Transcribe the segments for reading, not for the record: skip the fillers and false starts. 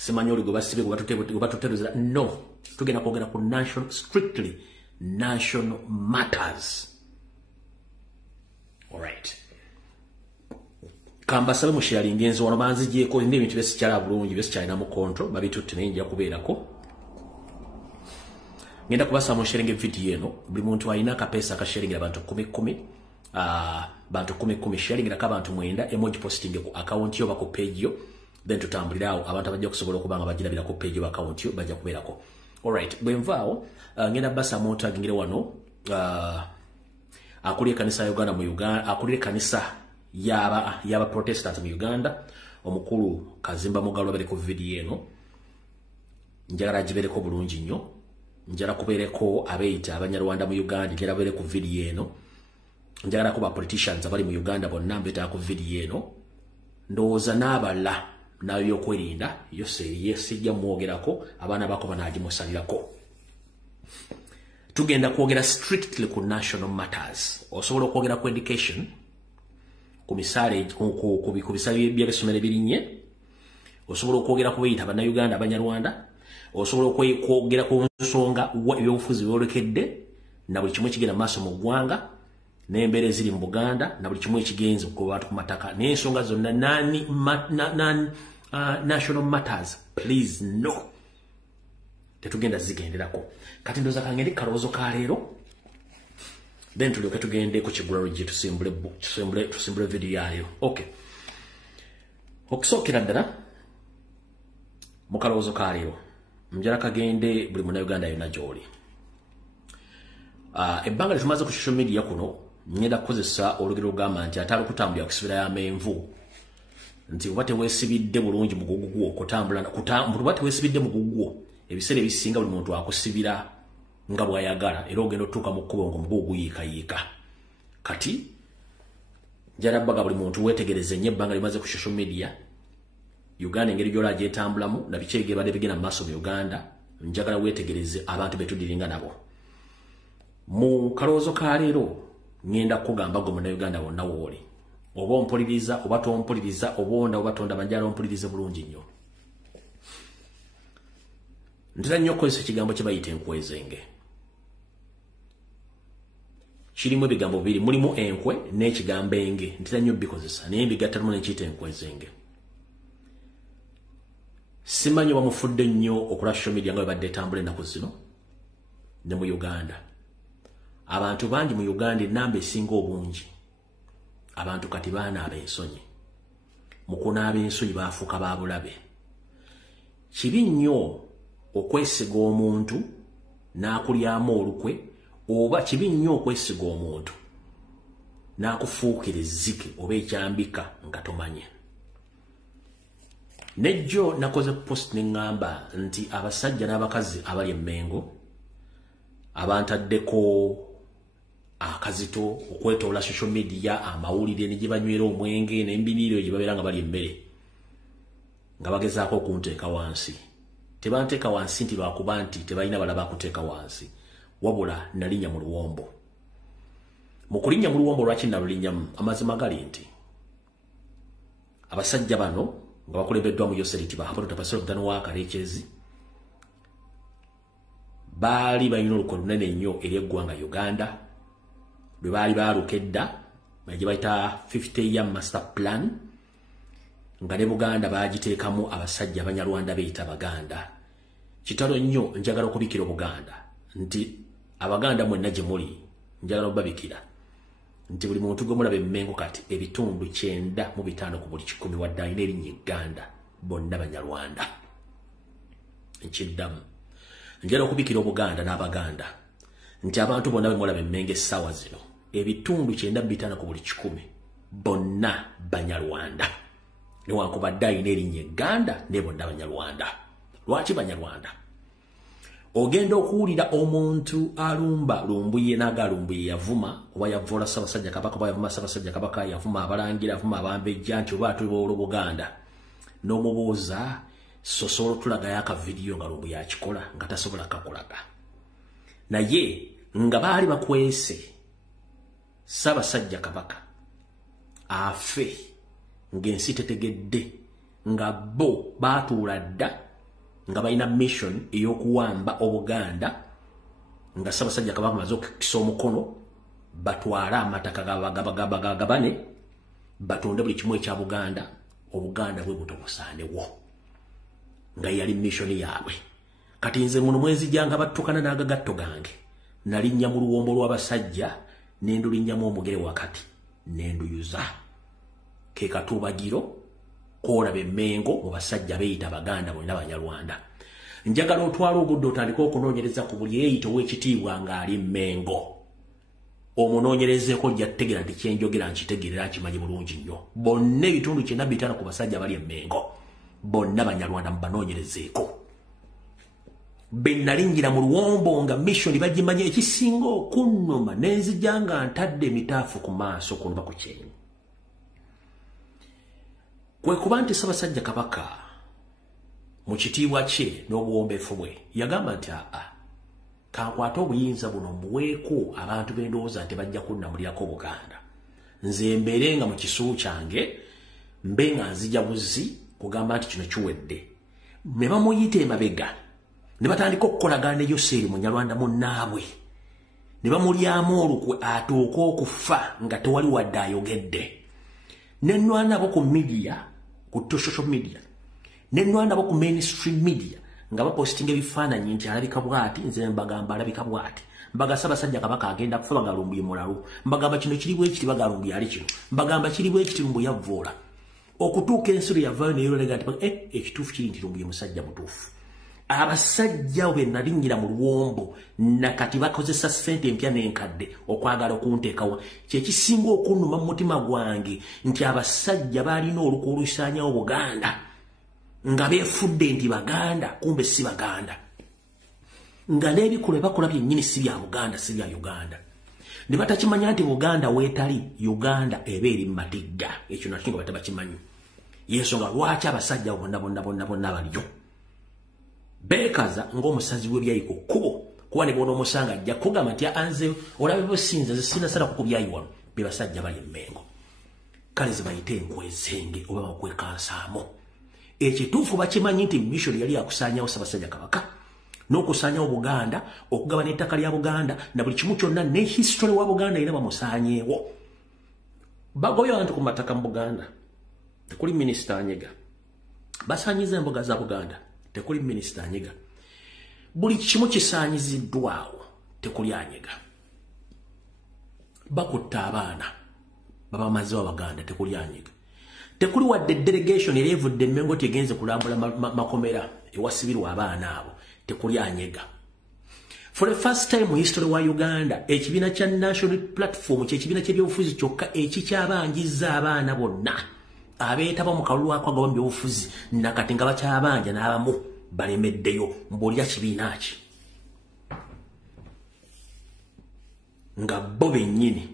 simanyi oli gwe basibe gwe batutereeza. No, tugenda kwogera ku strictly national matters. Alright. Kambasabe mu sharing enzo wano banzigyeko n'ebintu byesikyala bulungi byesikyalina mu control babitutte naye nja kubeerako. Ngenda kubasa mu sharing video eno buli muntu alina akapesa akasharing abantu 10 bantu 10 sharing na kabantu 9 emoji posting ku account yo bako page yo then tutambulirawo abantu abajja kusobola okubanga bagirabira ku page yo account yo bajja kubeerako. Alright, bwenvaawo ngenda basa mu tagingire wano akulira kanisa ya Uganda mu Uganda akulira kanisa yaba Protestant mu Uganda omukulu Kazimba Mugalo bali ku video eno njagala gibereko bulungi nnyo njagala kubeereko abeita abanyarwanda mu Uganda njagala bere ku video eno njagala kuba politicians abali mu Uganda bonna mbeta ku video eno ndowooza n'abala nayo yokwerinda yesijja mwogerako abaana bako banagimusalirako. Tugenda kwogera strictly ku national matters. Osobola okwogera ku education ku misale ku bisale by'ebisomero ebirinnye. Osobola okwogera ku beyita bannayuganda abanyarwanda. Osobola okwogera ku nsonga ebyobufuzi byolekedde na buli kimu ekigenda maaso mu ggwanga n'embeera eziri mu Buganda na buli kimu ekigenze ku bantu ku mataka n'ensonga zonna national matters. Please no. Tetugenda zigenderako. Kati ndoza kangende kaloozo ka leero. Then tulyoke tugende ku kigula lugye tusimbule video yayo. Okay. Okusookera ddala mu kaloozo ka leero. Njala kagende buli munnayuganda yonna gy'oli. Ebbanga lye tumaze ku social media kuno ngenda kukozesa olugero lugamba nti atali kutambulira kusibira y'amenvu. Nti oba teweesibidde bulungi mugugu gwo okutambula oba teweesibidde mugugu gwo ebiseera ebisinga buli muntu akusibira nga bw'ayagala era ogenda otuuka mu kkubo ng'omugugu guyiikayiika. Kati njala bbaga buli muntu weetegereze nnyo ebbanga limaze ku social media Uganda engeri gy'ola gyetambulamu na biki ebibadde bigenda mu maaso mu Uganda njagala weetegereze abantu be tudiringa nabo. Mu kaloozo ka leero ngenda kugamba gwe munnayuganda wonna w'oli. Oba ompuliriza oba tompuliriza obonda oba tonda banjala ompulirize bulungi nnyo. Ntera nnyo okukozesa ekigambo kye bayita enkwezenge. Kirimu ebigambo bibiri mulimu enkwe n'ekigambo enge ntera nnyo bikozesa naye mbigattamu n'ekiyita enkwezenge. Simanyi bamufudde nnyo okulaba social media nga bwe badde etambula ennaku zino ne mu Uganda. Abantu bangi mu Uganda ennamba esinga obungi. Abantu kati baanaaba ensonyi. Mu kunaaba ensonyi baafuuka ba bulabe. Kibi nnyo okwesiga omuntu n'akulyamu olukwe oba kibi nnyo okwesiga omuntu n'akufuukira ezzike oba ekyambika nga tomanye. Nejjo nakoze post n'engamba nti abasajja n'abakazi abali emmengo abantaddeko akazito okwetoola social media amawulire ne gye banywera omwenge n'embiniro gye babeera nga bali emmere nga bagezaako okunteeka wansi. Tebanteeka wansi nti lwakuba nti tebalina balaba kuteeka wansi wabula nalinnya mu luwombo. Mu kulinnya mu luwombo lwaki nalulinnyamu amazima gali nti abasajja bano nga bakulembeddwa mu Yoseriti bahapoto tapasolo mutano wa Kalekyezi baali balina olukono lunene nnyo eri eggwanga Uganda lwe baali baalukedda gye bayita 50-year master plan nga ne Buganda baagiteekamu abasajja abanyarwanda beeyita Baganda. Kitalo nnyo njagala okubikira Buganda nti Abaganda mwenna gye muli njagala obabikira nti buli muntu gwe mulaba emmengo kati ebitundu 9 ku buli 10 wadde alina erinnya Uganda bonna Banyarwanda. Ekiddamu njagala okubikira Obuganda n'Abaganda nti abantu bonna be mulaba emmengo essaawa zino ebitundu 9 ku buli 10 bonna Banyarwanda. Newankubadde alina erinnya Uganda ne bonna Banyarwanda. Lwaki Banyarwanda? Ogenda okuwulira omuntu alumba Lumbuye n'aga Lumbuye yavuma oba yavoola Ssaabasajja Kabaka oba yavuma Ssaabasajja Kabaka yavuma abalangira avuma abambejja nti oba atuboolo Buganda n'omubuuza sosola otulagayo akavidiyo nga Lumbuye akikola nga tasobola kakulaga. Naye nga baali bakwese Ssaabasajja Kabaka afe ng'ensi tetegedde nga bo baatuula dda nga balina mission eyokuwamba Obuganda nga Ssaabasajja Kabaka amaze okukisa omukono batwala amataka gabane batonde buli kimu ekya Buganda Obuganda bwe butobusanewo nga yali mission yaabwe. Kati nze muno mwezi janga battukana n'agagatto gange nalinnya mu luwombo lw'abasajja nendulinnyamu omugere wakati nenduyuza ke katubagiro kola bemmengo mu basajja beyita Baganda bonna Banyarwanda. Njagala otwala obudde otandika okunoonyereza ku buli eyito w'ekitiibwa ng'ali Mmengo. Omunoonyerezeko ojja kutegeera nti kyenjogera nkitegeerera nkimanyi bulungi nnyo. Bonna ebitundu 95 ku basajja bali Mmengo bonna Banyarwanda mubanoonyerezeeko. Bennalingira mu luwombo nga mission bagimanya ekisinga okunnuma nenzija nga ntadde emitaafu ku maaso kunuba ku kyenyi. Kwe kuba nti Ssaabasajja Kabaka mu kitiibwa kye n'obuwombeefu bwe yagamba nti kankwata obuyinza buno mbuweeko abantu b'endowooza nti bajja kunnamulirako Buganda. Nze mbeerenga mu kisuu kyange mbe nga nzija buzzi kugamba nti kino kiwedde. Ne bamuyita emabega ne batandika okukolagana eyo seeri Munyarwanda munnaabwe. Ne bamulyamu olukwe atooka okufa nga tewali wadde ayogedde. Nenwana abo ku media, ku social media, nenwana abo ku mainstream media nga bapostinga ebifaananyi nti alabika bw'ati, nze mbagamba alabika bw'ati. Mbaga Ssaabasajja Kabaka agenda kufa bagalumbuye mulalu. Mbagamba kino kiri bwekiti bagalumbuye ali kino. Mbagamba kiri bwekiti Lumbuye yavvoola. Okutuuka ensiru yavaayo neyerolega nti ekituufu kiri nti Lumbuye musajja mutuufu. Abasajja bwe nalinnyira mu luwombo nakati bakozesa ssente empya n'enkadde okwagala okunteekawa. Kyekisinga okunnuma mu mutima gwange nti abasajja baalina olukwe olusaanyawo Buganda nga beefudde nti Baganda kumbe si Baganda, nga n'ebikulu bakola byennyini si bya Buganda si bya Uganda. Ne batakimanya nti Buganda weetali Uganda eba eri mu matigga. Ekyo nakyo nga batabakimanyi. Y'ensonga lwaki abasajja bonna baliyo beekaza ng'omusazi w'ebyayi ku kkubo kuba ne bona omusanga ajja kugamba nti anze olabe businza sinasala kukubyayi wano be basajja bali Mmengo. Kale ze bayite enkwezenge oba bakwekansaamu. Ekituufu bakimanyi nti mission yali yakusaanyawo Ssaabasajja Kabaka n'okusaanyawo Buganda, okugabana ettaka lya Buganda na buli kimu kyonna ne history wa Buganda era bamusaanyeewo. Bagoyo abantu ku mataka mu Buganda tekuli minisita Anyega. Basaanyiza embuga za Buganda tekuli minisita Anyega. Buli kimu kisaanyiziddwawo tekuli Anyega. Bakutta abaana babamaze wa Baganda tekuli Anyega. Tekuli wadde delegation erevudde Mmengo tegenze kulambula makomera ewasibirwa abaana abo tekuli Anyega. For the first time in history wa Uganda ekibiina kya national platform kyekibiina ky'ebyobufuzi kyokka ekikyabangiza abaana bonna abeetaba mu kalulu akwagwa mu byobufuzi nakati nga bakyabanja n'abamu balemeddeyo mbolya kibiina ki nga bo bennyini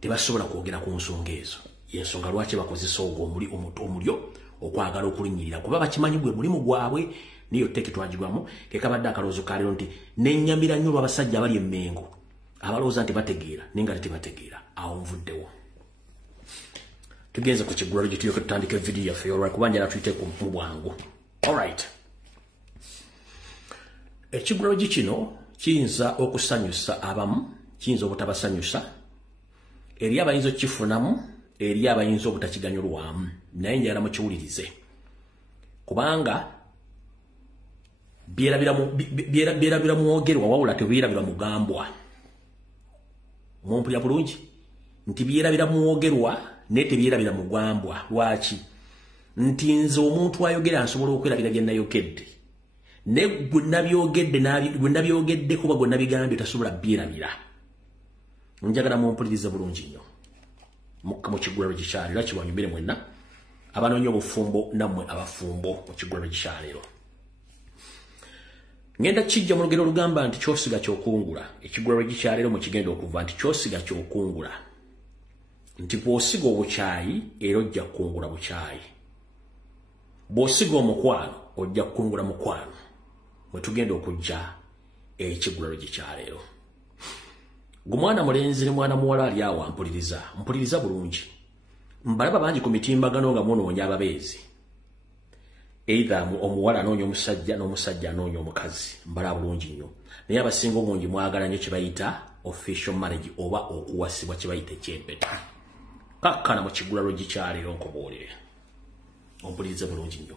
tebasobola kwogera ku nsonga ezo. Y'ensonga lwaki bakozesa ogwo omulyo okwagala okulinnyirira kuba bakimanyi gwe mulimu gwabwe niyo teke twagirwamu. Kekabadde akaloozo ka leero nti nennyamira nnyo lw'abasajja abali Mmengo abalowooza nti bategeera naye nga tebategeera. Awo nvuddewo. Tugenze ku kiggulalo gye tulyoke tutandika vidiyo yaffe olwa kuba njala tuyiteeku mu bwangu. Alright. Ekiggulalo kino kiyinza okusanyusa abamu, kiyinza obutabasanyusa, eri abayinza okukifunamu, eri abayinza obutakiganyulwamu, naye njagala mukiwulirize kubanga byerabira mwogerwa wawula tebyerabira mugambwa. Mumpulya bulungi nti byerabira mwogerwa naye tebyerabira mugambwa. Lwaki? Nti nze omuntu ayogera nsobola okwerabira bye nayogedde ne gwe nabyogedde kuba gwe nabigambye tasobola byerabira. Njagala mumpulirize bulungi nnyo mu kiggulalo gikyaleero kiwanyumire mwenna abanoonya obufumbo nammwe abafumbo mu kiggulalo gikyaleero. Ngenda kijja mu lugero olugamba nti kyosiga kyokungula. Ekiggulalo gikyaleero mu kigenda okuva nti kyosiga kyokungula, nti bw'osiga obukyayi era ojja kukungula bukyayi, bw'osiga omukwano ojja kukungula mukwano. Mwe tugenda okujja ekiggulalo gikyaleero. Gwe mwana mulenzi ne mwana muwala ali awo mpuliriza bulungi. Mbalaba bangi ku mitimbagano nga munoonya ababeezi. either omuwala anoonya omusajja n'omusajja anoonya omukazi mbala bulungi nnyo naye abasinga obungi mwagala nnyo kye bayita official marriage oba okuwasibwa kye bayita ekyempeta kakkana mu kigulalo gikyaliro nkoboolere ompulirize bulungi nnyo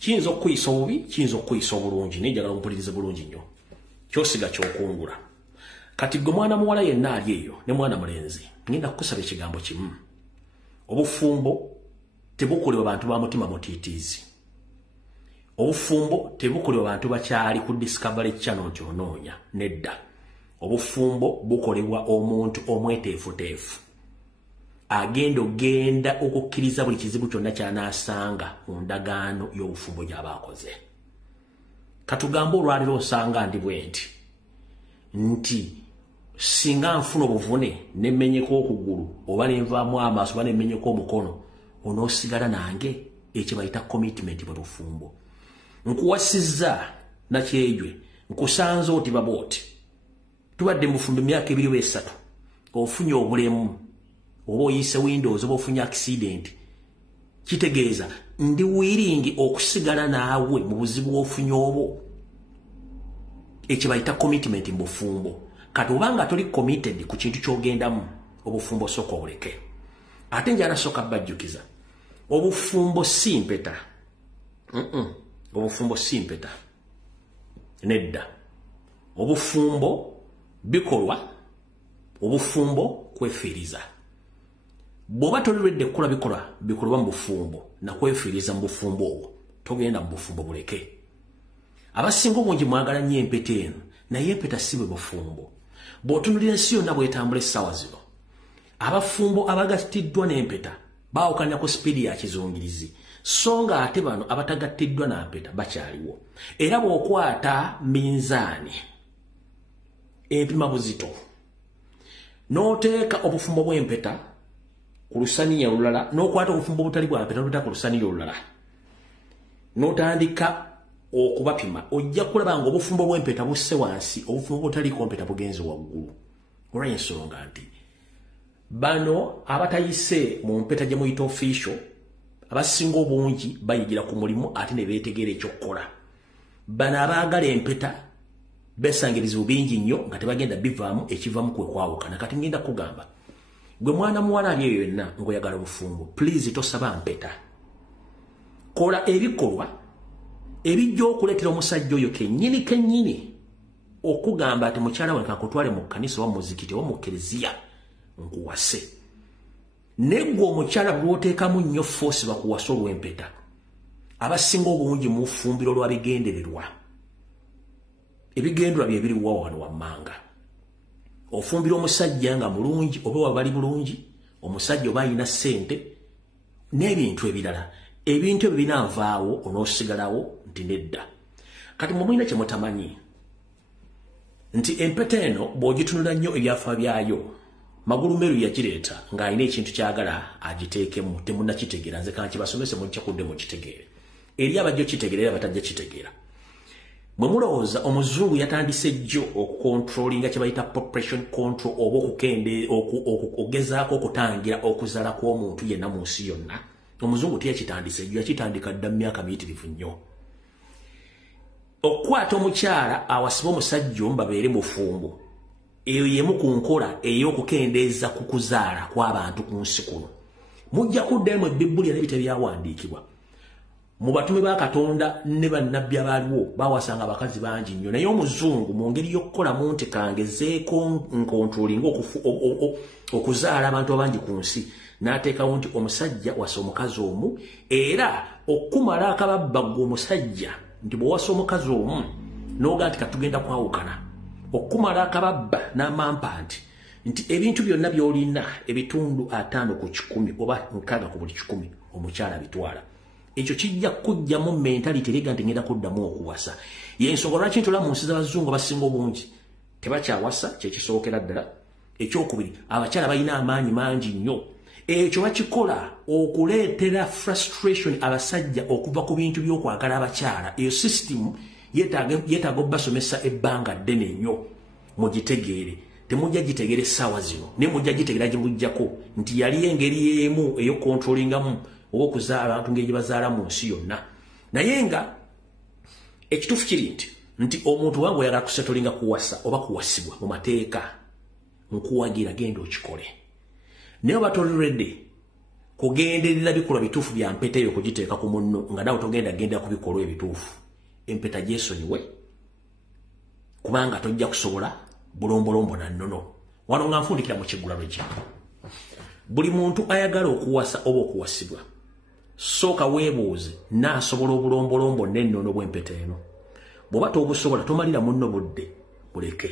kiyinza okukuyisa obubi kiyinza okukuyisa obulungi naye njagala ompulirize bulungi nnyo kyosiga kyokungula kati gwe mwana muwala yenna ali eyo ne mwana mulenzi ngenda kukusaba ekigambo kimu obufumbo tebukolebwa bantu ba mutima mutiitiizi obufumbo tebukolebwa bantu bakyali ku discovery channel nti onoonya nedda obufumbo bukolebwa omuntu omweteefuteefu agenda okukkiriza buli kizibu kyonna ky'anaasanga mu ndagaano y'obufumbo gy'aba akoze katugambe olwaliro osanga ndi bwe nti singa nfuna obuvune nemmenyeko okugulu oba nenvaamu amaaso oba nemmenyeko omukono onoosigala nange ekyo bayita commitment mu bufumbo nkuwasizza nakyejwe nkusanze oti babooti tubadde mu bufumbo emyaka 2-3 ofunye obulemu oba oyise windows oba ofunye accident kitegeeza ndi willing okusigala naawe mu buzibu ofunye obwo ekyo bayita commitment mu bufumbo kati obanga toli committed ku kintu ky'ogendamu obufumbo sooka obuleke ate njala sooka bajjukiza obufumbo si mpeta obufumbo si mpeta nedda obufumbo bikolwa obufumbo kwefiiriza bw'oba tolirwedde kukola bikolwa mu bufumbo nakwefiiriza mu bufumbo obwo togenda mu bufumbo buleke abasinga obungi mwagala nnyo empeta eno naye empeta si bwe bufumbo bw'otunulira ensi yonna bw'etambula essaawa zino abafumbo abagattiddwa n'empeta baawukanya ku sipiidi ya kizungirizi so nga ate bano abatagattiddwa na mpeta bakyaliwo era bw'okwata minzaani empima buzito n'oteeka obufumbo bw'empeta ku lusaniya olulala n'okwata obufumbo obutali bwa mpeta n'oteeka ku lusaniya olulala n'otandika okubapima ojja kulaba nga obufumbo bw'empeta busse wansi obufumbo butaliiko mpeta bugenze waggulu olw'ensonga nti bano abatayise mu mpeta gye muyita official abasinga obungi bayigira ku mulimu ate ne beetegeera ekyokukola bano abaagala empeta besanga ebizibu bingi nnyo nga tebagenda bivaamu ekivaamu kwe kwawukana kati ngenda kugamba gwe mwana muwala ali eyo yenna ng'oyagala obufumbo please tosaba mpeta kola ebikolwa ebijja okuleetera omusajja oyo kennyini okugamba ati mukyala wange kakutwale mu kkanisa oba muzikiti oba mu kereziya nkuwase neggwe omukyala bw'oteekamu nnyo foosi bakuwasa olw'empeta abasinga obungi mu ffumbiro lwa bigendererwa ebigendererwa bye biriwa wano wammanga ofumbira omusajja nga mulungi oba wabali bulungi omusajja oba alina ssente n'ebintu ebirala ebintu ebyo binavaawo onoosigalawo nti nedda kati mumulina kye mutamanyi nti empeta eno bw'ogitunula nnyo ebyafa byayo magulu meru yagireeta ng'alina ekintu kyagala agiteekemu temunnakitegeera nze kankibasomese mujja kudde mukitegeere eri abajja okitegeera era batajja kitegeera bwe mulowooza omuzungu yatandise jjo okukontrolinga kye bayita population control oba okugezaako okutangira okuzaala kw'omuntu yenna mu nsi yonna omuzungu teyakitandise jjo yakitandika dda mu myaka miyitirivu nnyo okukwata omukyala awasiba omusajja omu babeere mufumbo eyo yemu ku nkola ey'okukendeeza ku kuzaala kw'abantu ku nsi kuno mujja kuddayo mu Bibbulya n'ebitabo byawandiikibwa mu batume ba Katonda ne bannabbi abaaliwo bawasanga abakazi bangi nnyo naye omuzungu mu ngeri y'okukolamu nti kangezeeko nkontrolinga okuzaala abantu abangi ku nsi n'ateekawo nti omusajja wasa omukazi omu era okumala akababba gwe omusajja nti bw'owasa omukazi omu n'oga nti katugenda kwawukana okumala akababba n'amampa nti ebintu byonna by'olina ebitundu 5 ku 10 oba 6 ku buli 10 omukyala bitwala ekyo kijja kujjamu mentality erega nti ngenda kuddamu okuwasa y'ensonga lwaki ntula mu nsi z'abazungu abasinga obungi tebakyawasa kyekisookera ddala ekyokubiri abakyala balina amaanyi mangi nnyo ekyo bakikola okuleetera frustration abasajja okuva ku bintu by'okwagala abakyala eyo system yeetaaga obbasomesa ebbanga ddene nnyo mugitegeere temujja gitegeera essaawa zino naye mujja gitegeera gye mujjako nti yali engeri y'emu ey'okontrolingamu oba okuzaala abantu ngeri gye bazaala mu nsi yonna naye nga ekituufu kiri nti omuntu wangu oyagala kusetulinga kuwasa oba kuwasibwa mu mateeka nkuwagira genda okikole naye oba toli ready kugenderera bikolwa bituufu bya mpeta eyo kugiteeka ku munno nga naawe togenda kubikolwa ebituufu empeta gyesonyiwe kubanga tojja kusobola bulombolombo na nnono wano nga nfundikira mu kiggulalo kye buli muntu ayagala okuwasa oba okuwasibwa sooka weebuuze naasobola obulombolombo n'ennono bw'empeta eno bw'oba tobusobola tomalira munno budde buleke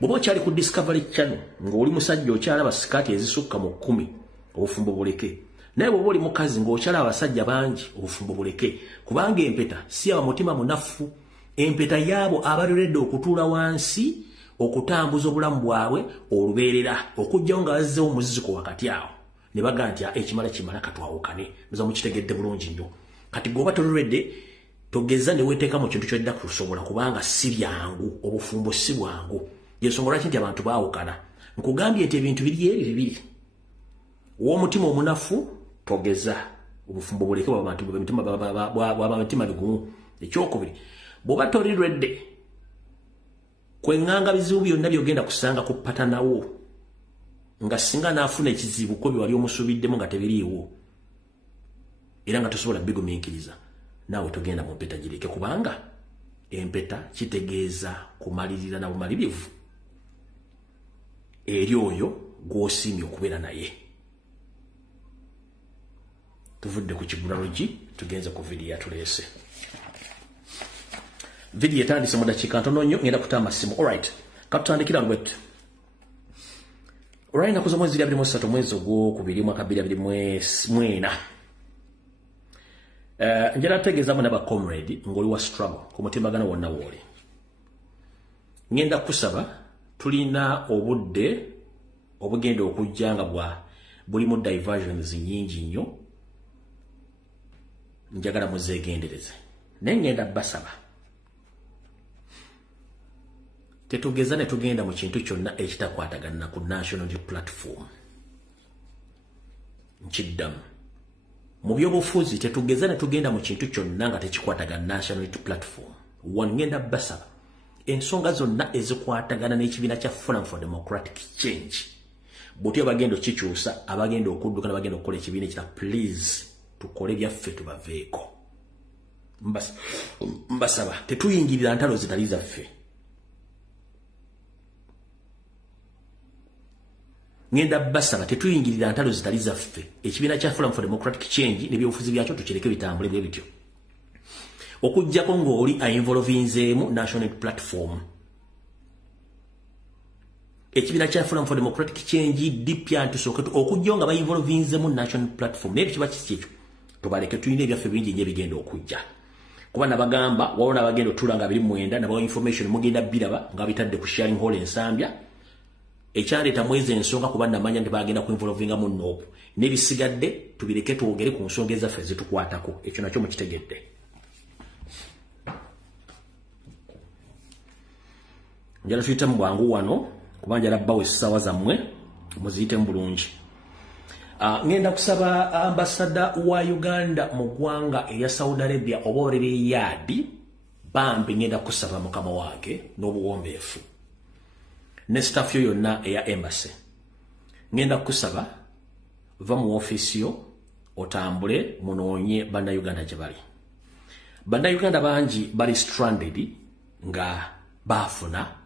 bw'oba okyali ku discovery channel ng'oli musajja okyalaba sikaati ezisukka mu 10 obufumbo buleke naye bw'oba oli mukazi ng'okyalaba abasajja bangi obufumbo buleke kubanga empeta si aba mutima munafu empeta yaabo abaloledde okutuula wansi okutambuza obulamu bwabwe olubeerera okujjawo nga bazzeewo omuziziko wakati awo ne baga nti ekimala katwawukane muza mukitegedde bulungi nnyo kati gwoba tololedde togeza ne weteeka mu kintu kyodda kusobola kubanga si byangu obufumbo si bwangu yensonga lwaki nti abantu baawukana nkugambye nti ebintu biri ebyo bibiri w'omutima omunafu togeza obufumbo buleke bw'abantima bigumu ekyokubiri bw'oba tolirwedde kwenganga bizibu byonna byogenda kusanga ku patanawo nga singa naafuna ekizibu ko byewali omusuubiddemu nga tebiriiwo era nga tosobola bigumiikiriza naawe togenda mu mpeta gireke kubanga empeta kitegeeza kumalirira na bumalirivu eri oyo gw'osiimye okubeera naye tuvudde ku kiggulalo ki tugenze ku vidiyo yatuleese vidiyo etandise mu dakiika ntono nnyo ngenda kutama simu alright katutandikira lwet olwali nakuza omwezi 23 mwezi ogwokubiri mwaka 2024 njala ntegeezamu naba comrade ng'oli wa struggle ku mutimbagano wonna wooli ngenda kusaba tulina obudde obugenda okujja nga bulimu diversions nyingi nnyo njagala muzeegendereze naye ngenda basaba tetugeza ne tugenda mu kintu kyonna ekitakwatagana ku national platform nkiddamu mu byobufuzi tetugeza ne tugenda mu kintu kyonna nga tekikwatagana national platform wangenda basaba ensonga zonna ezikwatagana n'ekibiina kya Forum for Democratic Change bw'otyo bagenda okikyusa abagenda okudduka n'abagenda okukola ekibiina ekira please tukole byaffe tubaveeko mbasaba tetuyingirira ntalo zitali zaffe ngenda basaba tetuyingirira ntalo zitali zaffe ekibiina kya Forum for Democratic Change n'ebyobufuzi byakyo tukireke bitambule bwe bityo okujjako ng'oli ainvolvinzeemu national platform ekibiina kya Forum for Democratic Change dipya ntusooke okujjawo nga bainvolvinzeemu national platform naye kiba kikikyo tubaleke tulina ebyaffe bingi nnyo ebigenda okujja kuba nabagamba waliwo n'abagenda otuula nga 29 nabawa information mugenda biraba nga bitadde ku sharing hall ensambya ekyaleeta mwezi ensonga kuba namanya nti bagenda kuinvolvingamu noopu n'ebisigadde tubireke twogere ku nsonga ezaffe zitukwatako ekyo nakyo mukitegedde njala tuyite mu bwangu wano kuba njala bbawo essaawa zammwe muziyitemu bulungi ngenda kusaba ambasada wa Uganda mu ggwanga eya Saudi Arabia oba olere yaadi bambi ngenda kusaba mukama wange n'obuwombeefu ne staff yo yonna eya embassy ngenda kusaba va mu office yo otambule munoonye bannayuganda gye bali bannayuganda bangi bali stranded nga baafuna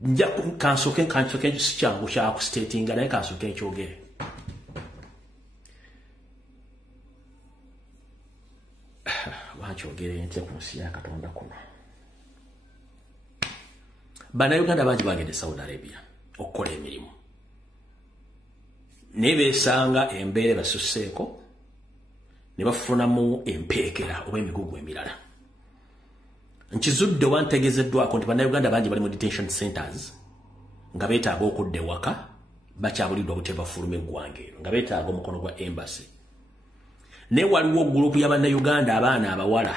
nja kansoke kyangu kyaku statinga naye kansoke nkyogere wankyogere ntya ku nsi ya Katonda kuno bannayuganda bangi bagende Saudi Arabia okukola emirimu naye beesanga embeera basusseeko ne bafunamu empeekera oba emigugu emirala nkizudde wantegezeddwako nti bannayuganda bangi bali mu detention centers nga beetaaga okudda ewaka bakyabuliddwa butebafuluma eggwanga ero nga beetaaga omukono gwa embassy naye waliwo gurupu y'abannayuganda abaana abawala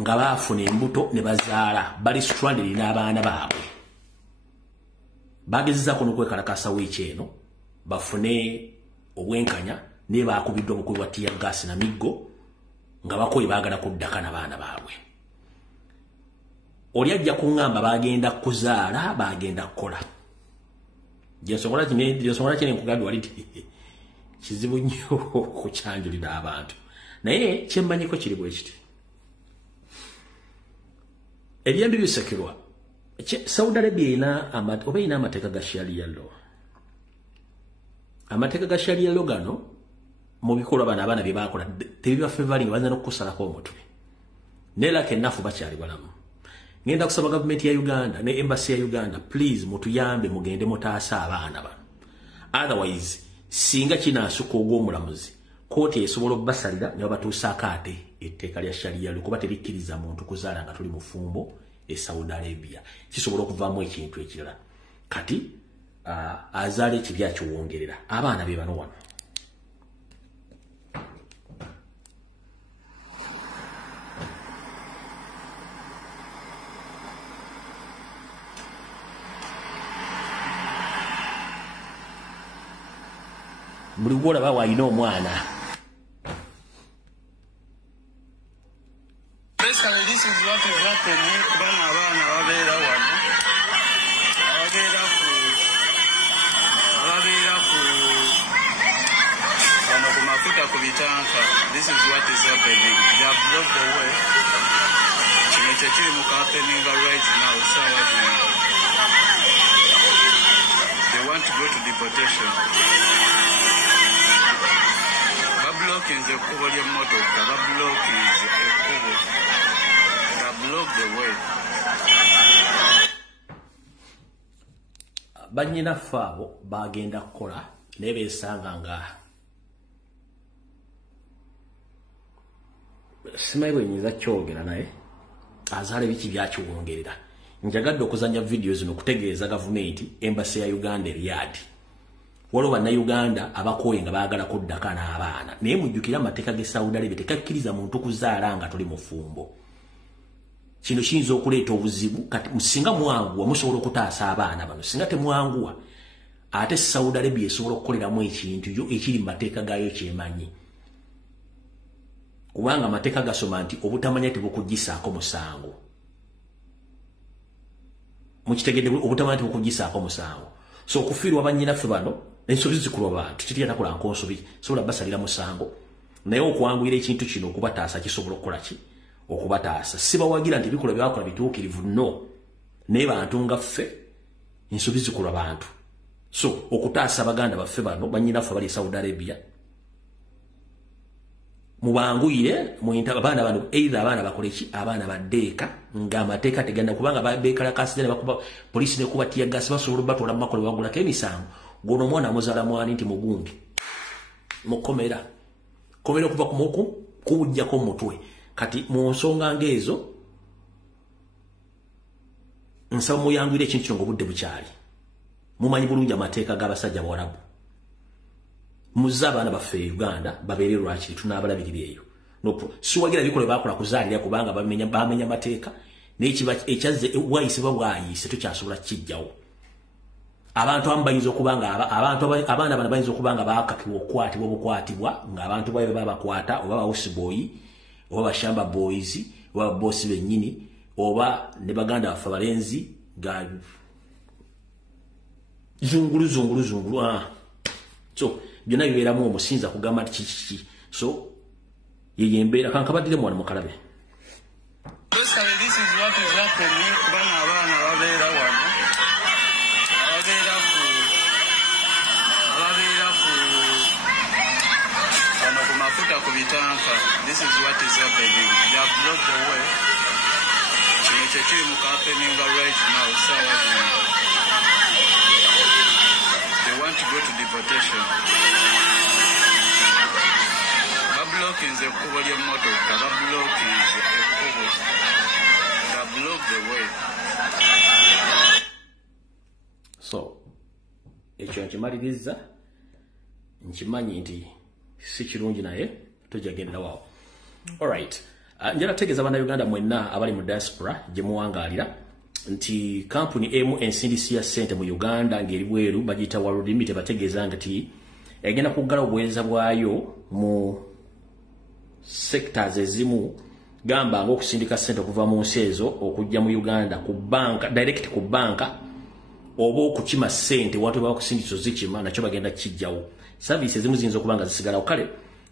nga baafuna embuto ne bazaala bali stranded n'abaana baabwe bagezezaako n'okwekalakasa wiiki eno bafune obwenkanya ne bakubiddwa bukulu bwa tear gas na miggo nga bakoye baagala kuddaka n'abaana baabwe. Oli ajja kuŋŋamba bagenda kuzaala bagenda kukola. Jesongola kine nkugambye wali kizibu nnyo okukyanjulira abantu. Naye kyemmanyiko kiri bwe kiti. Ebyembi bisekirwa. Saudi Arabia oba ina amateeka ga sharia law. Amateeka ga sharia law gano mu bikolwa bano abaana bye bakola tebiba favoring baza n'okusalako omutwe. Nelaka ennafu bakyali balamu. Ngenda kusaba government ya Uganda ne embassy ya Uganda, please mutuyambe mugende mutaasa abaana bano. Otherwise singa kinaasuka ogw'omulamuzi kooti esobola obbasalira ne batuusaako ate etteeka lya sharia kuba terikkiriza muntu kuzaala nga tuli mu fumbo e Saudi Arabia. Kisobola okuvaamu ekintu ekirala. Kati azaala ekibya kiwongerera abaana be bano wano. Buli gwolaba wayina omwana. This is what is happening kubanga abaana babeera wano babeera ku wano ku mafuta ku bitanka. This is what is happening. They have blocked the way. Kino kyekiri mu happening right now. They want to go to deportation. Bablocking the ekkubo ly'emmotoka, bablocking ekkubo. Block the way. Banyina fabo bagenda kukola naye beesanga nga simanyi bwe nyinza kyogera naye azaala biki byakiwongerera. Njagadde okuzanya video zino okutegeeza gavumenti embassy ya Uganda Riyadh waliwo bannayuganda abakooye nga baagala kuddaka n'abaana naye mujjukira amateeka ge Saudi Arabia tekakkiriza muntu kuzaala nga tuli mufumbo. Kino kiyinza okuleeta obuzibu kati singa mwanguwa musobola okutaasa abaana bano singa temwanguwa ate Saudi Arabia esobola okukoleramu ekintu ekiri mu mateeka gaayo kyemanyi. Kubanga amateeka gasoma nti obutamanya tebukugisaako musango. Mukitegedde obutamanya tebukugisaako musango. So okufiirwa bannyinaffe bano ensobi zikulwa bantu kitya nakulanko nsobi sobola basalira musango. Naye okuwanguyira ekintu kino okubataasa kisobola okukola ki? Okubataasa. Sibawagira nti bikola byakola bituukirivu no. Naye bantu nga ffe ensobi zikulwa bantu. So okutaasa baganda baffe bano bannyinaffe bali Saudi Arabia mubanguyire muyinta abaana bano either abaana bakole ki abaana baddeeka nga amateeka tegenda kubanga babeekala kasijana bakuba poliisi ne kuba tiya gas basobola batwala mu makole wagulako emisango gono omwana muzaala mwani nti mugundi mukomera komera okuva ku muku kuwujjako mutwe kati mu nsonga ngeezo nsaba muyanguyire ekintu kino ng'obudde bukyali mumanyi bulungi amateeka g'abasajja bawarabu muzza abaana baffe Uganda babeere lwaki tunaabalabirira eyo siwagira bikole bakola kuzaalira kubanga bamenya mateeka n'ekiba ekyazze wayise babwayise tukyasobola kijjawo abantu abamu bayinza okubanga abaana bano bayinza okubanga baakakibwa okukwatibwa obukwatibwa ng'abantu baabwe babakwata oba bawusi boyi oba bashamba boys oba bossi bennyini oba ne baganda baffe abalenzi ga zungulu so byonna bibeeramu omusinza kugamba nti kiki so yeye embeera kankabadire mwana mukalabe. This is what is happening kubanga abaana babeera wano babeera wano ku mafuta ku bitanka. This is what is happening. They have blocked the way. Kino kyekiri mu happening right now. They want to go to deportation. Bablocking the ekkubo ly'emmotoka, bablocking ekkubo. They block the way. So ekyo nkimaliriza nkimanyi nti si kirungi naye tojagendera waawo. Alright, njala tegeeza bannayuganda mwenna abali mu diaspora gye muwangaalira nti kampuni emu ensindisi ya ssente mu Uganda ng'eri bweru bagiyita World Limit bategeeza nti egenda kuggala obuweereza bwayo mu sectors ezimu gamba ng'okusindika ssente okuva mu nsi ezo okujja mu Uganda ku banka direct ku banka oba okukima ssente watu bakusindikzo zikima nakyo bagenda kijjawo services ezimu ziyinza okuba nga zisigalawo kale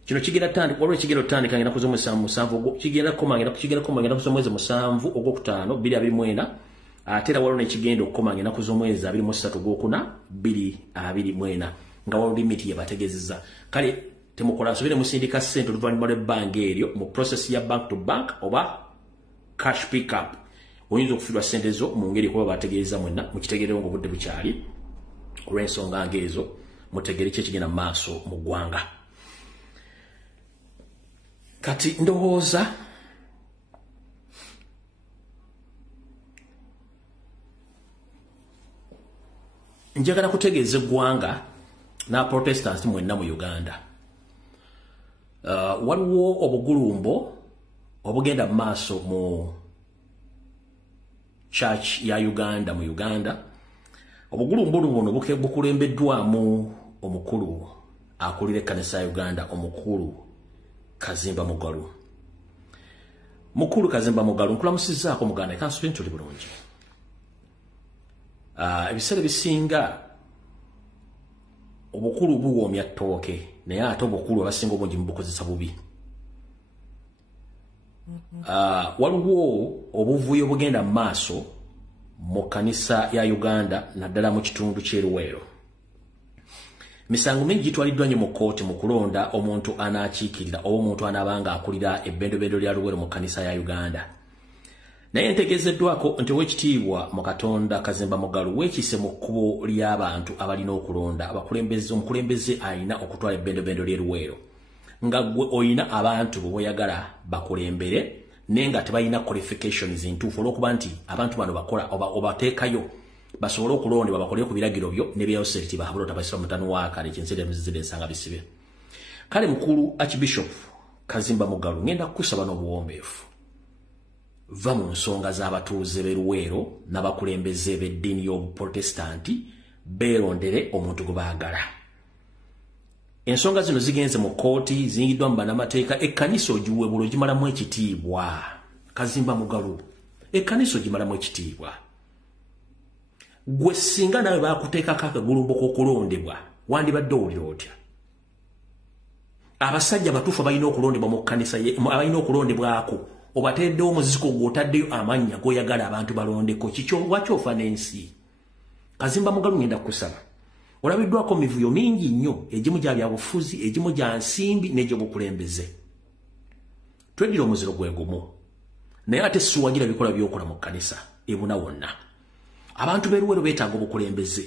kino kigenda tandika olwo kigenda tandika ngenda kuzo musanvu kigenda koma kuzo mwezi musanvu ogwokutaano 2024 ate era waliwo n'ekigenda okukoma ngenda kuzo mwezi 23 ogwokuna 2024 nga waliwo limiti yebategeezezza kale temukola nsubire musindika ssente oluvannyuma lw'ebbanga eryo mu process ya bank to bank oba cash pick up oyinza okufiirwa ssente zo mu ngeri kuba bategeeza mwenna mukitegeerewo ng'obudde bukyali olw'ensonga ng'ezo mutegere ki ekigenda mu maaso mu ggwanga kati ndowooza njagala kutegeeza eggwanga na protestants mwenna mu Uganda waliwo obugulumbo obugenda mu maaso mu church ya Uganda mu Uganda obugulumbo buno bukulembeddwamu omukulu akulira ekkanisa ya Uganda omukulu Kazimba Mugalu mukulu Kazimba Mugalu nkulamusizzaako muganda kansubi ntuli bulungi ebiseera bisinga obukulu buwoomya ttooke naye ate obukulu abasinga obungi mubukozesa bubi waliwo obuvuyo bugenda mu maaso mu kanisa ya Uganda naddala mu kitundu ky'eruweero misango mingi gitwaliddwa nnyo mu kooti mu kulonda omuntu anaakiikirira oba omuntu anaabanga akulira ebbendobendo lya Luweero mu kanisa ya Uganda naye ntegeezeddwako nti ow'ekitiibwa mu Katonda Kazimba Mugalu weekise mu kkubo ly'abantu abalina okulonda omukulembeze alina okutwala ebbendobendo ly'e Luweero nga gwe oyina abantu boyagala bakulembere nenga tebalina qualifications ntuufu olw'okuba nti abantu bano bakola obateekayo basobole okulondebwa bakolere ku biragiro byo ne byawuseriti bahabula otabasira mutano wa kale kyensere emizizire ensanga bisibe kale mukulu Archbishop Kazimba Mugalu ngenda kukusaba n'obuwombeefu va mu nsonga z'abatuuze b'e Luweero n'abakulembeze b'eddiini y'obuprotestanti beerondere omuntu gwe baagala ensonga zino zigenze mu kooti zingiddwa mu bannamateeka ekkanisa ogiweebula ogimalamu ekitiibwa Kazimba Mugalu ekkanisa ogimalamu ekitiibwa gwe singa nawe baakuteekako akagulumbo k'okulondebwa wandibadde owulira otya abasajja batuufu balina okulondebwa mu kkanisa balina okulondebwako obateddewo omuziko gw'otaddeyo amannya g'oyagala abantu balondeko kikyo lwaki ofa n'ensi Kazimba Mugalu ngenda kukusaba olabiddwako mivuyo mingi nnyo egimu gya byabufuzi egimu gya nsimbi n'egy'obukulembeze tweddira omuziro gwe gumu naye ate siwagira bikola by'okola mu kkanisa ebuna wonna abantu b'e Luweero beetaaga obukulembeze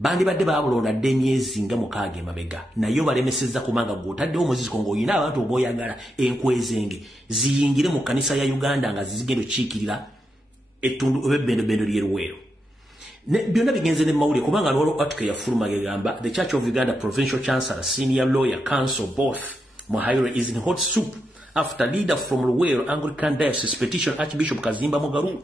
bandibadde baabulonda dde emyezi nga 6 emabega naye balemesezza kubanga gw'otaddewo omuziko ng'olina abantu ob'oyagala enkwezenge ziyingire mu kkanisa ya Uganda nga zigenda okukiikirira ettundu oba ebbendobendo ly'e Luweero byonna bigenze ne mawulire kubanga n'olwo article yafuluma gegamba the Church of Uganda Provincial Chancellor Senior Lawyer Council both Muhaire is in hot soup after leader from Luweero Anglican Diocese petition Archbishop Kazimba Mugalu.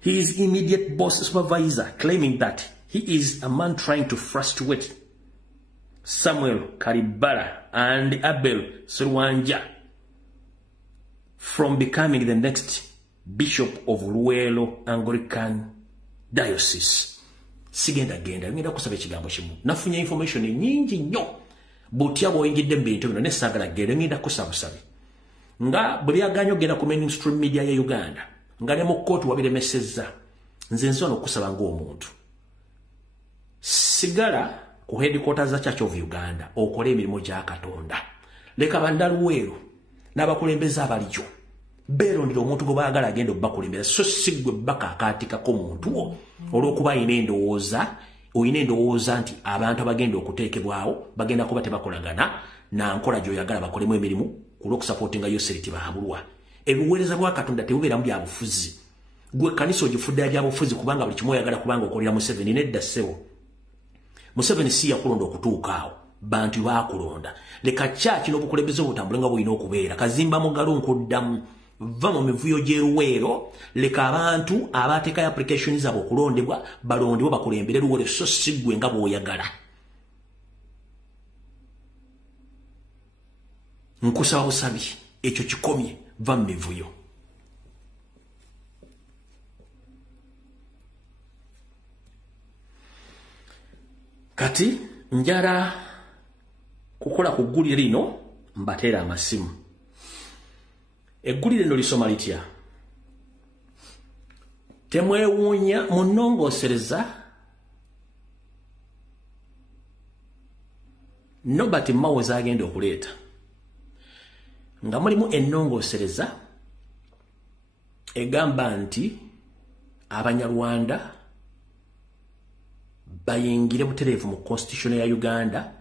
His immediate boss supervisor claiming that he is a man trying to frustrate Samuel Karibala and Abel Serwanja from becoming the next Bishop of Luweero Anglican Diocese. Sigenda ngenda kusaba ekigambo kimu. Nafunye information nyingi nnyo. Butya bw'oyingidde mu bintu bino ne saagala ngenda kusabusabe. Nga bwe byaganyo genda ku mainstream media ya Uganda. Nga ne mu kkooti wabiremesezza. Nze nsobola okusaba ng'omuntu. Sigala ku headquarters za Church of Uganda okole emirimu gya Katonda. Leka bandaluweero n'abakulembeze abalijo. Beerondera omuntu gwe baagala agenda obbakulembera so si gwe bakakaatikako omuntu olw'okuba ayina endowooza nti abantu abagenda okuteekebwawo bagenda kuba tebakolagana na nkola gy'oyagala bakolemu emirimu ku lw'okusapootinga yoseriti baabulwa. Ebiweereza bwa Katonda tebubeeramu byabufuzi. Gwe kkanisa ogifuddira byabufuzi kubanga buli kimu oyagala kubanga okolera Museveni nedda ssebo. Museveni si yakulonda okutuuka awo. Bantu baakulonda. Leka kyaki n'obukulembeze obutambule nga bw'olina okubeera. Kazimba Mugalu nkuddamu. Va mu mivuyo gy'e Luweero leka abantu abateekayo application zaabwe okulondebwa balondebwa bakulembere Luweero so si ggwe nga bw'oyagala. nkusaba busabi ekyo kikomye va mmivuyo. Kati njala kukola ku ggulire lino mbateera amasimu. Eggulire lino lisoma litya? Temwewuunya munnongoosereza Nobati Mao zagenda okuleeta nga mulimu ennongoosereza egamba nti Abanyarwanda bayingire butereevu mu constitution ya Uganda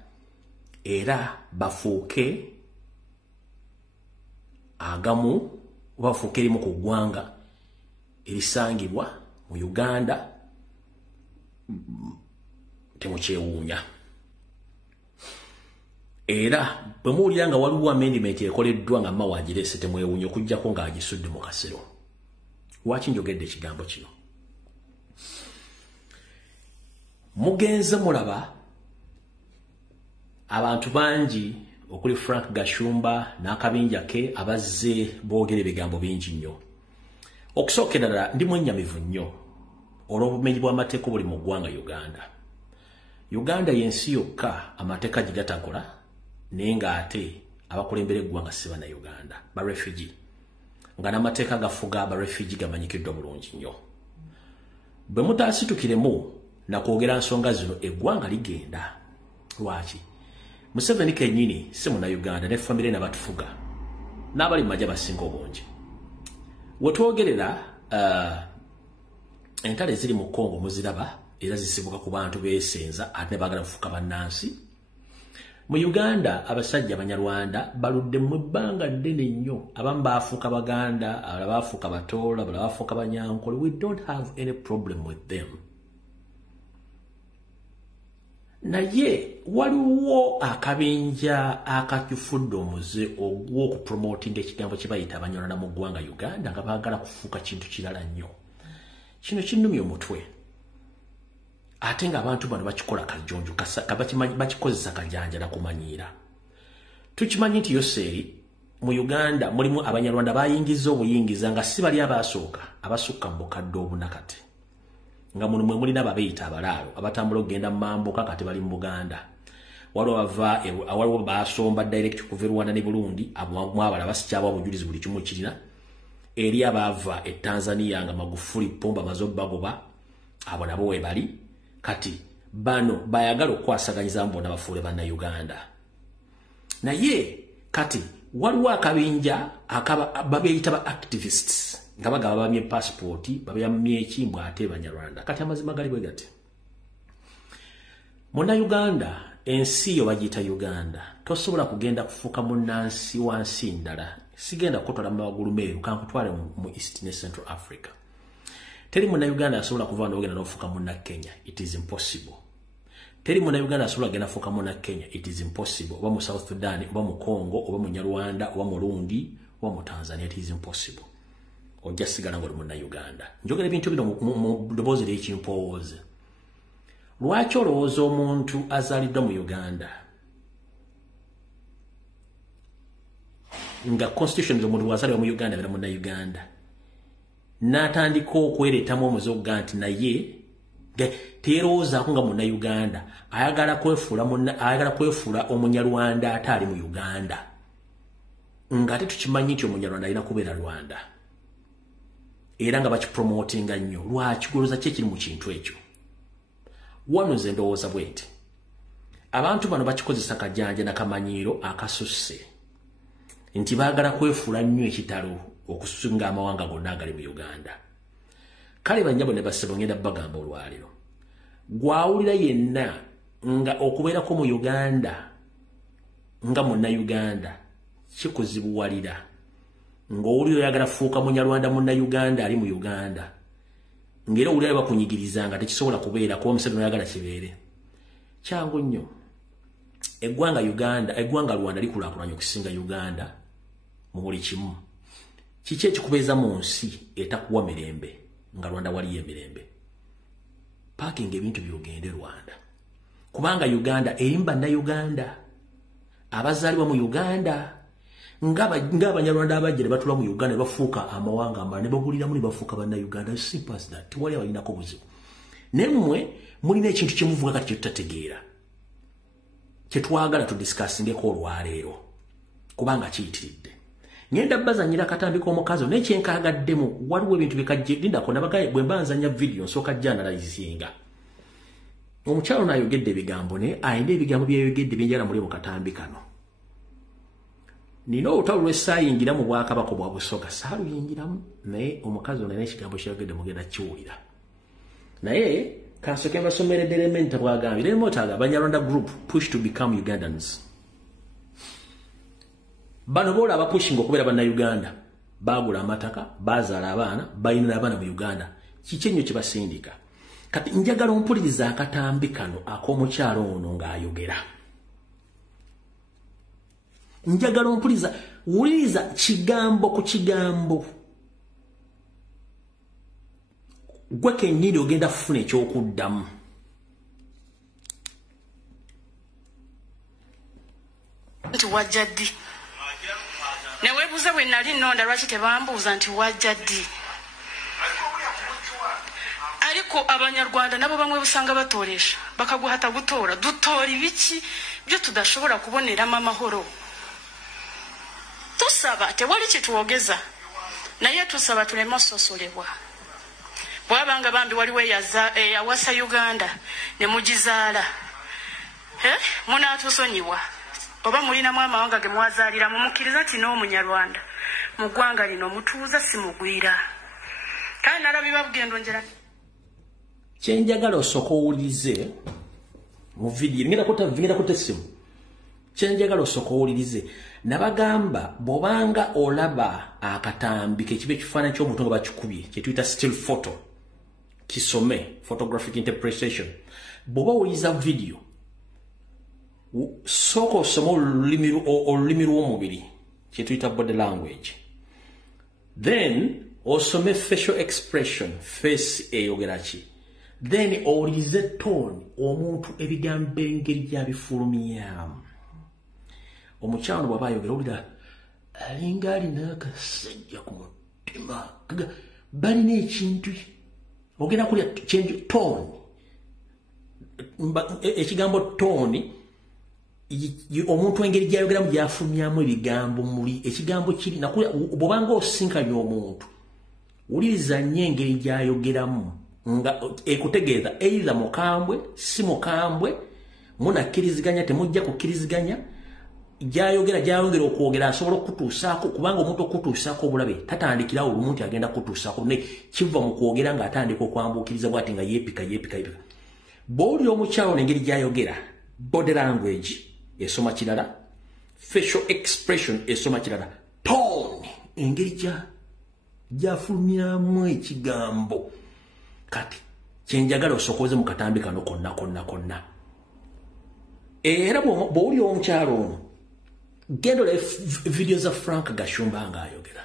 era bafuuke agamu bafuuke limu ku ggwanga erisangibwa mu Uganda. Temukyewuunya. Era bwe muwulira nga waliwo amendment ekoleddwa nga Mao agirese temwewuunya okuggyako ng'agisudde mu kasero. Lwaki njogedde ekigambo kino? Mugenze mulaba abantu bangi okuli Frank Gashumba n'akabinja ke abazze boogera ebigambo bingi nnyo. Okusookera ddala ndi mwennyamivu nnyo olw'obumenyi bw'amateeka buli mu ggwanga Uganda. Uganda y'ensi yokka amateeka gigatakola naye ng'ate abakulembera eggwanga si Bannayuganda, ba refugee, nga n'amateeka gafuga aba refugee gamanyikiddwa bulungi nnyo. Bwe mutaasitukiremu na kwogera nsonga zino eggwanga ligenda. Lwaki? Museveni kennyini si Munnayuganda ne famire n'abatufuga n'abali mu magye basinga obungi. Wetwogerera entale ziri mu Congo muziraba era zisibuka ku bantu beesenza ate ne baagala kufuka bannansi. Mu Uganda abasajja Abanyarwanda baludde mu bbanga ddene nnyo. Abamu baafuuka Baganda, abalala baafuuka Batoola, abalala baafuuka Banyankole. We don't have any problem with them. Naye waliwo akabinja akakyufudde omuze ogw'okupromotinga ekigambo kye bayita Abanyarwanda mu ggwanga Uganda nga baagala kufuuka kintu kirala nnyo. Kino kinnumya omutwe. Ate nga abantu bano bakikola kajjonjo bakikozesa kajanja na kumanyiira. Tukimanyi nti yoseeri mu Uganda mulimu Abanyarwanda bayingiza obuyingiza nga si bali abasooka abasukka mu bukadde obunakate. Nga muno mwe mulina ababeeyita abalaalo abatambula okugenda mu mambuka kati bali mu Buganda. Waliwo baasomba direct kuva Rwanda ne Burundi abala basikyabwa obujulizi buli kimu kirina. Eri abaava e Tanzania nga Magufuli Pomba bazobagoba abo nabo we bali. Kati bano bayagala okwasaganyiza mbona bafuule Bannayuganda. Naye kati waliwo akabinja babeeyita ba activists nga bagaba bamye passport babamye ekimbwa ate Banyarwanda. Kati amazima gali bwe gati. Munnayuganda ensi yo bagiyita Uganda. Tosobola kugenda kufuuka munnansi wansi ndala. Sigenda kutwala mu magulu meeru kankutwale mu East ne Central Africa. Teri Munnayuganda asobola kuva n'ogenda n'ofuuka munna Kenya. It is impossible. Teri Munnayuganda asobola kugenda fuuka munna Kenya. It is impossible. Oba mu South Sudan, oba mu Congo, oba mu Nyarwanda, oba mu Burundi, oba mu Tanzania. It is impossible. Ojja sigala ng'oli Munnayuganda. Njogera ebintu bino mu ddoboozi ly'ekimpowoozi. Lwaki olowooza omuntu azaaliddwa mu Uganda nga constitution z'omuntu bw'azaalibwa mu Uganda abeera Munnayuganda n'atandika okwereetamu omuzoga nti naye teerowoozaako nga Munnayuganda ayagala kwefuula Omunyarwanda ate ali mu Uganda ng'ate tukimanyi nti Omunyarwanda alina kubeera Rwanda era nga bakipromotinga nnyo. Lwaki golooza ki ekiri mu kintu ekyo? Wano nze ndowooza bwe nti abantu bano bakikozesa kajanja na kamanyiiro akasusse nti baagala kwefuula nnyo ekitalo okusinga amawanga gonna agali mu Uganda. Kale bannyabo ne bassebo ngenda bagamba olwaliro. Gwawulira yenna nga okubeerako mu Uganda nga Munnayuganda kikuzibuwalira. Ng'owulira oyagala fuuka Munyarwanda Munnayuganda ali mu Uganda. Ngera owulira bakunyigiriza nga tekisobola kubeera kuba Museveni oyagala kibeere. Kyangu nnyo. Eggwanga Rwanda likulaakulanye okusinga Uganda mu buli kimu. Kiki ekikubeeza mu nsi etakuwa mirembe nga Rwanda waliyo emirembe? Paakinga ebintu byogende Rwanda. Kubanga Uganda eri mu Bannayuganda abazaalibwa mu Uganda ng'Abanyarwanda abajja batula mu Uganda bafuuka amawanga amalala ne babuliramu ne bafuuka banna Uganda. Simple as that. Tewali abalinako buzibu. Nemmwe mulina ekintu kye muvuga kati kye tutategeera. Kye twagala tudiscussingeko olwaleero. Kubanga kiyitiridde. Ngenda bazanyira katambi k'omukazi n'ekyenkagaddemu waliwo ebintu bikajje lindako nabagaye bwe mbanzanya video nsooka jjanalizinga. Omukyalo n'ayogedde ebigambo ne ayina ebigambo byayogedde byenjala muli mu katambi kano. Nina olutalo lw'essaayingira mu Bwakabaka bwa Busoga saaluyingiramu naye omukazi ono n'ekigambo kyayogedde mugenda kiwulira. Naye kansooke mbasomeredde Elementa bw'agambye Elementa Abanyarwanda group push to become Ugandans. Bano boolaba pushing okubeera bannayuganda baagula amataka bazaala abaana balina n'abaana mu Uganda. Kiki ennyo kye basindika? Kati njagala ompuliriza akatambi kano ak'omukyalo ono ng'ayogera. Njagala ompuliriza wuliriza kigambo ku kigambo. Gwe kennyini ogenda kufuna ekyokuddamu. Nti wajja ddi? Ne weebuuza bwe nali nnonda lwaki tebambuuza nti wajja ddi? Ariko Abanyarwanda nabo bamwe busanga batoolesha bakaguhata gutoora dutoori biki byo tudashobora kuboneramu amahoro. Tusaba tewali kitwogeza naye tusaba tuleme ososolebwa. Bwabanga bambi waliwo eyawasa Uganda ne mugizaala munaatusonyiwa oba mulinamu amawanga ge mwazaalira mumukkiriza ti n'Omunyarwanda mu ggwanga lino mutuuza si mugwira. Kale nalabibwa bugendo njera kyenjagala osooka owulirize mu vidiyo ngenda kuta essimu. Kyenjagala osooka owulirize nabagamba bw'obanga olaba akatambi kekiba ekifaananyi ky'omuntu nga bakikubye kye tuyita still photo kisome photographic interpretation. Bw'oba owuliriza vidiyo sooka osome olulimi lw'omubiri kye tuyita body language, then osome facial expression face eyogera ki, then owulirize tone omuntu ebigambo engeri gy'abifulumyamu. Omukyalo bw'aba ayogera owulira alinga alina akasajja ku mutima balina ekintu ogenda kulya change tone. Ekigambo tone omuntu engeri gy'ayogeramu gy'afulumyamu ebigambo muli ekigambo kiri nakulya bw'obanga osinkanye omuntu wuliriza nnyo engeri gy'ayogeramu nga ekutegeeza either mukambwe si mukambwe munakkiriziganya temujja kukkiriziganya gyayongera okwogera asobola okutuusaako kubanga omuntu okutuusaako obulabe tatandikirawo olumu nti agenda kutuusaako ne kiva mu kwogera ng'atandika okwambuukiriza bw'ati nga yeepika. Bw'oli omukyalo n'engeri gy'ayogera body language esoma kirala, facial expression esoma kirala, tone engeri gy'afulumyamu ekigambo. Kati kyenjagala osookoze mu katambi kano konna. Era bw'oli omukyalo ono genda olaba video za Frank Gashumba ng'ayogera.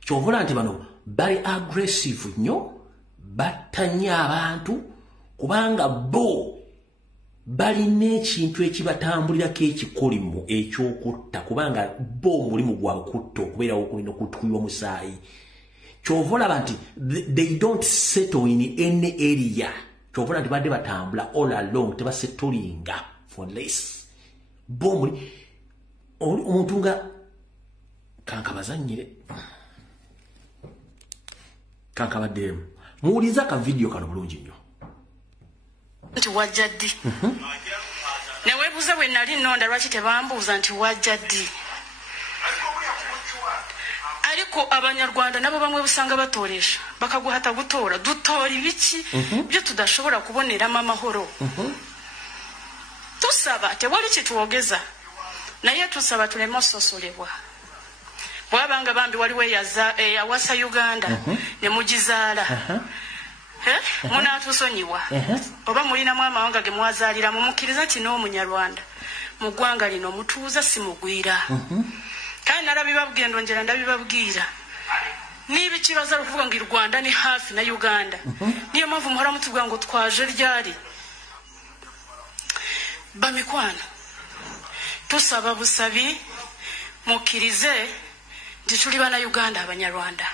Kyovula nti bano bali aggressive nnyo, battanya abantu kubanga bo balina ekintu ekibatambulirako ekikolimu eky'okutta kubanga bo mulimu gwabwe kutta okubeerawo okulina okutukibwa omusaayi. Kyova olaba nti they don't settle in any area. Kyova nti badde batambula all along tebasettolinga for less. Bo muli omuntu nga kankabazannyire kankabaddemu muwuliza ka video kano bulungi nnyo. Nti wajja ddi? Ne weebuuza bwe nali nnonda lwaki tebambuuza nti wajja ddi? Ariko Abanyarwanda nabo bamwe busanga batoolesha bakaguhata gutoora dutoori biki byo tudashobora kuboneramu amahoro. Tusaba tewali kitwogeza naye tusaba tuleme ososolebwa. Bwabanga bambi waliwo eyawasa Uganda ne mugizaala munaatusonyiwa oba mulinamu amawanga ge mwazaalira mumukkiriza ti n'Omunyarwanda mu ggwanga lino mutuuza si mugwira. Kale nalabibwa bugendo njera ndabibabwira n'ibikibaza okuvuga ngo Rwanda ni hafi na Uganda. Niyo mpamvu muhora mutuvuga ngo twaje ryari. Bamikwano tusaba busabi mukkirize nti tuli bannayuganda abanyarwanda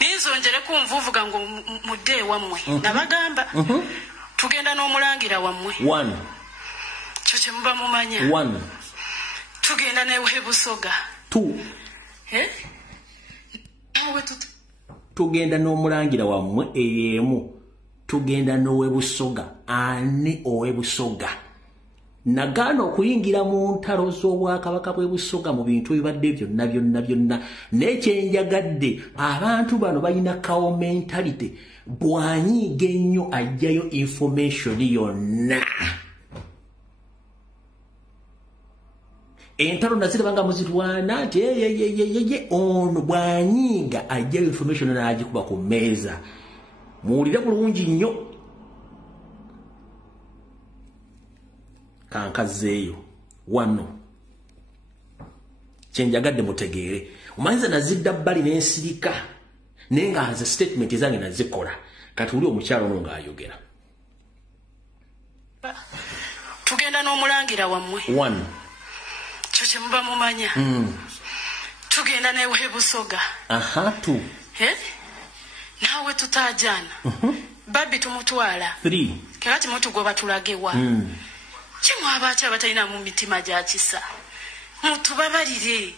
ninzongere kunvuvuga ngo mudde wammwe nabagamba tugenda n'omulangira wammwe kyo kye muba mumanya tugenda newe busoga tugenda n'omulangira wammwe eyemu tugenda n'owe busoga ani owe busoga nagaana okuyingira mu ntalo z'obwakabaka bwe busoga mu bintu ebibadde byonna n'ekyenjagadde abantu bano balina kawo mentality bwanyiiga ennyo ajjayo information yonna entalo nazirabanga muzirwana nti yeye ono bwanyiiga ajjayo information n'agikuba ku mmeeza muwulire bulungi nnyo kankazeeyo wano kyenjagadde mutegeere omanyiza nazidda bbali n'ensirika naye nga nze statement zange nazikola kati uli omukyalo ono ng'ayogera tugenda n'omulangira wammwe kyo kye muba mumanya tugenda newe busoga naawe tutaajana babbi tumutwala kakati mutugoba tulagewa kimwabaki abatalina mu mitima gya kisa mutubabalire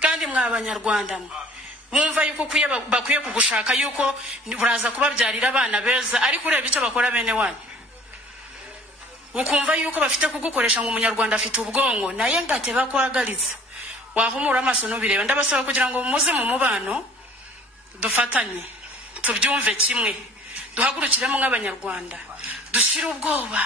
kandi mwe abanyarwanda mwumva yuko bakwiye kugushaka yuko buraza kubabyarira abana beza ariko ureba icyo bakora bene wanyu ukumva yuko bafite kugukoresha ngo umunyarwanda afite ubwongo naye ngate bakwagaliza wahumura amaso n'ubireba ndabasaba kugira ngo muze mu mubano dufatanye tubyumve kimwe duhagurukiremo nk'abanyarwanda dushire ubwoba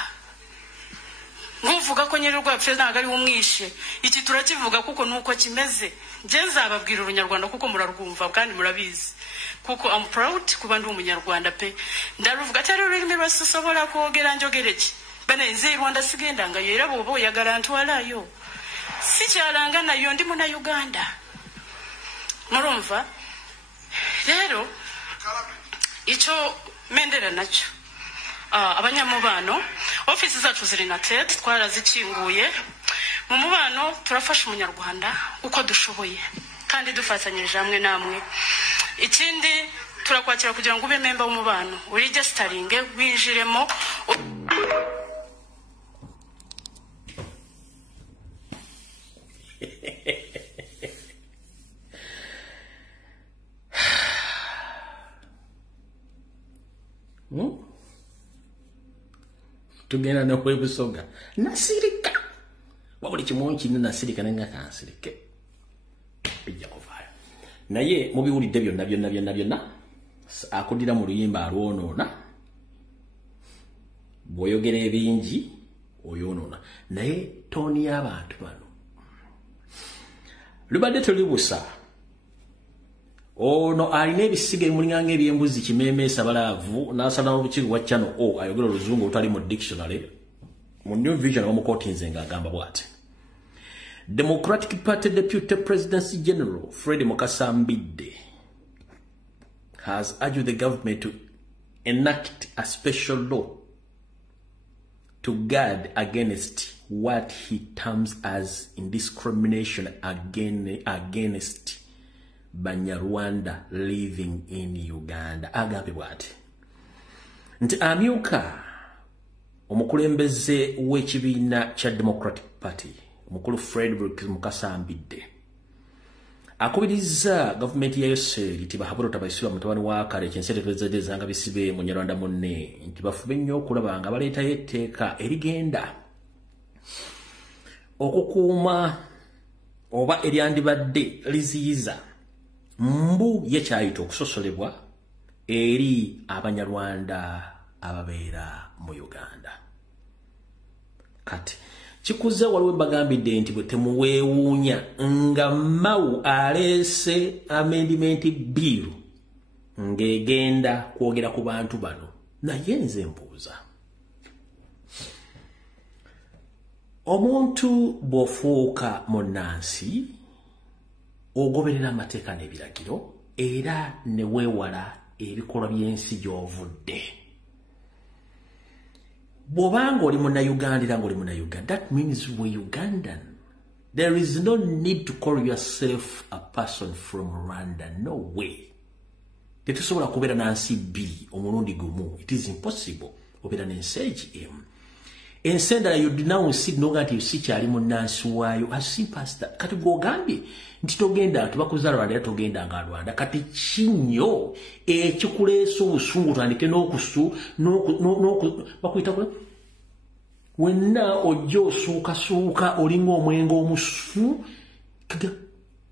nguvuga ko nyir'urwa pfe ntago ari umwishe iki turakivuga kuko nuko kimeze nje nzababwira urunyarwanda kuko murarwumva kandi murabizi kuko I'm proud kuba ndi umunyarwanda pe ndaruvuga atari ururimi rwasosobora kogera njogereki bane nze Rwanda sigenda nga yera bobo ya garanti walayo si cyaranga nayo ndi mu na Uganda murumva rero icyo mendera nacyo abanyamubano ofisi zacu ziri na tete twarazikinguye mu mubano turafasha umunyarwanda uko dushoboye kandi dufatanyije hamwe namwe ikindi turakwakira kugira ngo ube member w'umubano uregistaringe winjiremo tugenda n'owe busoga nasirika wabuli kimu kino nasirika nenga kansirike bijja kuvaayo naye mubiwulidde byonna akudira mu luyimba alwonoona bw'oyogera ebingi oyonoona naye tooni y'abantu bano lubadde tulibusa ono alina ebisiga ebimulinga ebyembuzi kimeemeesa balaavu n'asala n'olukiiko wa channel o ayogera oluzungu olutali mu dictionary mu New Vision bamukotinze ng'agamba bw'ati Democratic Party Deputy Presidency General Fred Mukasambidde has urged the government to enact a special law to guard against what he terms as indiscrimination against Banyarwanda living in Uganda. Agambe bwati nti amyuka omukulembeze w'ekibiina kya Democratic Party omukulu Frederick Mukasambidde akubiriza gavumenti ya Yoseri nti bahabura tabayisibwa mutabani wa kale ekyenseetebeza zanga bisibe munyarwanda munne nti bafube nnyo okulaba nga baleetayo etteeka erigenda okukuuma oba eryandibadde liziyiza mbu yekyayita okusosolebwa eri abanyarwanda ababeera mu Uganda. Kati kikuze waliwo bagambidde nti bwe temuweewuunya nga Mao aleese amendment bill ng'egenda kwogera ku bantu bano naye nze mbuuza omuntu bw'ofuuka munnansi ogoberera amateeka n'ebiragiro era ne weewala ebikolwa by'ensi gy'ovudde. Bw'obanga oli Munnayuganda era ng'oli Munnayuganda, that means we're Ugandan. There is no need to call yourself a person from Rwanda. No way. Tetusobola kubeera nansi B omulundi gumu. It is impossible. Obeera n'enseegi emu. Ensendala you denounce noga nti sikyali munnansi waayo as simple as that. Kati gwogambye nti togenda tubakuzaala Rwanda togenda nga Rwanda. Kati kinyo ekikuleesa obusungu tandike n'okusu bakuyita kule wenna ojja osuukasuuka olinga omwenge omusu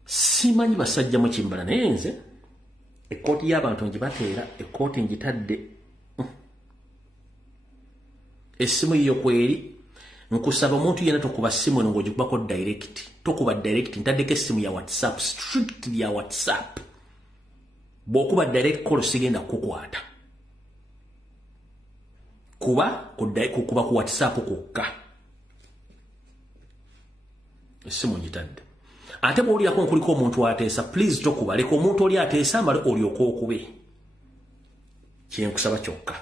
simanyi basajja mu kimbala naye nze ekkooti y'abantu ngibateera ekkooti ngitadde essimu yiyo kweri nkusaba omuntu yena tokuba simu eno ng'ogikubako direct tokuba direct ntaddeko essimu ya WhatsApp strictly ya WhatsApp bw'okuba direct call sigenda kukwata kuba ku WhatsApp kukka essimu ngitadde ate bw'oliyako nkuliko omuntu ateesa please tokuba leka omuntu oli ateesa amale olyoka okube kyenkusaba kyokka.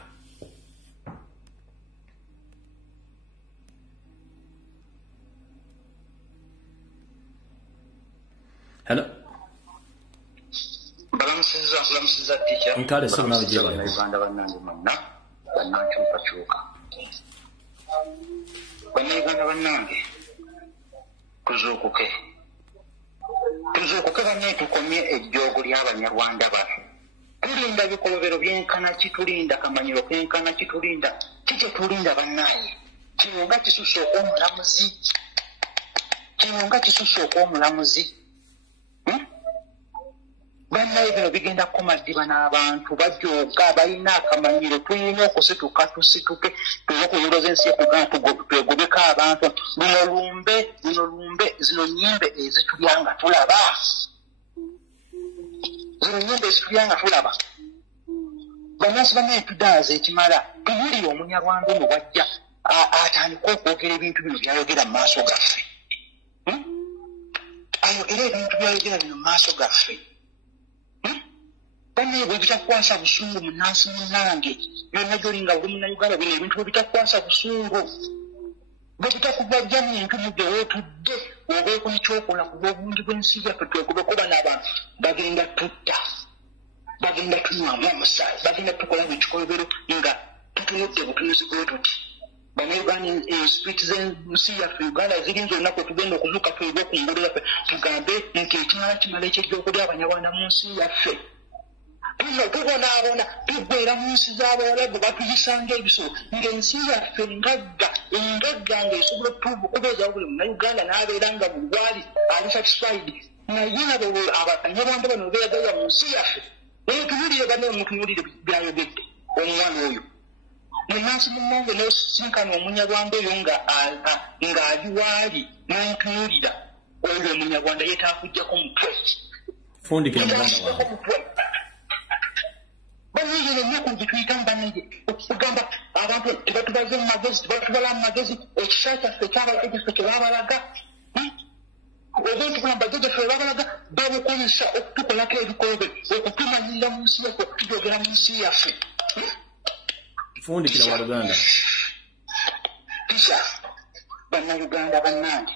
Hello. Balamusiza teacher. Nkale sasa nawe je bana. Uganda banange manna. Bananchuka chuka. Uganda banange. Kuzukuke. Kuzukuke banye tukomye ejjogo ly'Abanyarwanda bafe. Tulinda bikolobero byenkana kitulinda kamanyiro kenkana kitulinda. Kike tulinda bannaye. Kinonga kisuso omulamuzi. Kinonga kisuso omulamuzi. Bannaye bino bigenda kumaddiba n'abantu bajooga balina akamanyiro tulina okusituka tusituke tuyokuyoloza ensi yekugana twegobeko abantu luno lumbe zino nnyimbe ezitulyanga tulaba bannansi bannaye tudaaza ekimala tuyulire omunyarwanda ono bwajja atandika okwogera ebintu bino byayogera mu maaso gaffe ayogera ebintu byayogera bino mu maaso gaffe bane bwe bitakwasa busungu munansi munange byonna gyolinga buli munnayuganda bino ebintu bwe bitakwasa busungu bwe bitakubajja muntu mudde wotudde obeeko nekyokola ku bwobungi bw'ensi yaffe twekubeko bano abantu bagenda tutta bagenda tunywamu omusaayi bagenda tukola ekikolobero nga tutunudde butunuzi bwe tuti bannayuganda street z'ensi yaffe Uganda zirinza olunaku tugenda okuzuuka twebwe ku ngulu yaffe tugambe nti ekimala kimala ekyejjogo ly'Abanyarwanda mu nsi yaffe tubonaabona tugwera mu nsi z'Abawarabu batuyisanga ebisolo ng'ensi yaffe engagga ng'esobola okubeezawo buli munnayuganda n'abeera nga bulwali ali satisfied naye nabo Abanyarwanda bano beegaza mu nsi yaffe naye tunulire bane mutunulire byayogedde omwana oyo munansi mumonge n'osinkana omunyarwanda oyo ng'ali waali n'omutunulira oyo omunyarwanda yeetaakujjako mutwe fundikira muganda wawe banyiye ennaku gituyitamu banyiye okugamba abantu tebatubaze mu magezi tebatubala mu magezi ekisa kyaffe kyabagezi kyebabalaga obuntu bulamba bagezi babalaga babukozesa okutukolako ebikolobero okutumanyirira mu nsi yaffe okutujogera mu nsi yaffe fundikira wa Luganda kisa bannayuganda bannange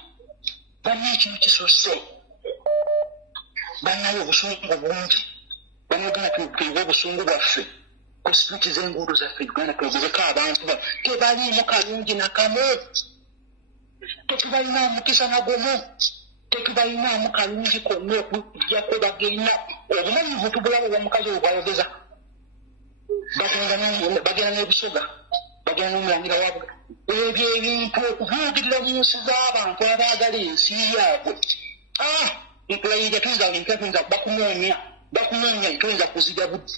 bannaye ekintu kisose bannaye obusungu bungi bannayuganda tuyiwe obusungu bwaffe ku situti z'enguudo zaffe Uganda twegobeko abantu tebaliimu kalungi nakamu tetubalinaamu mukisa nagomu tetubalinaamu kalungi konna okujjako bagenda obumanyivu tubulabo bwomukazi oyo bwayogeza bagenda n'ebisoga bagenda n'omulangira waabwe ebyo ebintu okubuugirira mu nsi z'abantu abaagala ensi yaabwe nkulayirya tuyinza bakunoonya tuyinza kuzija budde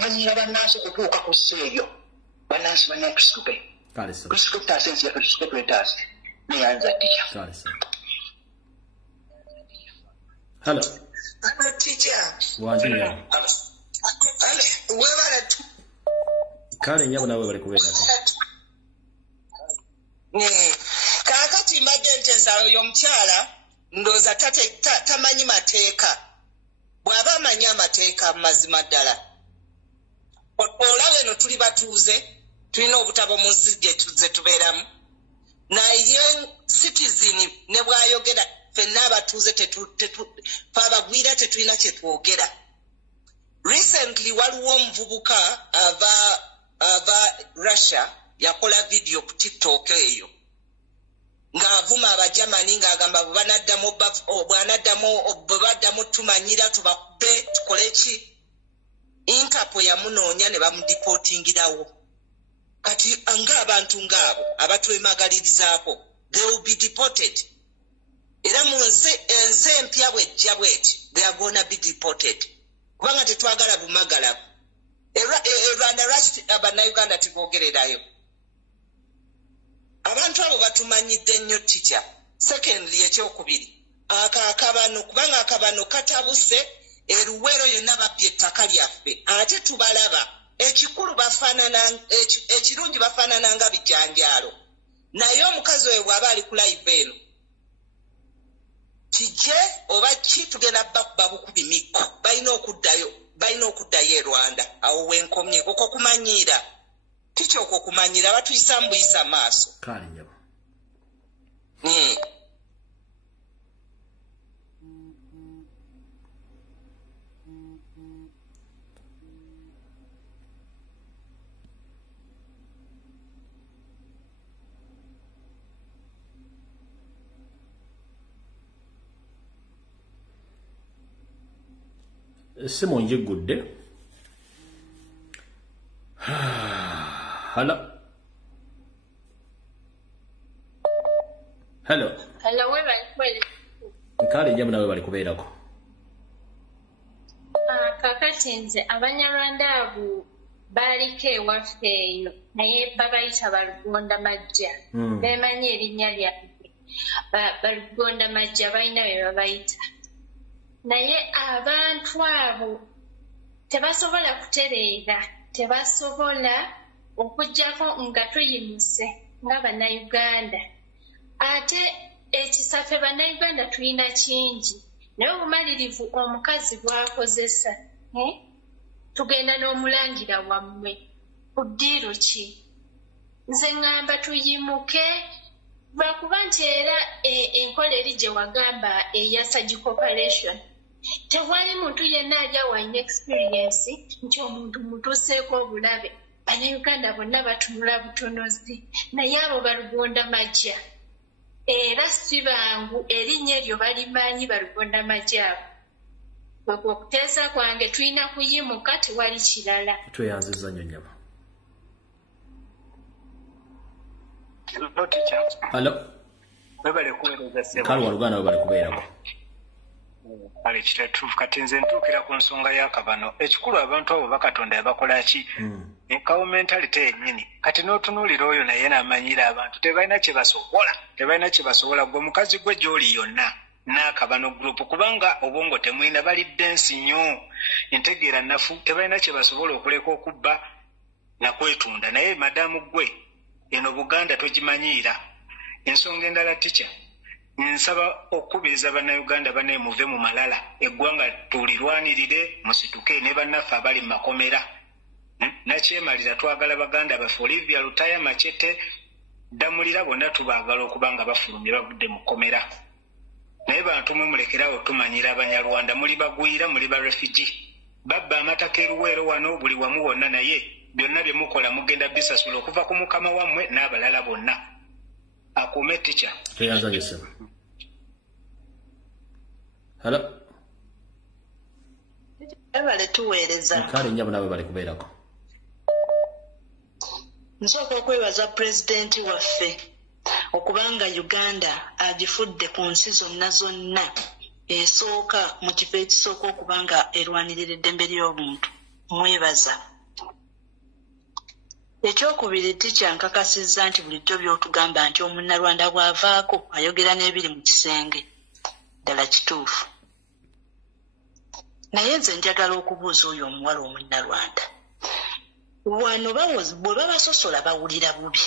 manyira bannansi okutuuka ku sseeyo bannansi bannaye tusituke tusituke ensi yaffe tusituke twetaase neyanza tica Hello. Hello, teacher. Wanjira. Webala tu. Kale nyabo nawe bali kubeera. Kakati mbadde ntesa oyo omukyala ndooza tamanyi mateeka. Bw'aba amanyi amateeka mazima ddala. Olaba eno tuli batuuze, tulina obutabo mu nsi gye tubeeramu. naye citizen ne bwayogera fenna abatuuze twabagwira tetulina kye twogera. Recently waliwo omuvubuka ava Russia yakola video ku TikTok eyo ng'avuma abajamani ng'agamba bw'anaddamu tumanyira tubakube tukole ki. Interpol yamunoonya ne bamudipotingirawo. Kati ng'abantu ng'abo abatwemagalirizaako they will be deported. Era mu ensi empya bw'ejja bw'eti they are gonna be deported. Kubanga tetwagala bumagalavu. Rwanda Bannayuganda tuboogererayo. Abantu abo batumanyidde nnyo teacher. Secondly ekyokubiri akabano kubanga akabano katabuse eruwero yonna babbye ettaka lyaffe ate tubalaba ekikulu ekirungi bafaanana nga bijanjaalo naye omukazi oyo bw'aba ali ku live eno kijje oba ki tugenda bakuba bukubi mikko balina okuddayo e Rwanda awo wenkomye okwo kumanyiira ticha okwo kumanyira batuyisa mbuyisa maaso kale nyabo Simon Jigudde. Hello. Hello. Hello, where Kale jamu nawe bali kubeerako. Kakati nze Abanyarwanda abo baliko ewaffe eyo naye babayita balugonda majja. Beemanyi erinnya lyabwe. Balugonda majja balina bye babayita. Naye abantu abo tebasobola kutereera, tebasobola okujjako nga tuyimuse nga Bannayuganda. Ate ekisa Bannayuganda tulina kingi naye obumalirivu omukazi bw'akozesa tugenda n'omulangira wammwe ku ddiiro ki. Nze ŋŋamba tuyimuke lwakuba nti era enkola eri gye wagamba eya surgical operation tewali muntu yenna ajja wine experience nti omuntu mutuuseeko obulabe. Bannayuganda bonna batunula butunuzi naye abo balugonda majja era si bangu erinnya eryo balimanyi balugonda majja abo. Bwe okuteesa kwange tulina kuyimuka tewali kirala. Tweyanziza nnyo nnyama. Hello. Webale kuweereza ssebo. Kale Waluganda we bali kubeerako. Kale kitetuufu kati nze ntuukira ku nsonga y'akabano. Ekikulu abantu abo bakatonda yabakola ki? Enkawo mentality yennyini. Kati n'otunuulira oyo naye n'amanyira abantu tebalina kye basobola. Gwe mukazi gwe gy'oli yonna n'akabano group kubanga obwongo temwina balidde ensi nnyo entegeera nnafu tebalina kye basobola okuleka okubba nakwetunda. Naye madamu gwe eno Buganda togimanyiira. Ensonga endala teacher nsaba okubiriza Bannayuganda bane muve mu malala eggwanga tulirwanirire musituke ne bannaffe abali mu makomera. Nakyemalira twagala Baganda baffe Olivia Lutaya Machete Damulira bonna tubaagala okubanga bafulumye bavudde mu komera. Naye bantu mumulekerawo tumanyira Abanyarwanda muli bagwira muli ba refugee babba amataka eruweero wano buli wamu wonna naye byonna bye mukola mugenda bisasula okuva ku mukama wammwe n'abalala bonna. Akume teacher. Tweyanza jesema. Hello. Ebale tuweereza. Kale nnyabo nawe bali kubeerako. Nsooka okwebaza pulezidenti waffe okubanga Uganda agifudde ku nsi zonna esooka mu kifo ekisooka okubanga erwanirira eddembe ly'obuntu. Mwebaza. Ekyokubiri teacher nkakasizza nti bulijjo by'otugamba nti omunnarwanda bw'avaako ayogera n'ebiri mu kisenge. Ddala kituufu. Naye nze njagala okubuuza oyo omuwala omunnarwanda. Wano bwe babasosola bawulira bubi.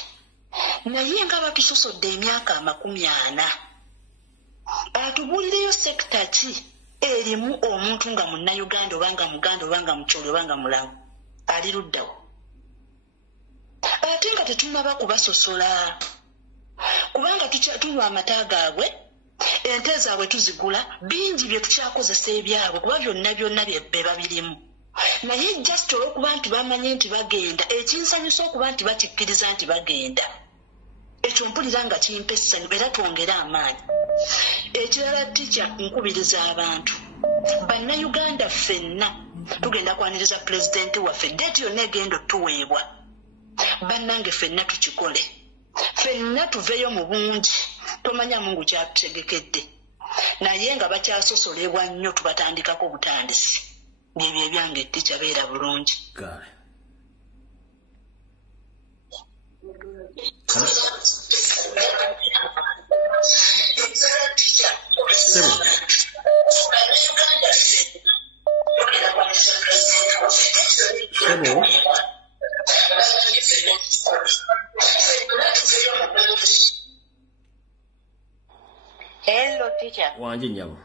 Naye nga batusosodde emyaka 40. Atubuulireyo sekita ki erimu omuntu nga munnayuganda obanga muganda obanga mukyoli obanga mulamu ali luddawo. Ate nga tetunnaba kubasosola. kubanga tunywa amata gaabwe ente zaabwe tuzigula bingi bye tukyakozesa ebyabwe kuba byonna be babirimu naye just olw'okuba nti bamanye nti bagenda ekinsanyusa okuba nti bakikkiriza nti bagenda ekyo mpulira nga kimpa essanyu era twongera amaanyi ekirala tikya nkubiriza abantu bannayuganda ffenna tugenda kwaniriza pulezidenti waffe deeti yonna egenda otuweebwa bannange ffenna tukikole ffenna tuveeyo mu bungi tomanya mungu kyatutegekedde naye nga bakyasosolebwa nnyo tubatandikako obutandisi ng'ebyo ebyange tikyabeera bulungi Hello teacher. Wanje nyabo.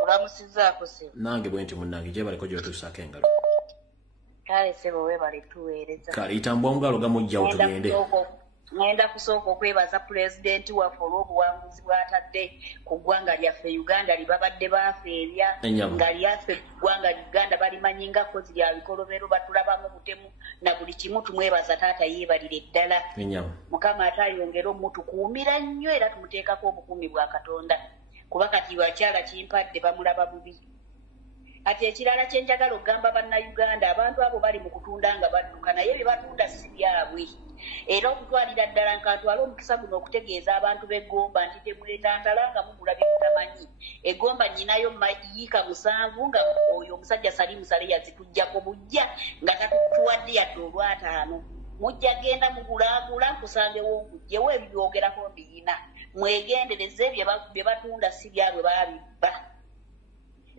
Kulamusizaako sebo. Nange bwenti munnange je baliko gyo tusaka engalo. Kale sebo we bali tuweereza. Kale itambwa ngalo gamujja otugende. Ngenda kusooka okwebaza pulezidenti waffe olw'obuwanguzi bw'atadde ku ggwanga lyaffe Uganda libabadde baafeerya nga lyaffe ggwanga Uganda balimanyi nga kozi lya bikolobero batulabamu butemu na buli kimu tumwebaza taata yeebalire eddala. Mukama ate ayongera omutukuumira nnyo era tumuteekako obukuumi bwa Katonda kuba kati wakyala kimpadde bamulaba bubi. Ati ekirala kye njagala okugamba bannayuganda abantu abo bali mu kutunda nga badduka naye bye batunda si byabwe. Era okutwalira ddala nkatwala omukisa guno okutegeeza abantu b'eggomba nti temwetantala nga mugula bye mutamanyi. Eggomba nnyinayo yiika 7 nga oyo omusajja Salimu Sale yazitujjako bujja nga tatutuwadde yadde olw'ataano. Mujja genda mugulaagula nkusangewo nkujjewo ebibyogerako mbiyina. Mwegendereze bye batunda si byabwe babibba.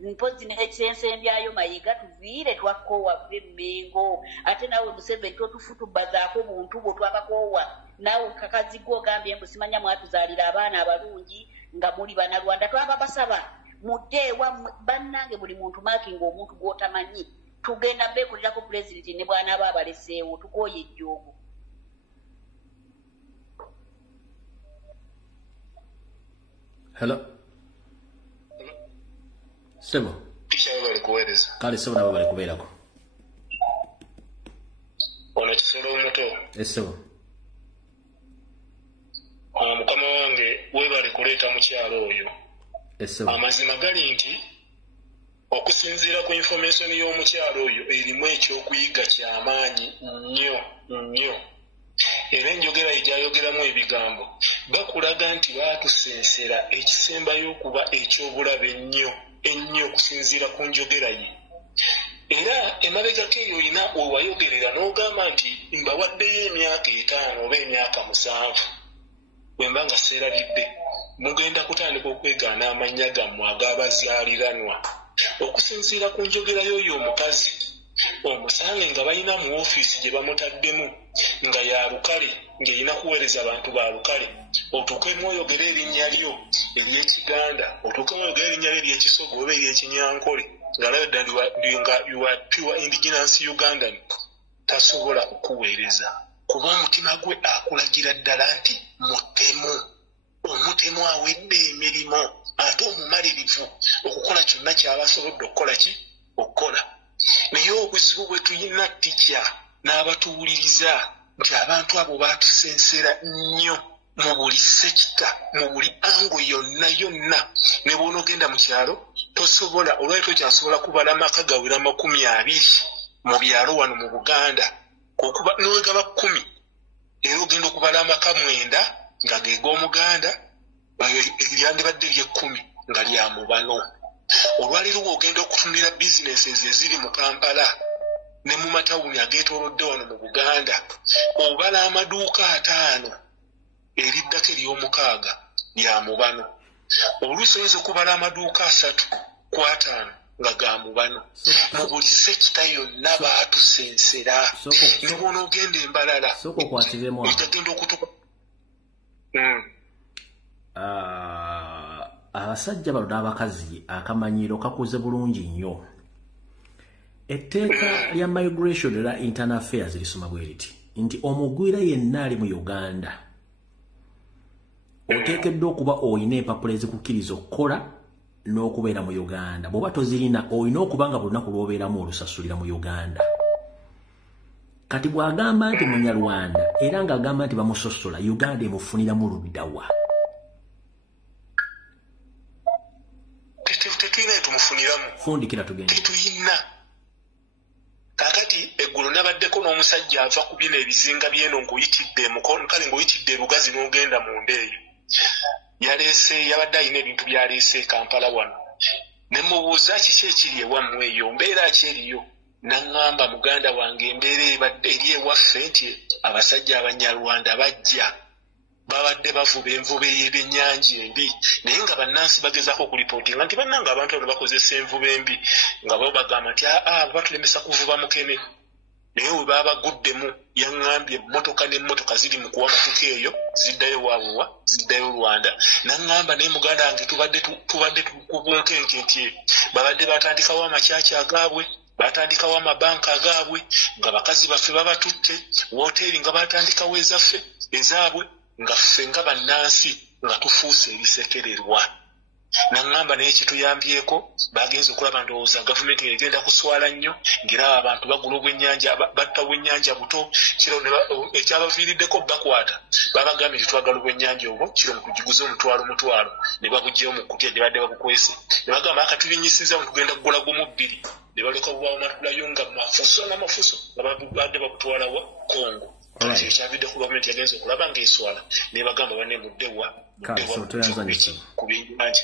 Mpozi n'ekisensembyayo Mayiga tuviire twakoowa Mmengo ate nawe Museveni totufutubazaako buntu bwo twakakoowa nawe kakazigwa ogambye mbu simanya mwatuzaalira abaana abalungi nga muli Bannarwanda twababasaba muddeewa bannange buli muntu maakinga omuntu gw'otamanyi tugenda beekolirako pulezidenti ne bw'anaaba abaleseewo tukooye ejjoogo. Hello. Sebo. Kisha wewe alikueleza. Kale sebo na baba alikubeerako. Ono kisolo omuto. Sebo. Mukama wange wewe alikuleeta mu kyalo oyo. Sebo. Amazima gali nti okusinziira ku information y'omu kyalo oyo erimu ekyokuyiga ky'amaanyi nnyo. Era enjogera egyayogeramu ebigambo bakulaga nti baatusensera ekisembayo okuba ekyobulabe ennyo okusinziira ku njogera ye. Era emabegako eyo olina wewayogerera n'ogamba nti mbawaddeyo emyaka 5 oba emyaka 7 bwe mba nga seerabidde mugenda kutandika okwegaana amannya gammwe ag'abazaaliranwa okusinziira ku njogera y'oyo omukazi omusange nga balina mu ofiisi gye bamutaddemu nga ya lukale ng'erina kuweereza abantu ba lukale otuukemu oyogera erinnya lyo ery'Ekiganda otuukemu oyogera erinnya lyo ery'Ekisogo oba ery'Ekinyankole nga you are pure indigenous Ugandan tasobola kukuweereza kuba omutima gwe akulagira ddala nti omutemu awedde emirimu ate omumalirivu okukola kyonna ky'aba asobodde okukola ki okukola. Naye obuzibu bwe tulina tikya n'abatuwuliriza nti abantu abo baatusensera nnyo mu buli sekita mu buli ango yonna ne bw'onoogenda mu kyalo tosobola olwali tokyasobola kubala amaka gawera 20 mu byalo wano mu Buganda okuba n'owegaba 10 era ogenda okubala amaka 9 nga geeg'Omuganda eryandibadde ly'e10 nga lya mubano. Olwaliro ogenda okutunira businesses eziri mu Kampala ne mu matawuni ageetoolodde wano mu Buganda obala amaduuka 5 eriddako ery'omukaaga lya mubano. Oluusi oyinza okubala amaduuka 3 ku 5 nga ga mubano. Mu buli sekita yonna baatusensera ne bw'onoogenda embalala egagenda okutuka. Abasajja bano n'abakazi akamanyiro kakuze bulungi nnyo. Etteeka lya migration era internal affairs lisoma bwe liti nti omugwira yenna ali mu Uganda oteekeddwa okuba oyina empapula ezikukkiriza okukola n'okubeera mu Uganda. Bw'oba tozirina olina okuba nga buli lunaku lw'obeeramu olusasulira mu Uganda. Kati bw'agamba nti Munyarwanda era ng'agamba nti bamusosola, Uganda emufuniramu luddawa? Tetuyina etumufuniramu. Fundikira tugende. Tetuyina. Kakati eggulu nabaddeko n'omusajja ava ku bino ebizinga by'eno ng'oyitidde mukono kale ng'oyitidde Lugazi n'ogenda mu ndeeyo. Yabadde alina ebintu byaleese Kampala wano. Ne mubuuza kiki ekiri ewammwe eyo, mbeera ki eriyo? N'aŋŋamba muganda wange embeera ebadde eri ewaffe nti abasajja Abanyarwanda bajja babadde bavuba envuba ey'ebyennyanja embi, naye nga bannansi bagezaako okulipootinga nti bannanga abantu bano bakozesa envuba embi, nga bo bagamba nti batulemesa kuvuba mukene. Naye we baba baguddemu yaŋŋambye emmotoka n'emmotoka ziri mu kuwa matuka eyo ziddayo waabuwa ziddayo Rwanda. N'aŋŋamba naye muganda wange tubadde ku bunkenkentye, babadde batandikawo amakyaki agaabwe, batandikawo amabanka agaabwe, nga bakazi baffe babatutte, woteeri nga batandikawo ezaabwe, nga ffe nga bannansi nga tufuuse ebisekererwa. N'aŋŋamba naye kituyambyeko bagenze okulaba ndowooza gavumenti egenda kuswala nnyo ng'era abantu bagula obwennyanja batta obwennyanja buto, kiro ekyabaviiriddeko bakwata babagambye nti twagala obwennyanja obwo kiro mukugiguza omutwalo ne babugyeyo mu kkutya gye badde babukwese, ne bagamba akatubinyisiza mu tugenda kugula gumu bbiri, ne baleka obubaawo matulayo nga mafuso nga badde babutwalawa Kongo. Ekyavidde ku gavumenti yagenze okulaba ng'eswala ne bagamba bane muddewa ku byennyanja.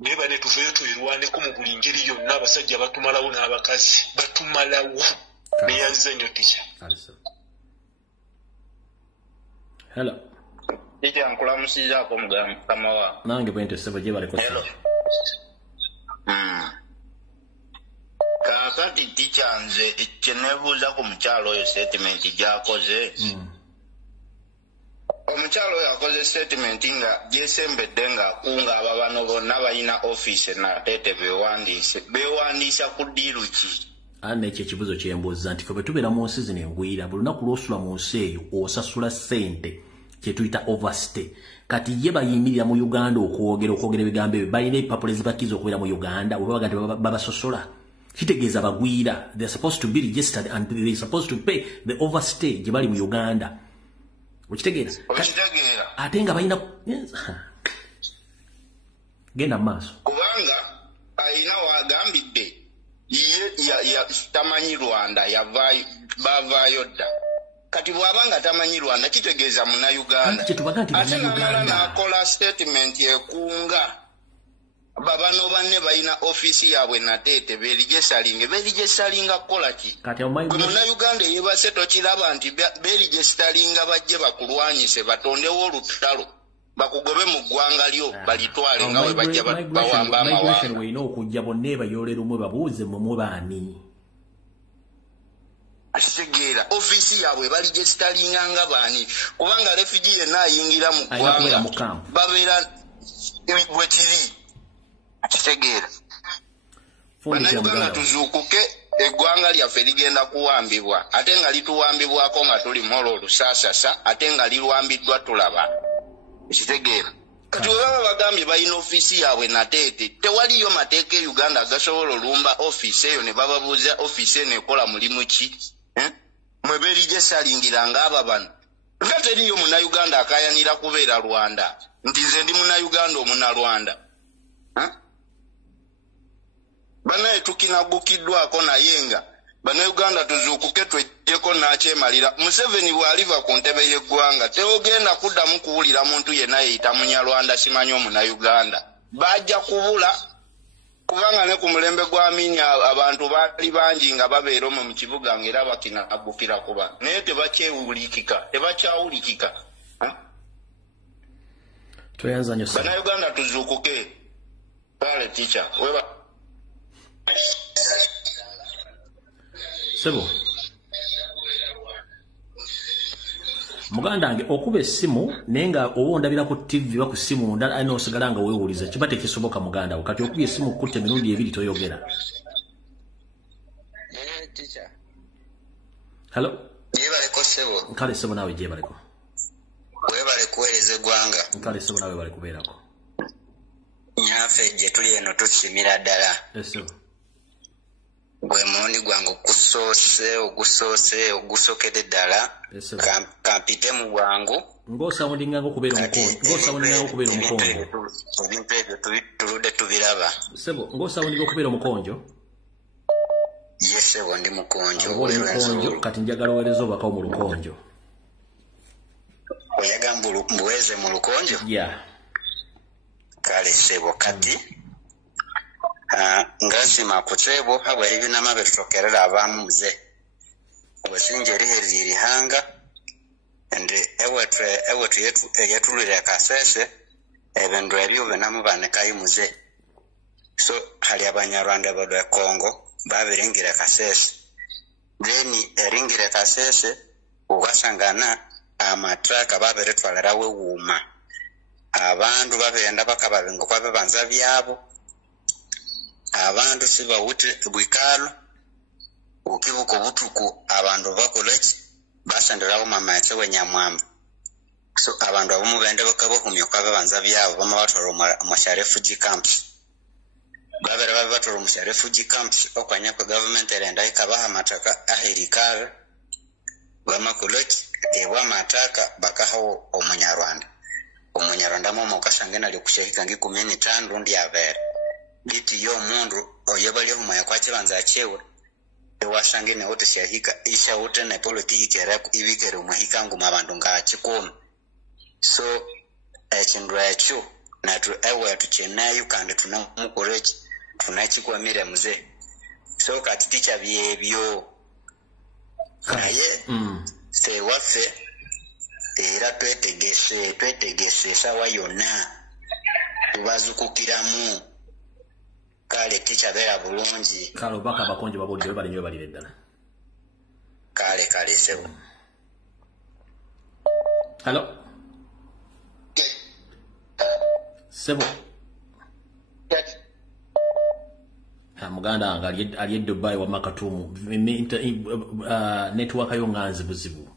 Naye bane tuveeyo tuyirwaneko mu buli ngeri yonna, abasajja batumalawo n'abakazi batumalawo. Neyanziza nnyo tica. Hello. Tica nkulamusizaako mukama wa. Nange bwente ssebo gye baleko ssebo. Kakati tica nze kyenebuuza ku mukyalo oyo statement gy'akoze. Omukyalo oyo akoze statement nga gyesembedde ng'akunga ababano bonna balina ofiisi nateete beewandiisa ku ddiiru ki? Ekyo ekibuzo kyembuuza nti ffe bwe tubeera mu nsi zino engwira buli lunaku lw'osula mu nsi eyo osasula ssente kye tuyita overstay. Kati ye bayimirira mu Uganda okwogera ebigambo ebyo, balina empapula ezibakkiriza okubeera mu Uganda bwe babaga nti babasosola. Kitegeeza bagwira, they're supposed to be registered and they're supposed to pay the overstay gye bali mu Uganda. Okitegeera? Ate nga balina genda maaso. Kubanga alina wagambidde ye tamanyi Rwanda bavaayo dda. Kati bw'abanga tamanyi Rwanda kitegeeza Munnayuganda. Ate namala n'akola statement ekunga babano banne balina ofiisi yaabwe nateete beerigesitalinga kukola ki? Munnayuganda eyebase tokiraba nti beerigesitalinga bajje bakulwanyise batondewo olutalo bakugobe mu ggwanga lyo balitwale nga bwe bajja bawamba amawanga. Weina okujja bonna ebayoolera umwe babuuze mumwe baani. Akitegeera ofiisi yaabwe baligesitalinga nga baani, kubanga refugee yenna ayingira mu ggwanga babeera bwe kiri. Akitegeera Bannayuganda tuzuukuke, eggwanga lyaffe ligenda kuwambibwa, ate nga lituwambibwako nga tuli mola olusaasasa, ate nga lirwambiddwa tulaba. Ekitegeera kati bwe baba bagambye balina ofiisi yaabwe nateete, tewaliyo mateeka e Uganda agasobola olumba ofiisi eyo ne bababuuza ofiisi eno ekola mulimu ki? Mwe beerigesalingira ng'aba bano. Nga teriyo Munnayuganda akayanira kubeera Rwanda nti nze ndi Munnayuganda Omunnarwanda. Banaye tukinagukiddwako naye nga Bannayuganda tuzuukuke twejjeko n'akyemalira. Museveni bw'aliva ku ntebe y'eggwanga teogenda kuddamu kuwulira muntu yenna yeyita Munyarwanda simanyi Omunnayuganda. Bajja kubula kubanga ne ku mulembe gwa Amini abantu baali bangi nga babeera omwo mu kibuga ng'era bakinagukira kuba naye tebakyawulikika. Bannayuganda tuzuukuke. Kale teacher Sebo muganda wange okuba essimu naye nga oba ondabira ku TV ku ssimu ndala osigala nga weewuliza kiba tekisoboka muganda wo. Kati okubye essimu kutte emirundi ebiri toyogera. Hello? sebo. Nkale sebo nawe je baleko. Webale kuweereza gwanga. Nkale sebo nawe bali kubeerako. Nyafe je tuli eno tusimira ddala. Eso. Gwe mundi gwangu ogusokede ddala. Eso. Kampite mu bwangu. Ngosa wondinga okubeera omukonjo. Ebintu ebyo tuludde tubiraba. Sebo, ngosa wondinga okubeera omukonjo. Yes, sebo ndi mukonjo. Mukonjo kati njagala oweereza obaka mu lukonjo. Oyagamba mbuweze mu lukonjo? Yeah. Kale sebo kati ngasima ku sebo habwa ebinama betutokerera abamu muze obusinje eriheriri hanga ende ewethu yetulire kasese ebintu ebyo benamu banekayi muze so hali abanyarwanda badwa Kongo babiringira kasese then eringire kasese ugasangana amatraka babiretwalira we wuma abantu babenda bakababengo kwabe banza byabo abantu sibawute bwikalo ukibuko butuku abantu bakoleki basandirawo mama yatse wenyamwamba so abantu abamu bende bakabo kumyo kwabe banza byabo bama batoro mu refugee camps babera batoro mu refugee camps okwanya ko government erenda ikabaha mataka ahirikala bama koleki ewa mataka bakahawo Umunyarwanda momo kasangena ali kushirika ngi 15 ndi avere biti yo mundu oyebali humaya kwache banza chewe ewashangene wote shahika isha wote na politiki era ibikere umahika ngo mabandu ngachikoma so echindwa echo na tu ewe tuchenayo kandi tunamukorechi tunachikwamira muze so kati ticha byebyo kaye se wafe era twetegese sawa yonna tubazukukiramu kale ticha bera bulungi kale baka bakonje babodde bali nyo bali ddala kale sebo. Hello sebo Muganda anga ali Dubai wa makatumu network ayo nganzi buzibu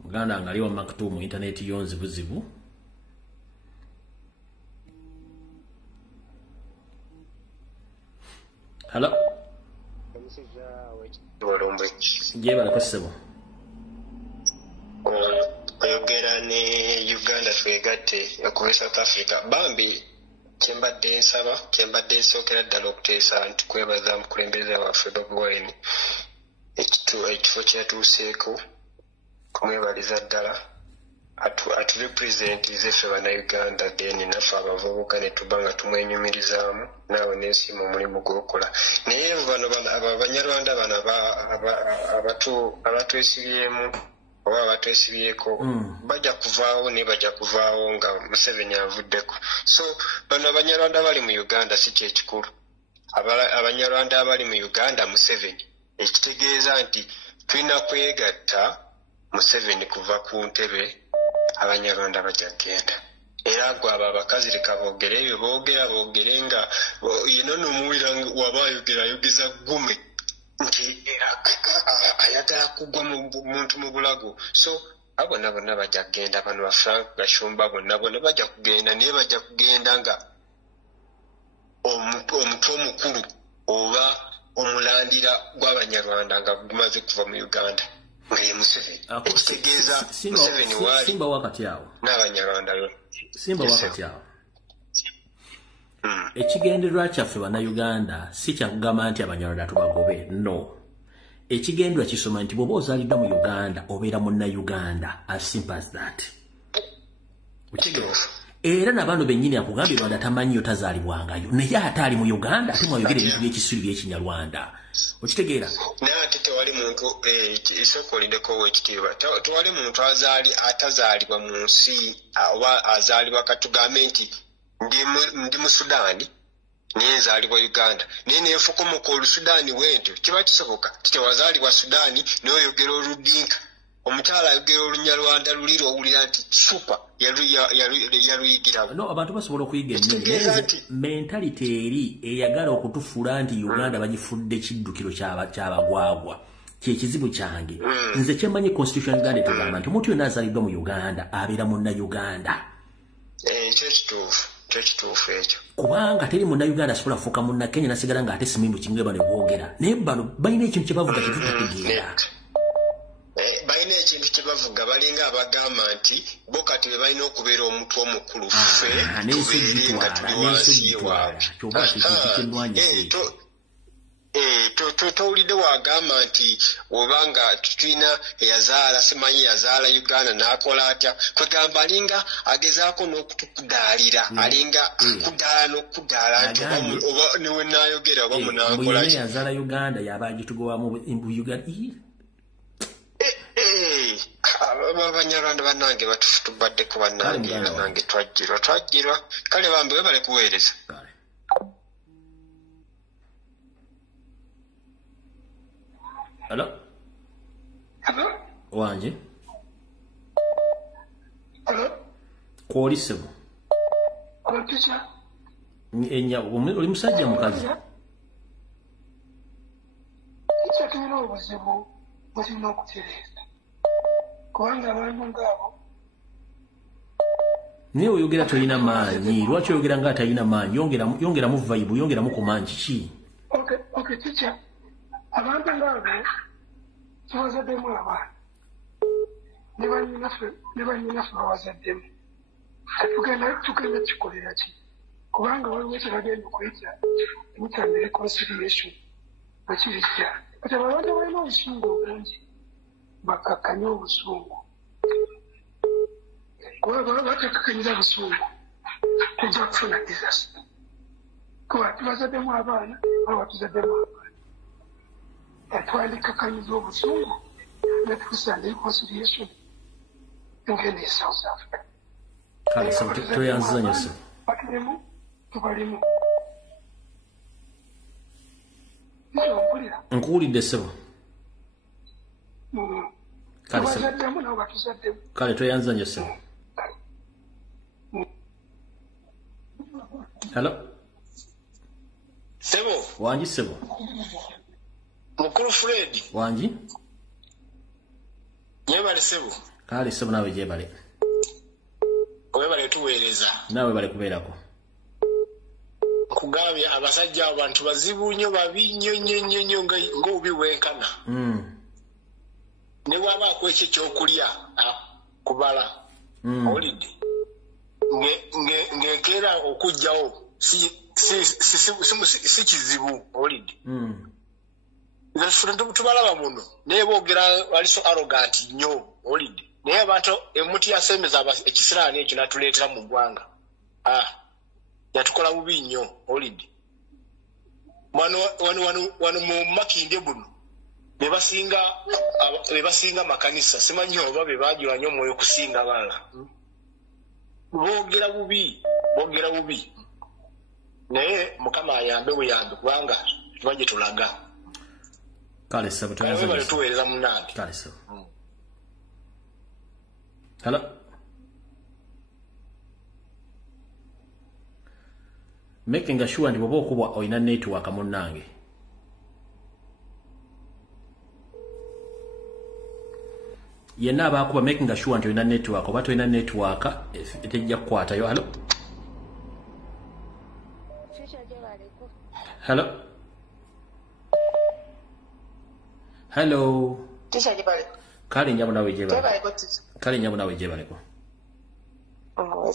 Muganda ngali wa makatumu internet yonzi buzibu Hello Jeba la kosebo oyogera ne Uganda twegatte ku South Africa bambi kyembadde nsokera ddala okuteesa nti kwebaza mukulembeze waffe Lumbuye ekifo kyatuuseeko kumwebaliza ddala atu represent izeffe bannayuganda then naffe abavubuka ne tuba nga tumwenyumirizaamu naawe n'ensiima omulimu gw'okola naye bano abanyarwanda bano abatwesibyemu oba abatwesibyeko bajja kuvaawo nga Museveni avuddeko so bano abanyarwanda bali mu Uganda si kyekikulu abanyarwanda abali mu Uganda Museveni ekitegeeza nti tulina kwegatta Museveni kuva ku ntebe abanyarwanda bajja kugenda era gwe abo abakazi lekabogere ebyo boogere nga yino n'omuwira wabayogeza gume nti ayagala kugwa muntu mu bulago so abo bonna bajja kugenda bano ba Frank Gashumba bonna bajja kugenda naye bajja kugenda nga omutwe omukulu oba omulandira gw'abanyarwanda nga gumaze kuva mu Uganda ngaye Museveni ekitegeeza Museveni waali Simba wakati awo n'abanyarwanda Simba wakati awo ekigendererwa kyaffe bannayuganda si kyakugamba nti abanyarwanda tubagobe no ekigendererwa kisoma nti bw'oba ozaaliddwa mu Uganda obeera munnayuganda as simple as that era nabano bennyini akugambye Rwanda tamanyiyo tazaalibwangayo naye ate ali mu Uganda ate mwayogera ebintu by'ekisiri by'Ekinyarwanda okitegeera naye ate tewali muntu isokolindeko ow'ekitiibwa tewali muntu atazaalibwa mu nsi oba azaalibwa katugambe nti ndi mu Sudaani naye nzaalibwa Uganda naye neefukumuka Olusudaani bwentyo kiba kisoboka titewazaalibwa Sudaani n'oyogera Oludinka omukyala ayogera Olunyarwanda luli lwowulira nti super yaluyigirawo. No, abantu basobola okuyiga ennimi. Mentality eri eyagala okutufuula nti Uganda bagifudde kiddukiro ky'abagwagwa. Kye kizibu kyange. Nze kyemmanyi constitution ya Uganda etugamba nti omuntu yonna azaliddwa mu Uganda abeera Munnayuganda. Kyekituufu ekyo. Kubanga teri Munnayuganda asobola kufuuka Munnakenya nasigala ng'ate simindu kinge bano boogera. Naye bano balina ekintu kye bavuga kye tutategeera. Balina ekintu kye bavuga balinga abagamba nti bo kati be balina okubeera omuntu omukulu ffe tubeere nga tuli wansi yewaabwe. Towulidde wagamba nti obanga tulina eyazaala simanyi yazaala Uganda n'akola atya kwegamba alinga agezaako n'okutukudaalira alinga kudaala n'okudaala nti oba niwe naayogera oba munaakola yazaala Uganda yaba agitugowamu Uganda. Abanyarwanda bannange batubaddeko bannange twajjirwa kale bambi webale kuweereza. Hello? Wanje? Hello? Kwoli sebo? Teacher? Oli musajja mukazi? Teacher, tulina obuzibu bwe tulina okutereeza. Kubanga abantu ng'abo naye oyogera tolina maanyi. Lwaki oyogera nga atalina maanyi? Yongeramu vibe, yongeramu ku maanyi kiki? Okay, teacher. Abantu ng'abo tubazaddemu abaana. Ne bannyinaffe bawazaddemu. Tugenda kikolera ki? Kubanga waliwo kye bagenda okuyita emutanda reconciliation bwe kirijja. Kati abantu balina obusungu obungi bakakkanye obusungu. Kuba batakakkanyiza busungu tujja kufuna disaster. Kuba tubazaddemu abaana oba tuzaddemu abaana. Twandikakkanyiza obusungu ne tukusanga reconciliation ngene e South Africa. Kale so toyanzanya so. Batulemu tubalimu. Nkuwulidde sebo. Kale toyanzanya sebo. Hello? Sebo. Wanji sebo. Mukulu Fred. Wanji? Nyebale sebo. Kale sebo nawe jebale. Webale tuweereza. Nawe bale kubeerako. Kugambye abasajja abantu bazibu nnyo babi nnyo ng'obi wenkana. Ne bw'abaako ekyo ekyokulya kubala. Olidde. Ng'enkeera okugjawo si kizibu. Olidde. Tubalaba muno naye boogera wali so arrogant nnyo. Olidde. Naye abantu emuti yasemeza ekisiraani ekyo natuleetera mu ggwanga. Yatukola bubi nnyo. Olidde. Wano mu Makinde buno be basinga makanisa simanyi oba be baajula nnyo omwoyo okusinga balala. Boogera bubi. Naye Mukama ayambe buyambe kubanga tuba gye tulaga. Kale sebo tuweereza munnange. Kale sebo. Hello? Making sure ndi bwoba okubwa olina network munnange. Yenna abaakuba making sure nti olina network oba tolina network etejja kukwatayo. Hello? Hello? Hello? Tisha jebale. Kale nyabu nawe jebale. Kale nyabu nawe jebaleko.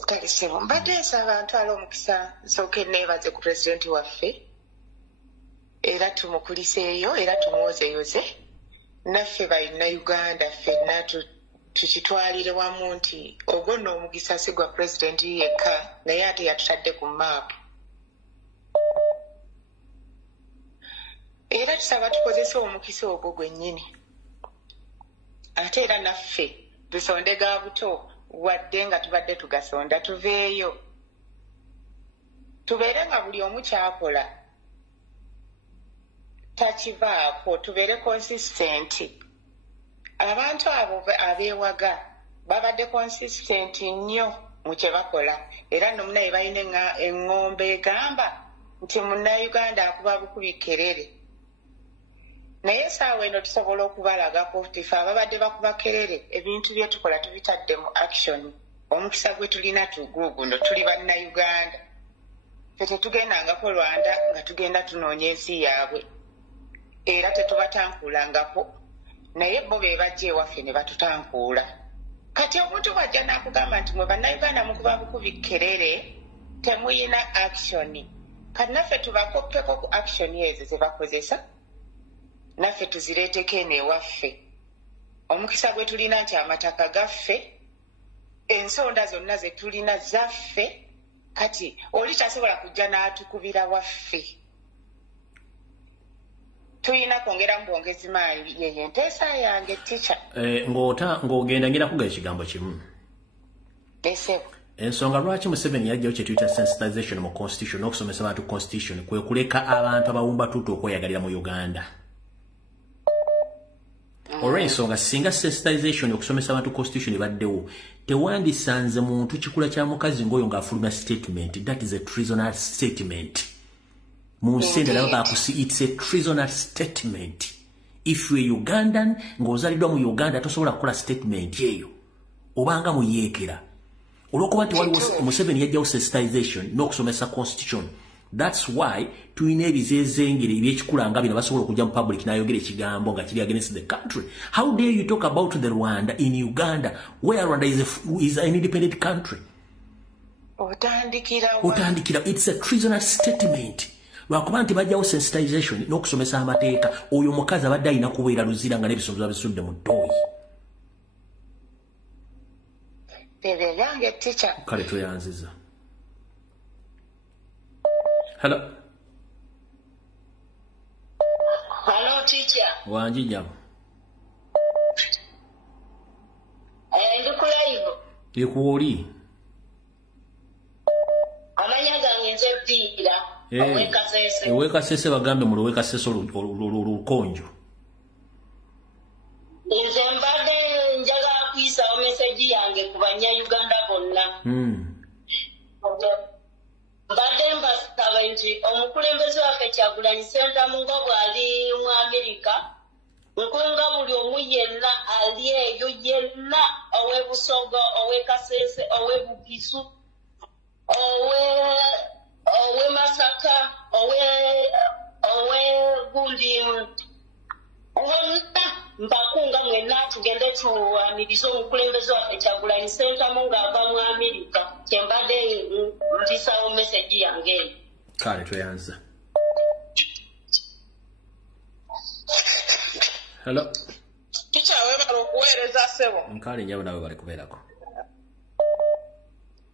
Kale sebo. Mbadde nsaba ntwala omukisa nsooke neebaze ku pulezidenti waffe. Era tumukuliseeyo era tumwozeyoze. Naffe Bannayuganda ffenna tukitwalire wamu nti ogwo nno omugisa si gwa pulezidenti yekka naye ate yatutadde ku maapu. Era tusaba tukozese omukisa ogwo gwennyini. Ate era naffe tusonde ga buto wadde nga tubadde tugasonda tuveeyo. Tubeere nga buli omu kyakola takivaako tubeere consistent. abantu abo abeewaga babadde consistent nnyo mu kye bakola era nno munaye balina eŋŋombe egamba nti munnayuganda akuba bukubi kerere naye essaawa eno tusobola okubalagako tife ababadde bakuba kerere ebintu bye tukola tubitadde mu action omukisa gwe tulina tuguuguno tuli bannayuganda fe tetugendangako Rwanda nga tugenda tunoonya ensi yaabwe era tetubatankuulangako naye bo be bajja ewaffe ne batutankuula kati omuntu bwajja n'akugamba nti mwe bannayuganda mukuba bukubi kerere temuyina action kati naffe tubakoppeko ku action ezo ze bakozesa naffe tuzireeteko eno ewaffe omukisa gwe tulina nti amataka gaffe ensonda zonna ze tulina zaffe kati oli kyasobola kujja n'atukubira waffe tuyina kwongera mu bwongezi maanyi yeye nteesa yange tica ng'ogenda ngenda kuga ekigambo kimu ensonga lwaki Museveni yajjawo kye tuyita sensitization mu constitution n'okusomesa abantu constitution kwe kuleka abantu abawumba tuutu okweyagalira mu Uganda olw'ensonga singa sensitization okusomesa abantu constitution ebaddewo tewandisanze muntu kikula kya mukazi ng'oyo ng'afulumya statement that is a treasonous statement it's a treasonous statement if you are Ugandan ng'ozaliddwa mu Uganda tosobola kukola statement eyo obanga muyeekera olw'okuba nti waliwo Museveni yajjawo sensitization n'okusomesa constitution that's why tuyina ebizeezengere ebyekikula nga bino basobola okujja mu public n'ayogera ekigambo nga kiri against the country. How dare you talk about the Rwanda in Uganda where Rwanda is an independent country? Otandikira it's a treasonous statement. Lwakuba nti bajjawo sensitization n'okusomesa amateeka oyo mukazi abadde alina kubeera luzira nga n'ebisumuluzo bisudde mu ttooyi. Kale tweyanziza. Hello. Hello, teacher. Wanji jamu. Ndikulive. Yekuoli. Amanya gange nze Dira. Owekasese. Owekasese bagambe mu Owekasese olukonjo. Nze mbadde njagala kuyisa message yange ku bannayuganda bonna. Mbadde mbasaba nti omukulembeze waffe Kyagulanyi Ssentamu nga bw'ali mu Amerika nkunga buli omu yenna ali eyo yenna ow'Ebusoga ow'Ekasese ow'Ebugisu ow'e Masaka ow'Egundi wonna mbakunga mwenna tugende tuwanirize omukulembeze waffe Kyagulanyi Ssentamu ng'ava mu Amerika kyembadde ntisawo message yange eyo. Kale tweyanza. Hello. Teacher webala okuweereza ssebo. Nkale njabo nawe bali kubeerako.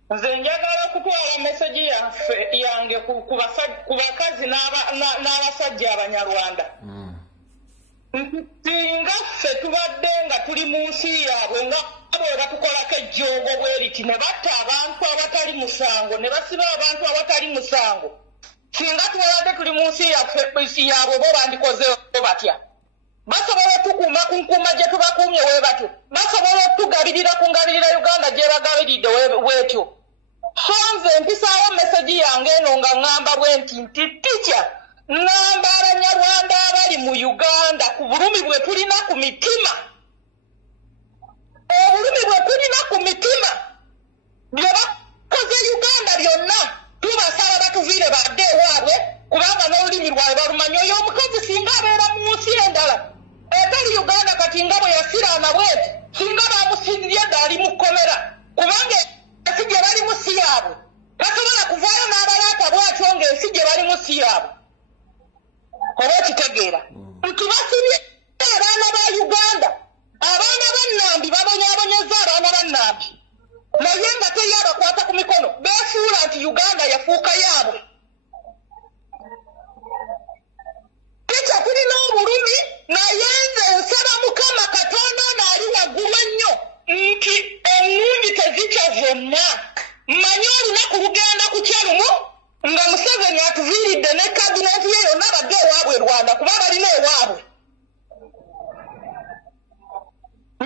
Nze njagala okutwala message yange ku bakazi n'abasajja Abanyarwanda. Singa ffe tubadde nga tuli mu nsi yaabwe nga bwe batukolako ejjoogo bwe liti ne batta abantu abatali musango ne basiba abantu abatali musango singa tubadde tuli mu nsi yaabwe bo bandikozeho batya basobola otukuuma ku nkuuma gye tubakuumye bwe batyo basobola otugabirira ku ngabirira Uganda gye bagabiridde bwetyo so nze mpisaawo message yange eno nga ŋŋamba bwe nti tica ngamba Abanyarwanda abali mu Uganda ku bulumi bwe tulina ku mitima obulumi bwe tulina ku mitima bye bakoze Uganda byonna tubasaba batuviire badde ewaabwe kubanga n'olulimi lwawe balumanyi oyo omukazi singa abeera mu nsi endala etali Uganda kati nga bwe yasiraana bweti singa bamusindirye ddaali mu kkomera kubanga ensi gye bali mu si yaabwe tasobola kuvaayo n'abalaata bwatyo ng'ensi gye bali mu si yaabwe oba okitegeera nti basibye abaana ba Uganda abaana bannambi babonyaabonyeza abaana bannambi naye nga teyabakwata ku mikono beefuula nti Uganda yafuuka yaabwe teca tulina obulumi naye nze nsaba Mukama Katonda ono ali waggulu ennyo nti ennundi tezikya zonna mmanyi olunaku lugenda kukya lumu nga Museveni atuviiridde ne kabineti ye yonna badde ewaabwe Rwanda kuba balina ewaabwe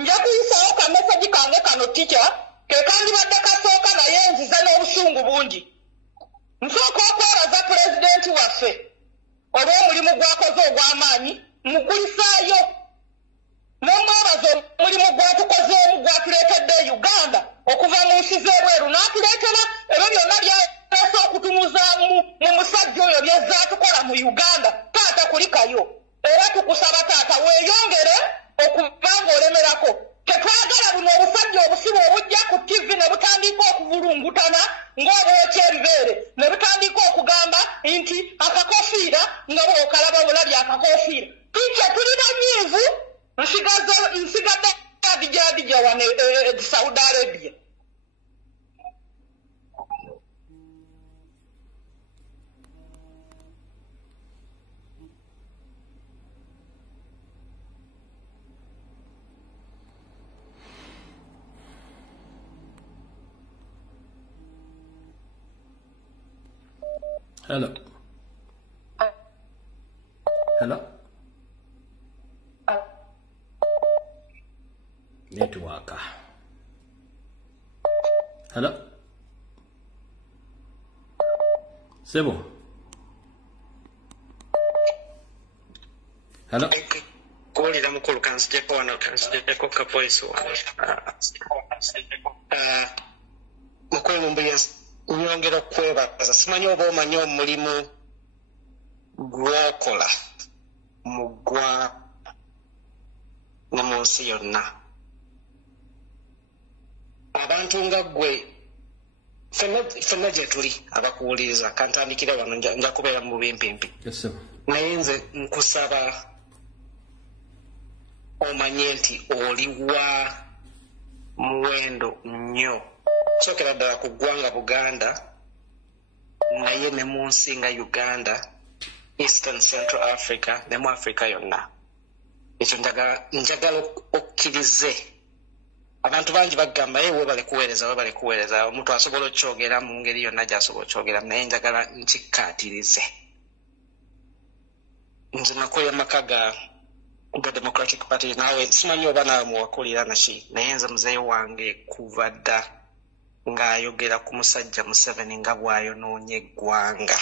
nja kuyisawo ka message kange kano teacher ke kandi badde kasooka naye nziza n'obusungu bungi nsooka okwebaza pulezidenti waffe olw'omulimu gw'akoze ogw'amaanyi mukulisaayo n'omwebaza omulimu gwatukozeemu gwatuleetedde Uganda okuva mu nsi z'ebweru n'atuleetera ebyo byonna byaleese okutumuzaamu mu musajja oyo byezaatukola mu Uganda taata kulikayo era tukusaba taata weeyongere okuba ng'olemerako tetwagala buno obusajja obusibu obujja ku TV ne butandika okuvulungutana ng'obwokya ebibeere ne butandika okugamba nti akakofiira nga bw'okalaba bulabye akakofiira tukya tulina nyiivu nsigadde adijadija wane Saudi Arabia. Hello. Hello. Network. Hello. Sebo. Hello. Koli la mukulu kansijeko wano kansijeko ka voice wano. Mukulu Lumbuye nyongera kwebaza simanyi oba omanyi omulimu gwokola mugwa ne mu nsi yonna. Abantu nga gwe ffenna gye tuli abakuwuliriza kantandikire wano nja kubeera mu bubimpimpi naye nze nkusaba omanye nti oli wa muwendo nnyo sookera ddala ku ggwanga Buganda naye ne mu nsi nga Uganda, Eastern Central Africa ne mu Africa yonna. Ekyo njagala okkirize. Abantu bangi bagamba we bale kuweereza omuntu asobola okyogera mu ngeri yonna gy'asobola okyogera naye njagala nkikkaatirize. Nze nakoya maka ga Democratic Party nawe simanyi oba nawe muwakulira naki naye nze muzeeyi wange kuva dda ng'ayogera ku musajja Museveni nga bw'ayonoonye eggwanga.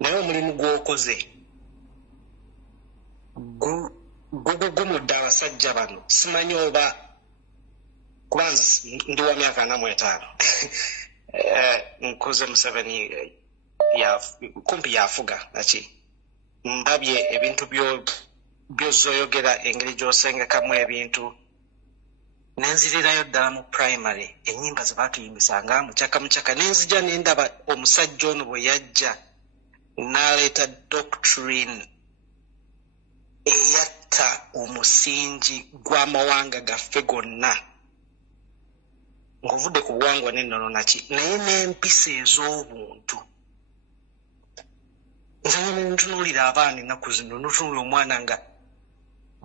Naye omulimu gw'okoze gugumudde abasajja bano simanyi oba kubanza ndi wa myaka 45 nkuze Museveni kumpi yafuga naki ndabye ebintu by'ozoyogera engeri gy'osengekamu ebintu nenzirirayo ddala mu primary ennyimba ze baatuyimbisanga mukyaka nenzija nendaba omusajja ono bwe yajja n'aleeta doctrine eyatta omusingi gw'amawanga gaffe gonna ng'ovudde ku buwangwa n'ennono naki naye n'empisa ez'obuntu. Nzanye nentunuulira abaana ennaku zino notunuulira omwana nga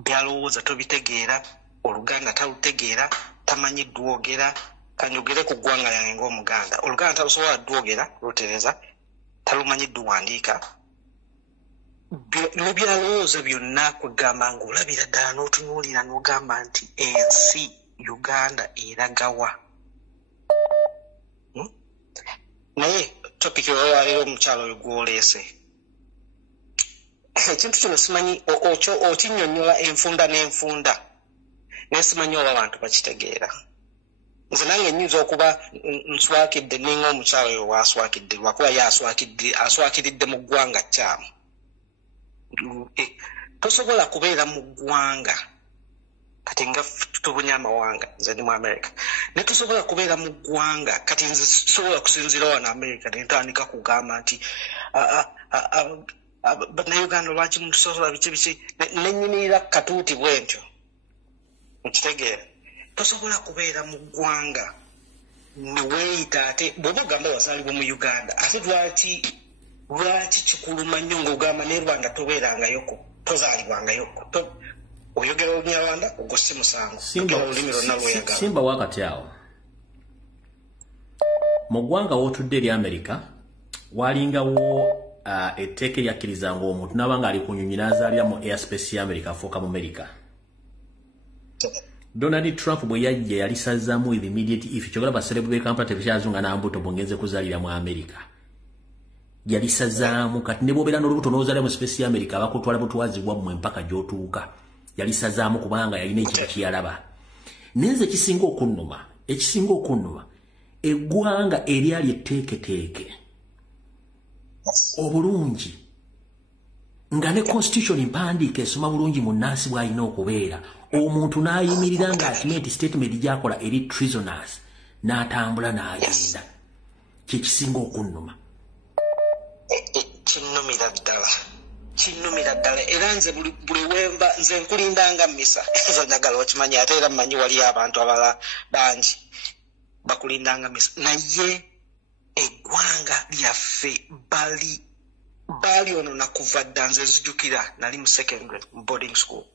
byalowooza tobitegeera Oluganda talutegeera tamanyi ddwogera kanyogere ku ggwanga lyange ng'Omuganda Oluganda talusobola ddwogera lutereza talumanyi dduwandiika byalowooza byonna kwegamba ng'olabira ddala n'otunuulira n'ogamba nti ensi Uganda eragawa. Naye topiki olwaleero omukyalo oyo gw'oleese ekintu kino simanyi okinnyonnyola enfunda n'enfunda naye simanyi oba abantu bakitegeera. Nze nange nnyinza okuba nswakidde ninga omukyalo oyo waaswakidde lwakuba ye aswakiridde mu ggwanga kyamu. Tosobola kubeera mu ggwanga kati nga tubunya amawanga nze ndi mu America ne tusobola kubeera mu ggwanga kati nze sobola kusinziira wano America ne ntandika kugamba nti Bannayuganda lwaki mutusobola biki nennyinirira katuuti bwentyo nkitegeera. Tosobola kubeera mu ggwanga ne weeyita ate bw'oba ogamba wazaalibwa mu Uganda ate lwaki kikuluma nnyo ng'ogamba ne Rwanda tobeerangayoko tozaalibwangayoko oyogera Olunyarwanda ogwo si musango olulimi lwonna lweyagala. Simba wakati awo mu ggwanga w'otudde eri America walingawo etteeka eryakkirizanga omuntu n'abanga ali ku nnyonyi n'azaalira mu airspace ya America afuuka mu America. Donald Trump bwe yajja yali sazzamu with immediate if kyogala baserebu be Kampala tebikyazunga n'ambuto bongenze kuzalira mu America. Yali sazzamu kati ne bobera n'olubuto n'ozalira mu space ya America abakutwala butwazibwa mu mpaka gy'otuuka. Yali sazzamu kubanga yalina ekintu kyalaba. Nenze ekisinga okunnuma eggwanga eryali etteeketeeke obulungi nga ne constitution mpandiike esoma bulungi munnansi bw'alina okubeera omuntu n'ayimirira ng'atimenti statement gy'akola eri treasoners n'atambula n'agenda kyekisinga okunnuma. Kinnumira ddala era nze buli wemba nze nkulindanga mmisa ezo njagala okimanyi ate era mmanyi wali abantu abala bangi bakulindanga mmisa naye eggwanga lyaffe bali ono nakuva dda nze nzijukira nali mu secondary boarding school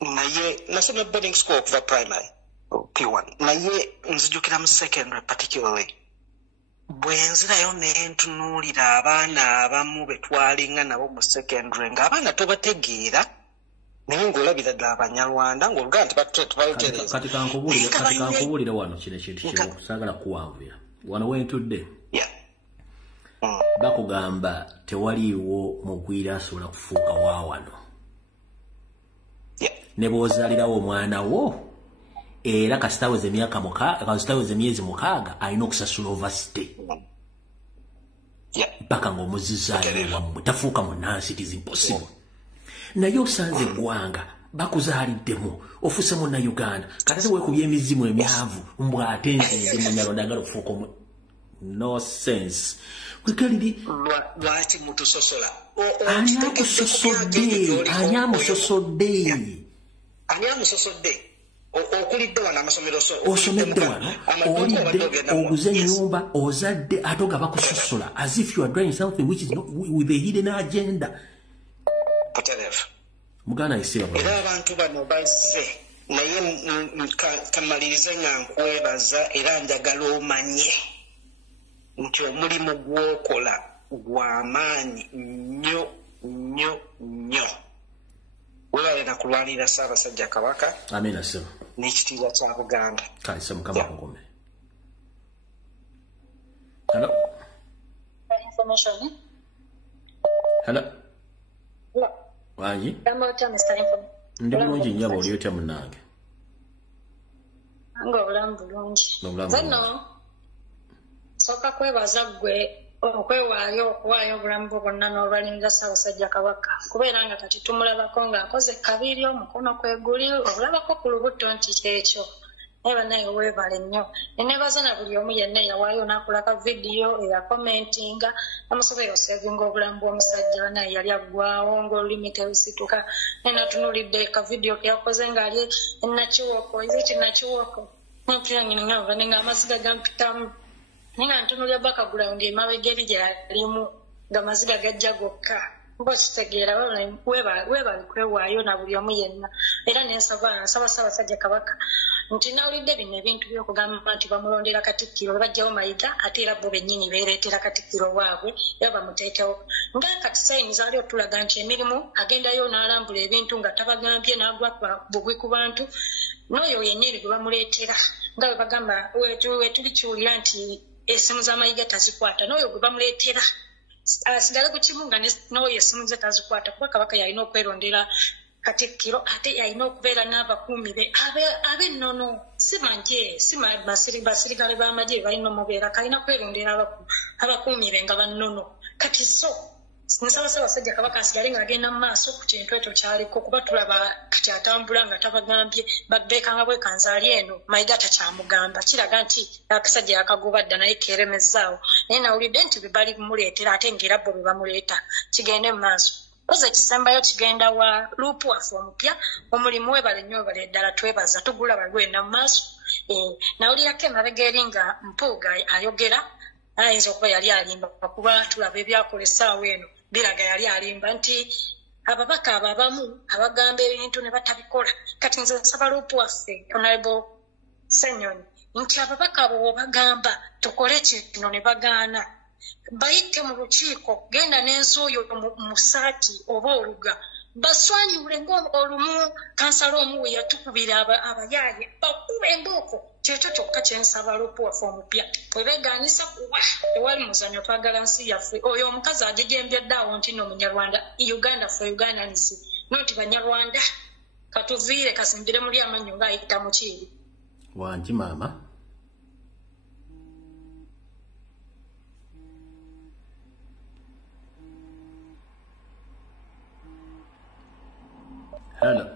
naye nasomera boarding school okuva primary P1 naye nzijukira mu secondary particularly bwenzirayo nentunuulira abaana abamu betwalinga nabo mu secondary ng'abaana tobategeera naye ng'olabira ddala Abanyarwanda ng'Oluganda tebalotereza. Kati kankubuulire wano kino ekintu kimu saagala kuwanvuya wano wentudde bakugamba tewaliiwo mugwira asobola kufuuka wa wano ne bw'ozaalirawo omwana wo era kasitaweze emyezi 6 alina okusasula ovasite mpaka ng'omuzizaayo wammwe tafuuka munnansi it is impossible. Naye osanze eggwanga bakuzaaliddemu ofuuse munnauganda kati weekubya emizimu emyavu mbw'ate nze ndi Munyarwanda agala okufuuka no sense. Lwaki mutusosola? Ani amusosodde? Okulidde wano amasomero osomedde wano olidde oguze ennyumba ozadde ate ogaba kusosola as if you are doing something which is not with a hidden agenda. Muganda isira era abantu bano bazze naye kamalirize nga nkwebaza era njagala omanye nti omulimu gw'okola gw'amaanyi nnyo webale na kulwanirira Ssaabasajja Kabaka amina sebo n'ekitiibwa kya Buganda. Kale se Mukama kugome. Hello information hello wangi ndi bulungi nnyo oli otya munnange nga obulamu bulungi zano soka kwebaza gwe okwewaayo okuwaayo obulamu bwo bwonna n'olwalinga Ssaabasajja Kabaka kubeera nga kati tumulabako ng'akoze kabiri omukono kweguli olabako ku lubuto nti kyekyo naye bannaye weebale nnyo neneebaza na buli omu yenna yawaayo n'akola ka vidiyo eyakomentinga amusobola osevinga obulamu bw'omusajja bannaye yali aggwawo ng'olulimi terusituka nenatunuulidde ka vidiyo ke yakoze ng'ali enakiwoko eziki nakiwoko nempiranginaava ng'amaziga gampitamu naye nga ntunuulya background emabega eri gyalimu ng'amaziga gajja gokka mba kitegeera weebale kwewaayo na buli omu yenna era nensaba Ssaabasajja Kabaka nti nawulidde bino ebintu by'okugamba nti bamulondera Katikkiro bajjawo Mayiga ate era bo bennyini beereetera Katikkiro waabwe era bamuteekewo nga kati sayinza ali otulaga nti emirimu agendayo n'alambula ebintu nga tabagambye n'agwa bugwi ku bantu n'oyo yennyini gwe bamuleetera nga bwe bagamba wetuli kiwulira nti esimu za Mayiga tazikwata n'oyo gwe bamuleetera asigale ku kimu nga n'oyo esimu ze tazikwata kuba Kabaka yalina okwerondera Katikkiro ate yalina okubeera n'abakuumi be ab'ennono si manje si basirikale b'amagye balina omubeera kalina kwerondera abakuumi be nga bannono kati so Ssaabasajja Kabaka asigale ng'agenda mu maaso ku kintu ekyo kyaliko kuba tulaba kati atambula nga tabagambye babeekanga bwekanzaali eno Mayiga takyamugamba kiraga nti akasajja yakagoba dda naye keeremezaawo naye nawulidde nti be bali kumuleetera ate ng'era bo be bamuleeta kigende mu maaso koze kisembayo kigenda wa luupu waffe omupya omulimu webale nnyo webale ddala twebaza tugula balwenda mu maaso nawulirako emabega eri nga Mpuuga ayogera ayinza okuba yali alimba kuba tulaba ebyakola essaawa eno biraga yali alimba nti ababaka abo abamu abagamba ebintu ne batabikola kati nze nsaba luupu waffe Honorable Ssenyonyi nti ababaka abo webagamba tukole kino ne bagaana bayite mu lukiiko genda n'ensi oyo mu saati oba oluga baswanyule ng'olumu kansala omu we yatukubira abayaaye bakuba embooko kyekyo kyokka kyensaba lupu waffe omupya bwe beegaanisa kuwa ewali muzanyo twagala nsi yaffe oyo omukazi agijembedde awo nti no munyarwanda Uganda ffe Ugandans noti banyarwanda katuviire kasimbire muli amannyo ng'ayita mu kiri wangi maama hello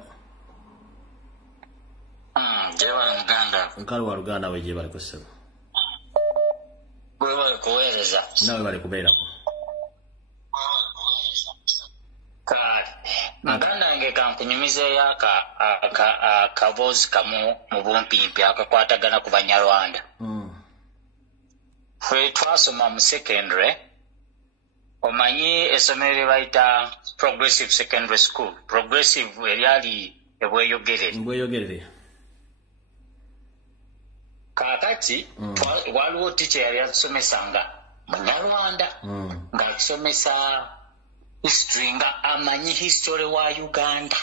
Jewa Uganda. Nkalo wa Uganda weje bali kusema. Wewe bali kuweleza. Nawe bali kubeera ko. Uganda nge kankunyumize yaka kabozi kamu mu bumpimpi akakwatagana ku Banyarwanda. Fwe twasoma mu secondary omanyi esomero bayita Progressive Secondary School. Progressive eryali ebweyogerere. Kakati waliwo teacher yali atusomesanga Munyarwanda nga atusomesa history nga amanyi history wa Uganda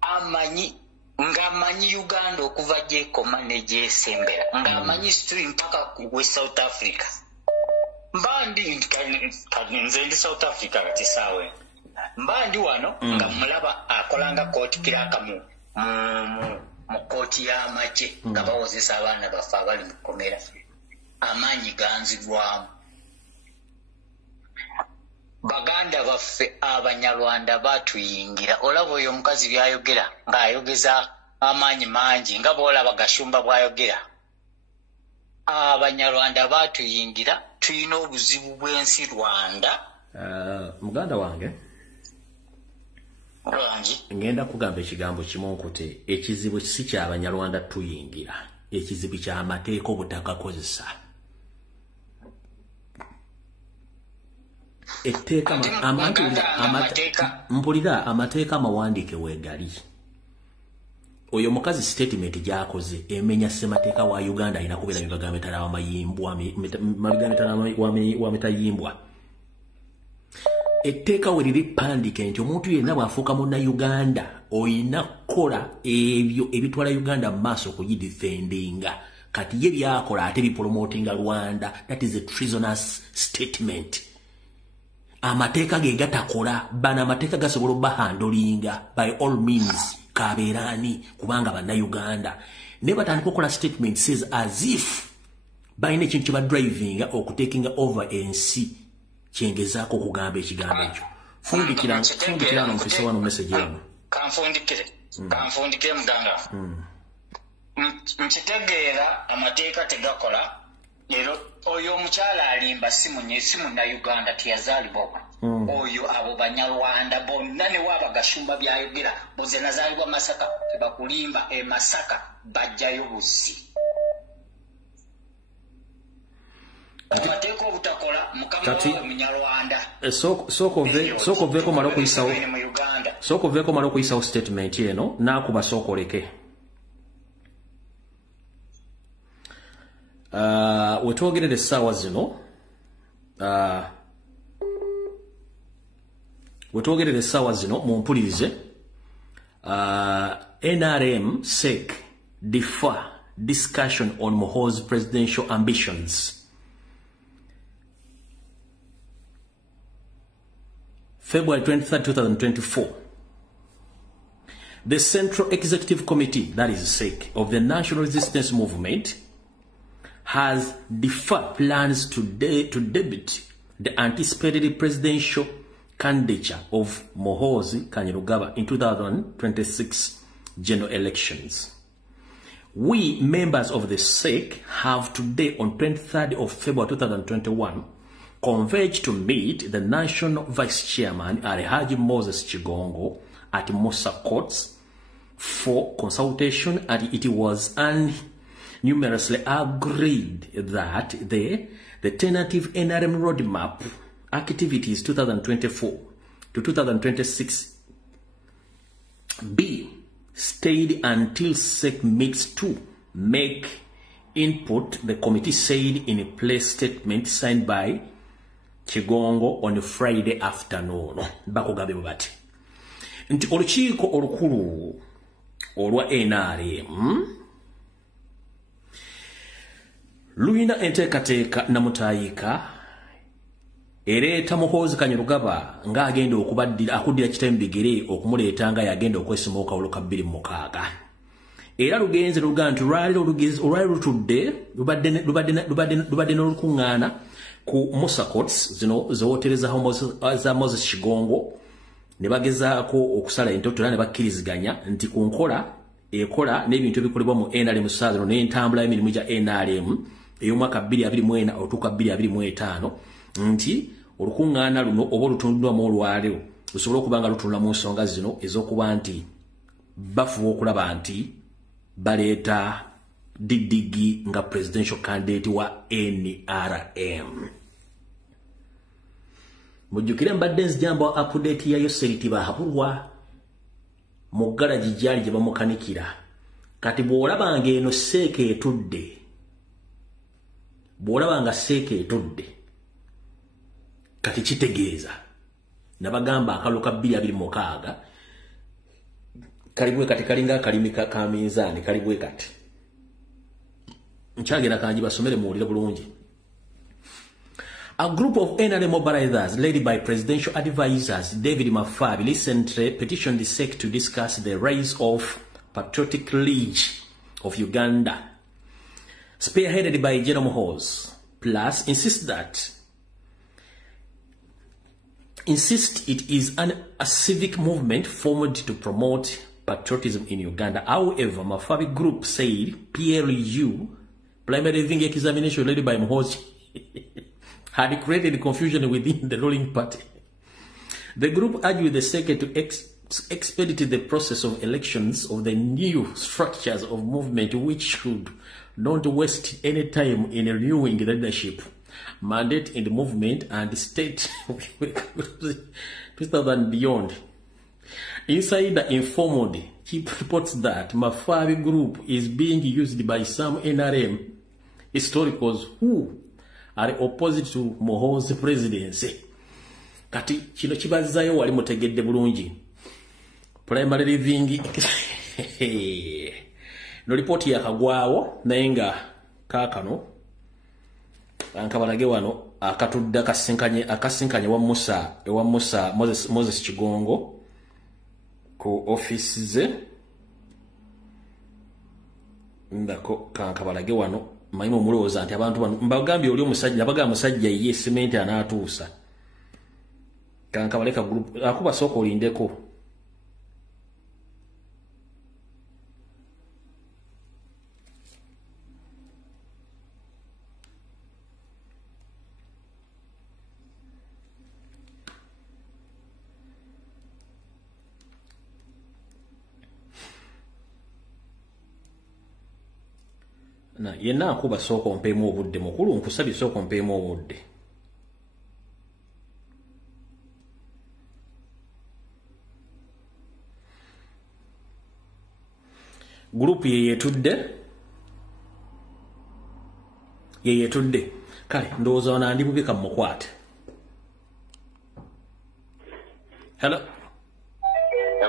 amanyi Uganda okuva gyekoma ne gyesembera nga amanyi history mpaka ku South Africa mbandi nze ndi South Africa kati sawe mbandi wano nga mulaba akolanga kooti kiraka mu kooti y'amagye nga bawozesa abaana baffe abali mu kkomera amaanyi ganzigwamu baganda baffe Abanyarwanda batuyingira olaba oyo omukazi byayogera ng'ayogeza amaanyi mangi nga boolaba Gashumba bwayogera Abanyarwanda batuyingira tulina obuzibu bw'ensi Rwanda muganda wange ngenda kugamba ekigambo kimu nkuti ekizibu si ky'Abanyarwanda tuyingira ekizibu ky'amateeka obutakakozesa etteeka mpulira amateeka amawandiike weegali oyo mukazi statement gy'akoze emenya ssemateeka wa Uganda alina kubeera mibaga mitala wa mitayimbwa etteeka we liri ppandike nti omuntu yenna bw'afuuka Munnayuganda oyina kukola ebyo ebitwala Uganda mu maaso okugidifendinga kati ye byakola ate bipromotinga Rwanda. That is a treasonous statement. Amateeka ge gatakola bana amateeka gasobola obahandolinga by all means kabeerani kubanga Bannayuganda ne batandika okukola statement says as if balina ekintu kye badrivinga okutekinga over ensi kyengezaako okugamba ekigambo ekyo. Fundikira n'omufisa wano message yano. Kanfundikire muganda. Nkitegeera amateeka tegakola leero oyo omukyala alimba si Munnayuganda teyazaalibwa oyo abo Banyarwanda bonna ne waaba Gashumba byayogera boze nazaalibwa Masaka tebakulimba Masaka bajjayo busi amateeka obutakola mukama wa Munyarwanda soko veko malo kuyisawo statement eno nakuba sookoleke wetwogerera essaawa zino mumpulirize NRM SEC defer discussion on Moho's presidential ambitions. February 23rd, 2024. The Central Executive Committee, that is SEC, of the National Resistance Movement has deferred plans to debut the anticipated presidential candidature of Muhoozi Kainerugaba in 2026 general elections. We, members of the SEC, have today on 23rd of February 2021 converged to meet the National Vice Chairman Alhaji Moses Chigongo at Musa Courts for consultation, and it was numerously agreed that the tentative NRM roadmap activities 2024 to 2026 be stayed until SEC meets to make input, the committee said in a press statement signed by Chigongo on a Friday afternoon. nti olukiiko olukulu olwa NRM luyina enteekateeka namutayika ereeta Muhoozi Kanyarugaba ng'agenda akuddira kitemu bigere okumuleeta nga yagenda okwesima okawulo ka 26 era lugenze luga nti olwali lutudde lubadde n'olukuŋŋaana ku Musa Courts zino zewootere za Moses Kigongo ne bagezaako okusala entotola ne bakkiriziganya nti ku nkola ekola n'ebintu ebikolebwa mu NRM saazino n'entambula y'emirimu gya NRM ey'omwaka 2024 otuuka 2025 nti olukuŋŋaana luno oba olutundwamu olwaliro lusobole okuba nga lutunula mu nsonga zino ez'okuba nti bafuba okulaba nti baleeta Didigi nga presidential candidate wa NRM. Mujjukire mbadde nzijamba update yayo seriti bahabulwa mu garaji gyali gye bamukanikira. Kati bw'olabanga eno seeke etudde, bw'olabanga seeke etudde, kati kitegeeza nabagamba akalo ka 2026 kalibwe kati kalinga akalimi ka minzaani kalibwe kati nkyagenda kanji basomere muwulire bulungi. A group of NRM mobilizers led by presidential advisors David Mafabi recently petitioned the SEC to discuss the rise of Patriotic League of Uganda, spearheaded by General Muhoozi, plus insist it is a civic movement formed to promote patriotism in Uganda. However, Mafabi group said PLU, primary living examination led by Muhoozi, had created confusion within the ruling party. The group argued the second to expedite the process of elections of the new structures of movement, which should not waste any time in renewing leadership mandate in the movement and state 2000 and beyond. Insider informed Chief reports that Mafabi group is being used by some NRM historians who are opposite to Muhoozi presidency. Kati kino kibazayo wali mutegedde bulungi. Primary living no report yakagwawo naye nga kaakano ankabalage wano akatudda akasinkanye wa Musa Moses Kigongo ku office ze ndako kankabalage wano mayimo mulowooza nti abantu bano mbagambye oli omusajja abaga musajja ye cement anaatuusa kankabaleka group akuba soko olindeko na yenna akuba soko mpemu obudde mukulu nkusabye soko mpemu obudde group yeyetudde kale ndowooza wana ndi bubika mukwate. Hello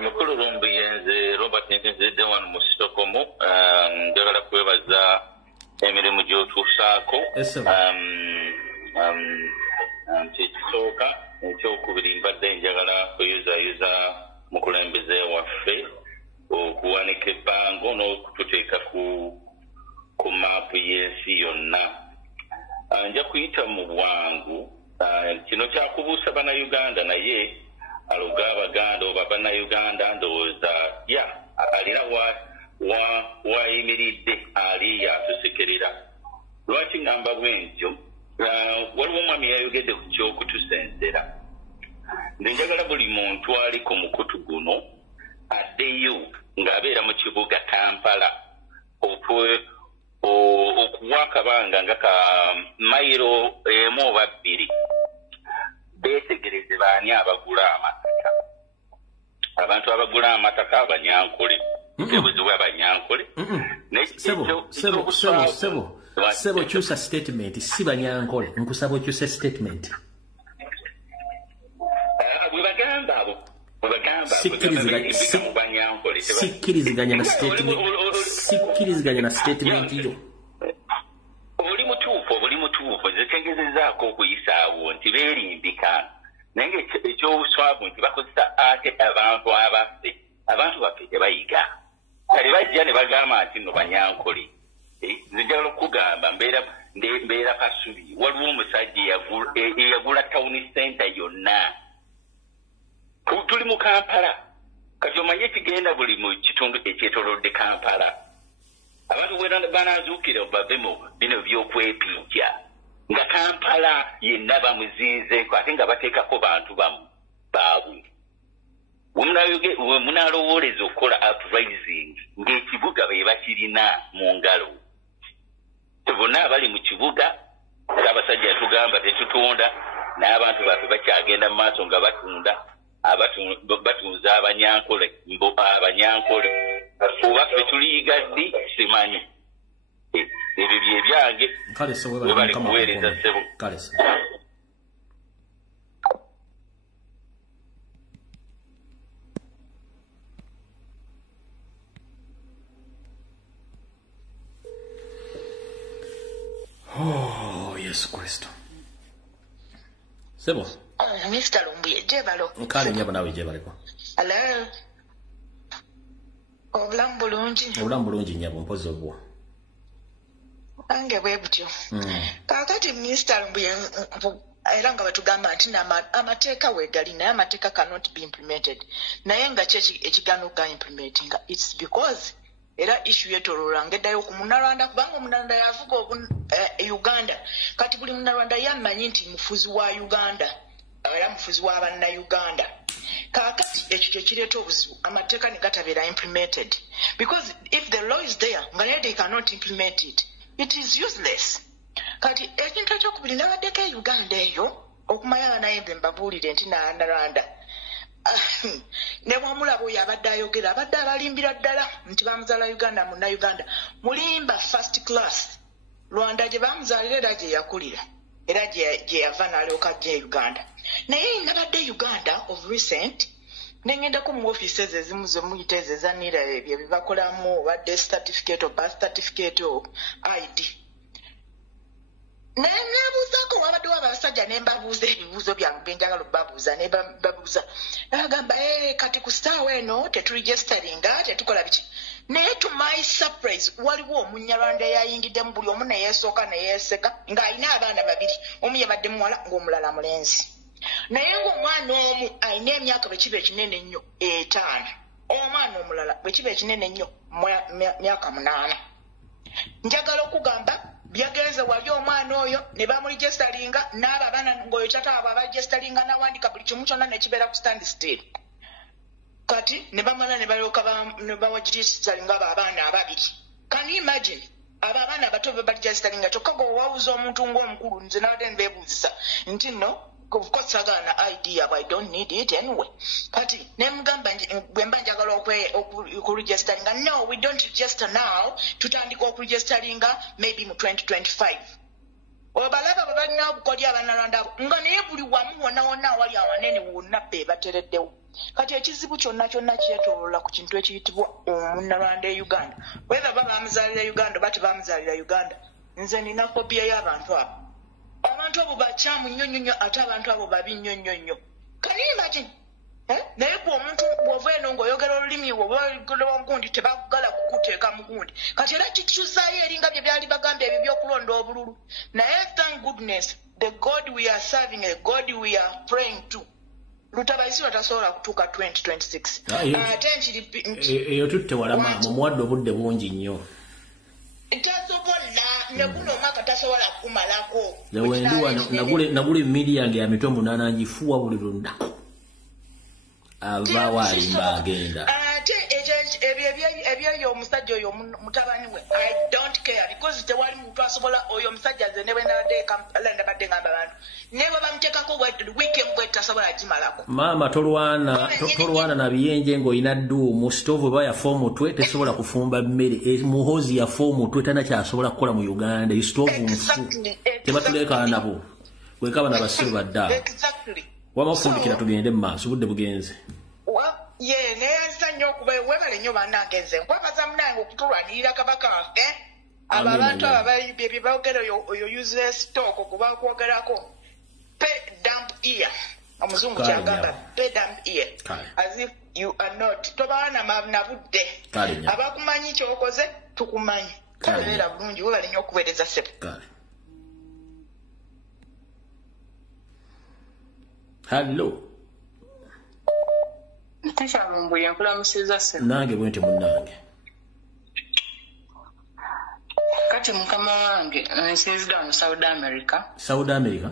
mukulu Lumbuye nze Robert nzidde wano mu Stockholm njagala kwebaza emirimu gy'otuusaako kyekisooka ekyokubiri mbadde njagala kuyuzayuza mukulembeze waffe okuwanika ebbango n'okututeeka ku maapu y'ensi yonna. Nja kuyita mu bwangu kino kyakubuusa bannayuganda naye aluga abaganda oba bannayuganda ndowooza alina wayimiridde ali yatusekerera. Lwaki ngamba bwentyo? Waliwo omwami yayogedde ku kyokutusensera. Nze njagala buli muntu ali ku mukutu guno addeyo ng'abeera mu kibuga Kampala okuwa akabanga nga ka mayiro emu oba bbiri beetegereze baani abagula amataka. Abantu abagula amataka abanyankole ebuzibwa abanyankole. Sebo kyusa statement si banyankole nkusaba okyuse statement. Bwe bagamba abo sikkiriziganya na statement yo oli mutuufu zitegezezaako okuyisaawo nti beerimbika naye ekyobuswavu nti bakozesa ate abantu baffe tebayiga kale bajja ne bagamba nti no banyankole nze njagala okugamba mbeera Kasubi waliwo omusajja eyagula town center yonna tuli mu Kampala kati omanye kigenda buli mu kitundu ekyetoolodde Kampala abantu banazuukira bave mu bino by'okwepinja nga Kampala yenna bamuziizeeko ate nga bateekako bantu baabwe munalowooleza okukola uprising ng'ekibuga be bakirina mu ngalo bonna abali mu kibuga abasajja tugamba tetutunda n'abantu baffe bakyagenda mu maaso nga batunza abanyankole oba ffe tuliyiga ddi simanyi ebyo byebyange webali kuweereza ssebo Oh, Yesu Kristo. Sebo. Mr. Lumbuye, jebalo. Nkale nyabo nawe jebaleko. Hello. Obulamu bulungi nyabo mpozi obwo. Ange bwebutyo. Kakati Mr. Lumbuye era nga batugamba nti amateeka weegali naye amateeka cannot be implemented. Naye nga ekiganuka implementing it's because era issue yetoloola ngeddayo ku Munnarwanda kubanga Munnarwanda yavuga Uganda kati buli Munnarwanda yamanyi nti mufuzi wa Uganda era mufuzi wa bannayuganda kakati ekyo kyekireeta obuzibu amateeka ne gatabeera implemented because if the law is there nga naye they cannot implement it is useless kati ekintu ekyokubiri nabaddeko Uganda eyo okumanya naye nze mbabuulire nti Munnarwanda ne bwamulaba oyo abadde ayogera abadde abalimbira ddala nti bamuzaala Uganda Munnayuganda mulimba first class Rwanda gye bamuzaalira era gye yakulira era gye yava n'alyoka ajja Uganda naye nabadde Uganda of recent nengendako mu offices ezimu ze muyita ezo ezanira ebyo bye bakolamu oba death certificate o birth certificate o ID nabuuzaako wabadde waba abasajja ne mbabuuza ebibuuzo byange byenjagala obbabuuza ne babuuza nagamba kati ku ssaawa eno teturegisteringa tetukola biki naye to my surprise waliwo Omunyarwanda eyayingiddemu buli omu neyeesooka neyeeseka ng'alina abaana babiri omu yabadde muwala ng'omulala mulenzi naye ng'omwana omu alina emyaka bwe kiba ekinene ennyo 5 omwana omulala bwe kiba ekinene ennyo myaka 8 njagala okugamba byagenze wali omwana oyo ne bamuregisteringa n'abo abaana ng'oyo kyataaba abaregisteringa n'awandika buli kimu kyonna ne kibeera ku stand still kati ne bamala ne balyoka ne bawaregisteringa abo abaana ababiri can you imagine abo abaana abato be baregisteringa kyokka gwe omuntu ng'omukulu nze nabadde nebeebuuzisa nti no of course sagana ID I don't need it anyway kati nemugamba bwe mba njagala okuregisteringa no we don't register now tutandika okuregisteringa maybe mu 2025 obalaba bwe balina obukodya Abannarwanda nga naye buli wamu wonna awali awanene wonna be batereddewo kati ekizibu kyonna kyetoloola ku kintu ekiyitibwa Omunnarwanda e Uganda whether baba bamuzaalira Uganda oba tebamuzaalira Uganda nze nina kopiya y'abantu abo abantu abo bakyamu nnyo ate abantu abo babi nnyo can you imagine naye gwe omuntu bw'ova eno ng'oyogera olulimi oba mugundi tebagala kukuteeka mugundi kati era kikyusaayo eringa bye byali bagambye ebyo by'okulonda obululu naye thank goodness the God we are serving a God we are praying to Lutabaisirwa tasobola kutuuka 2026 ate eyo tutte walama mumuwadde obudde bungi nnyo tasobola neguno omwaka tasobola kumalako nagula emmindi yange ya mitwe 8 ngifuuwa buli lunaku avaawo alimba agenda ate ebyo omusajja oyo mutabani we I don't care because tewali muntu asobola oyo omusajja nze ne bwe nabadde Kampala nabadde ngamba abantu ne bwe bamuteekako weekend bwe tasobola kimalako maama tolwana na biyenje ng'olina dduumu sitoovu eba yafa omutwe tesobola kufumba mmere muhozi yafa omutwe tana kyasobola kukola mu Uganda isitoovu nfu tebatulekana nabo wekaba nabasiru baddaala wamafundikira tugende mu maaso budde bugenze mwebaze nnyo bannange nze nkwebaza munange okutulwanirira kabaka waffe abo abantu ababayibye bye boogera oyo useless talk okuba kwogerako pay dump ear omuzungu kyagamba pay dump ear as if you are not tobaana nabudde abakumanyi kyokoze tukumanyi kabeera bulungi webali nnyo okuweereza ssebo. Hello. Tisha Lumbuye nkulamusiza ssebo. Nange bwente munnange. Kati mukama wange nsinzidde mu South America. South America?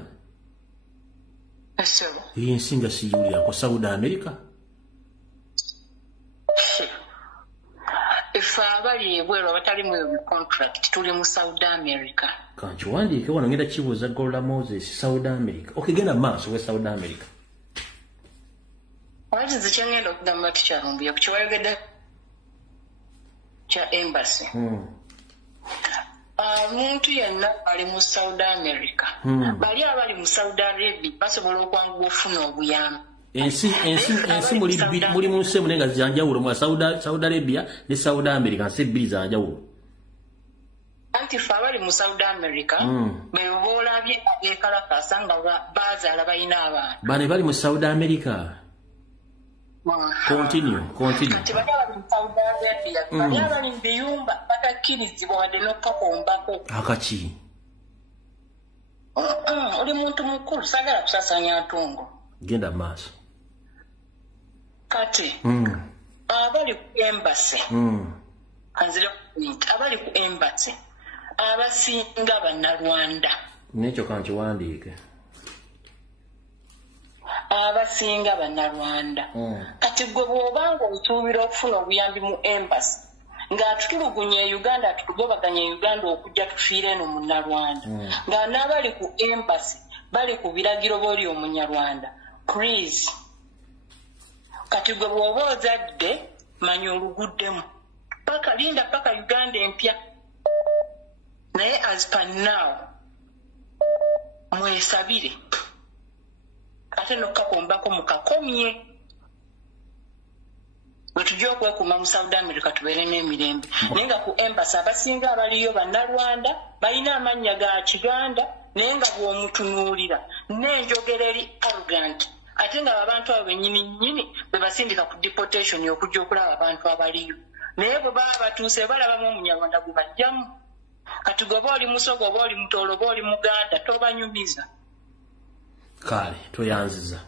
Ssebo. Nsinga siyulyako South America? Ife abali ebweru abatali mu contract tuli mu South America. Kanchi wandiike wano ngenda kibuuza Gola Moses South America. Okigenda maaso we South America. Wati zikyengenda okugamba Lumbuye ku kiwayogedde kya embassy. Muntu yenna ali mu South America. Bali abali mu Saudi Arabia basobola okwanguwa okufuna obuyambi. Ensi muli mu nsi munenga zanjawulo mu Saudi Arabia ne Saudi America nsi bbiri zanjawulo. Anti fe abali mu Saudi America beoboolabye abeekalakasa nga bazaala balina abaana. Bane bali mu Saudi America. Continue. Kati bali abali mu Saudi Arabia bali abali mu biyumba batakkirizibwa wadde n'okukakombako. Akaki? Oli muntu mukulu sagala kusasanya ntungo. Genda maaso. Kati abali ku embassy kanzira abali ku embassy abasinga bannalwanda. Nekyo kankiwandiike. Abasinga bannalwanda. Kati gwe bw'obanga otuubira okufuna obuyambi mu embassy ng'atutulugunya e Uganda atugobaganya e Uganda okujja tufiire eno munnalwanda nga n'abali ku embassy bali ku biragiro b'oli omunyarwanda. Please. Kati gwe bw'oba ozadde manya oluguddemu. Linda paka Uganda empya. Naye as per now mwesabire. Ate n'okukakombako mukakomye. Bwe tujja okwekuuma mu Saudi America tubeere n'emirembe. Naye nga ku embassy abasinga abaliyo bannalwanda balina amannya ga Kiganda naye nga bw'omutunuulira n'enjogera eri arrogant. Ate nga abantu abo bennyini be basindika ku deportation okujja okulaba abantu abaliyo. Naye bwe baba batuuse balabamu omunyarwanda gwe bajjamu. Kati gwe oba oli Musoga oba oli Mutoolo oba oli Muganda tobanyumiza. Kale toyanziza.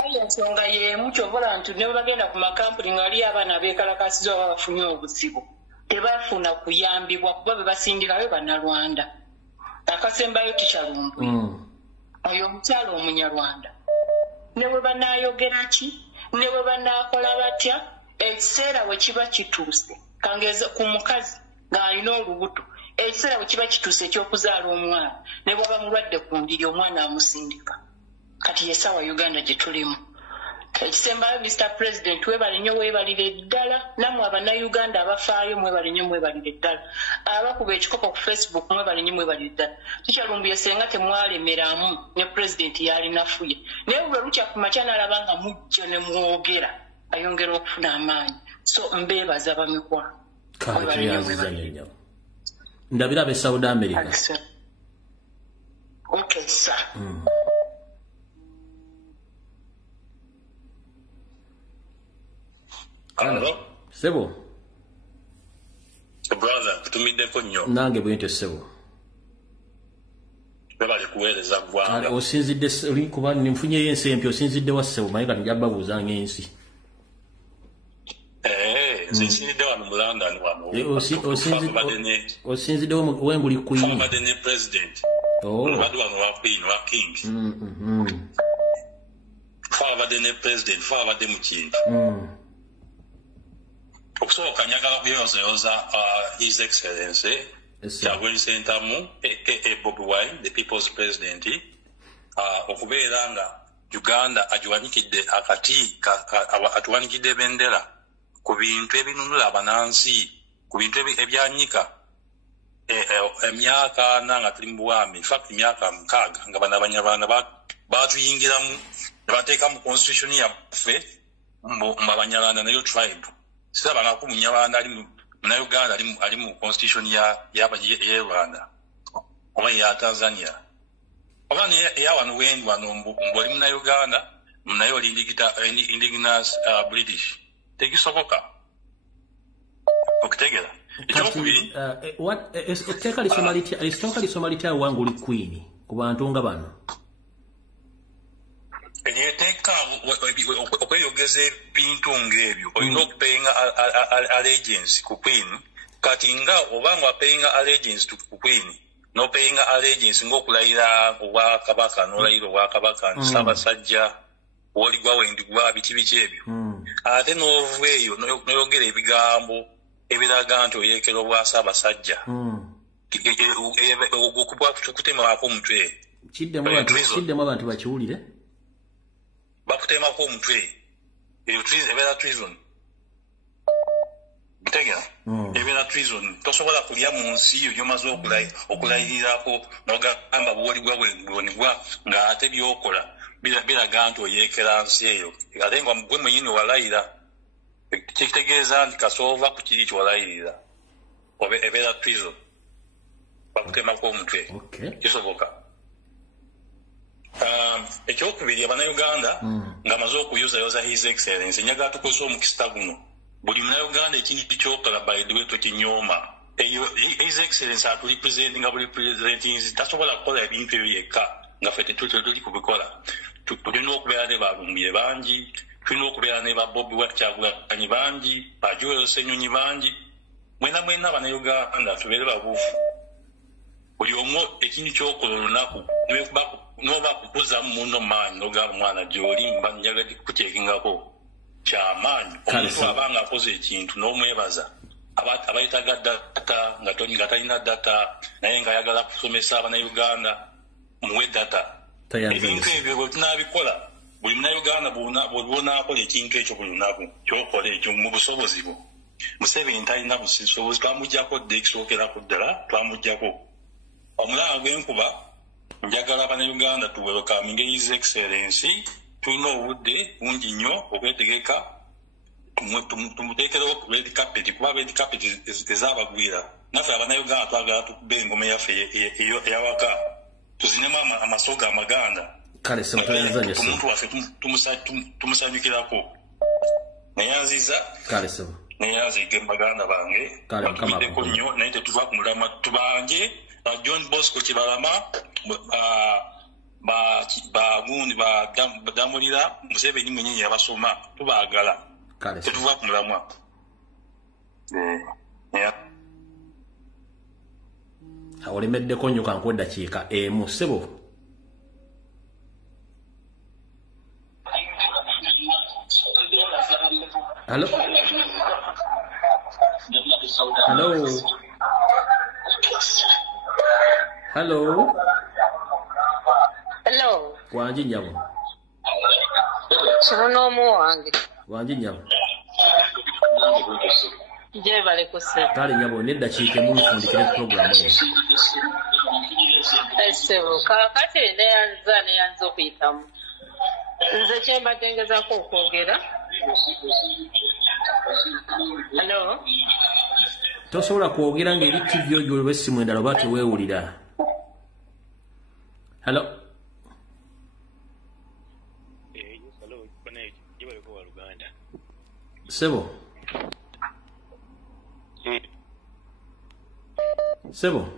Ensonga y'emu ky'obola nti ne bwe bagenda ku makampuni nga waliyo abaana abeekalakasiza oba bafunye obuzibu tebafuna kuyambibwa kuba be basindikayo bannalwanda. Akasembayo Lumbuye. Oyo omukyala omunyarwanda. Ne bwe banaayogera ki ne bwe banaakola batya ekiseera bwe kiba kituuse kangeze ku mukazi ng'alina olubuto ekiseera bwe kiba kituuse ekyokuzaala omwana ne bw'aba mulwadde ku ndiri omwana amusindika. Kati yesawa Uganda gye tulimu. Ekisembayo Mr. President webale nnyo weebalire ddala nammwe abannayuganda abafaayo mwebale nnyo mwebalire ddala. Abakuba ekikopo ku Facebook mwebale nnyo mwebalire ddala. Lumbuye senga temwalemeramu ne President yalinafuye. Naye bwe lukya ku makya n'alaba nga mujja ne mwogera ayongera okufuna amaanyi. So mbeebaza bamikwa. Ndabira be Saudi America. Okay, sir. Hello? Sebo. Brother, kutumiddeko nnyo. Nange bwente Sebo. Bebali kuweereza ggwanga. Osinzidde oli kuba nfunyeyo ensi empya osinzidde wa Sebo Mayiga nja babuuzanga ensi. Nsinzidde wano mu London wano. Osinzidde wenguli Queen. Fabadde ne President. Badu wano wa Queen wa King. Fabadde ne President, fabadde mu kintu. Okusooka njagala kuyozayoza His Excellency Kyagulanyi Ssentamu aka Bobi Wine, the People's President, okubeera nga Uganda agiwanikidde akati atuwanikidde bendera ku bintu ebinunula abanansi, ku bintu ebyanyika emyaka nga tuli mu buwambi, in fact emyaka 6 nga bano abanyarwanda batuyingiramu ne bateeka mu constitution yaffe mu abanyarwanda nayo tribe saba nga kumunyabanda ali na Uganda ali mu constitution ya Rwanda oba ya Tanzania oba ni ya wanu wengi wano mboli muna Uganda mnayo indigenous British tekisoboka okutegera ekyokubiri what etteka lisomalitya wangu li queen ku bantu nga bano Enyeteka okweyogeza ebintu ng'ebyo olina okupayinga allegiance ku Queen kati nga obanga payinga allegiance ku Queen n'opayinga allegiance ng'okulayira obwa Kabaka n'olayira obwa Kabaka Ssaabasajja w'oligwa wendigwa biki ebyo ate n'oveeyo n'oyogera ebigambo ebiraga nti oyeekera obwa Ssaabasajja okutemako omutwe kiddemu abantu bakiwulire bakutemako omutwe eyo ebeera treason ntegera ebeera treason tosobola kulya mu nsi yo gyomaze okulayirirako n'ogamba bw'oligwa bwonigwa ng'ate byokola biraga nti oyeekera nsi eyo ate nga gwe mwenyini walayira kitegeeza nti kasoova ku kiri kyowalayirira ebeera treason bakutemako omutwe kisoboka ekyokubiri abannayuganda nga amaze okuyozayoza his excellence njagala tukozesa omukisa guno buli munayuganda ekintu kyokola by the way tokinyooma eyo his excellence aturepresenting nga buli presenting tasobola kukola ebintu ebyo yekka nga ffe tetuli kubikola tulina okubeera ne balumbuye bangi tulina okubeera ne babobi Kyagulanyi bangi bajoyo Ssenyonyi bangi mwena abannayuganda tubeere babuufu buli omu ekintu kyokola olunaku noba kukuza muno maanyi n'ogamba omwana gy'oli mba njagadde kukuteekingako kyamaanyi omuntu abanga akoze ekintu n'omwebaza abayitaga data nga talina data naye ng'ayagala kusomesa abannayuganda muwe data ebintu ebyo bwe tunaabikola buli munnayuganda bw'onaakola ekintu ekyo buli lunaku kyokola ekyo mu busobozi bwo Museveni talina busobozi twamuggyako dde ekisookerako ddala twamuggyako omulanga gw'enkuba njagala abannayuganda tuwelokaminge his excellence tulina obudde bungi nnyo okwetegeka tumuteekerewo red carpet kuba red carpet ezabagwira naffe abannayuganda twagala tukube engoma yaffe eyawaka tuzinemu amasoga amaganda omuntu waffe tumusanyukirako neyanziza neyanziga baganda bange batubiddeko nnyo naye tetuva ku mulama tubanje John Bosco Kibalama bagundi badamulira Museveni mwenyewe yabasoma tubaagala tetuva ku mulamwa olemeddeko nnyo kankuwa eddakiika emu ssebo Hello? Hello. Hello. Wanji nyabo. Sono mu wange. Wanji nyabo. Je bale kuse. Kale nyabo nedda chike mu mfundikire program eyo. Esebo kakati ne yanzo okuyitamu. Nze kyemba tengeza ko okwogera. Hello. Tosobola kwogera ng'eri TV oyo olw'essimu endala oba teweewulira. Hello. Sebo. Sebo.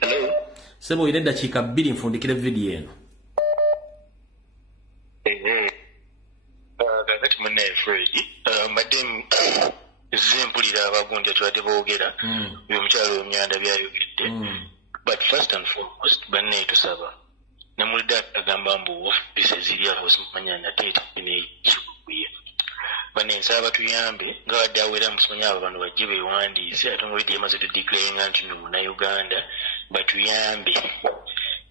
Hello. Sebo ine eddakiika 2 nfundikire video eno. Kakati munnaye Fred, mbadde mpulira abagundi atubadde boogera omukyalo omyanda byayogedde. But first and foremost, banne tusaba namulidde agamba mbu office eziri awo simanya nate nekikuye banne nsaba batuyambe nga wadde awera musimanya abo bano bajje beewandiise ate olwedde yamaze tudeclaringa nti no munnayuganda batuyambe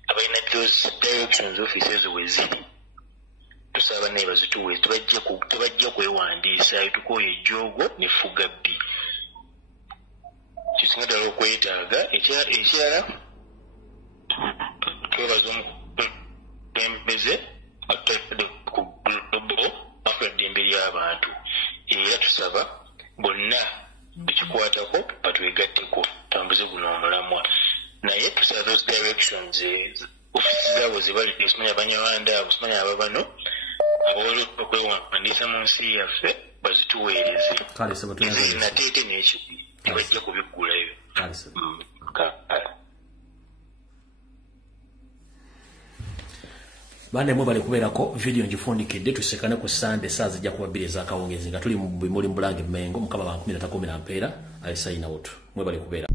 abalina those directions offices weziri tusaba banne bazituwe tebajja kwewandiisa tukoye ejjoogo nefuga bbi kisinga ddala okwetaaga ekirala twebaza omukulembeze atudde ku global afula ddembe ly'abantu era tusaba bonna ekikwatako batwegatteko tambuze guno omulamwa naye tusaba those directions ofisi zaabwe zebali osimanya abanyarwanda osimanya ababano abawola okwewandiisa mu nsi yaffe bazituweereze nateete n'ekibi tebajja kubiggulayo bane mwe bali kubeerako video ngifundikidde tusekane ku Sunday saa zijja kuba 2 ez'akawungezi nga tuli mu bimuli mu Bulange Mengo mukama ba 13 mpeera ayisayina wotu mwe bali kubeera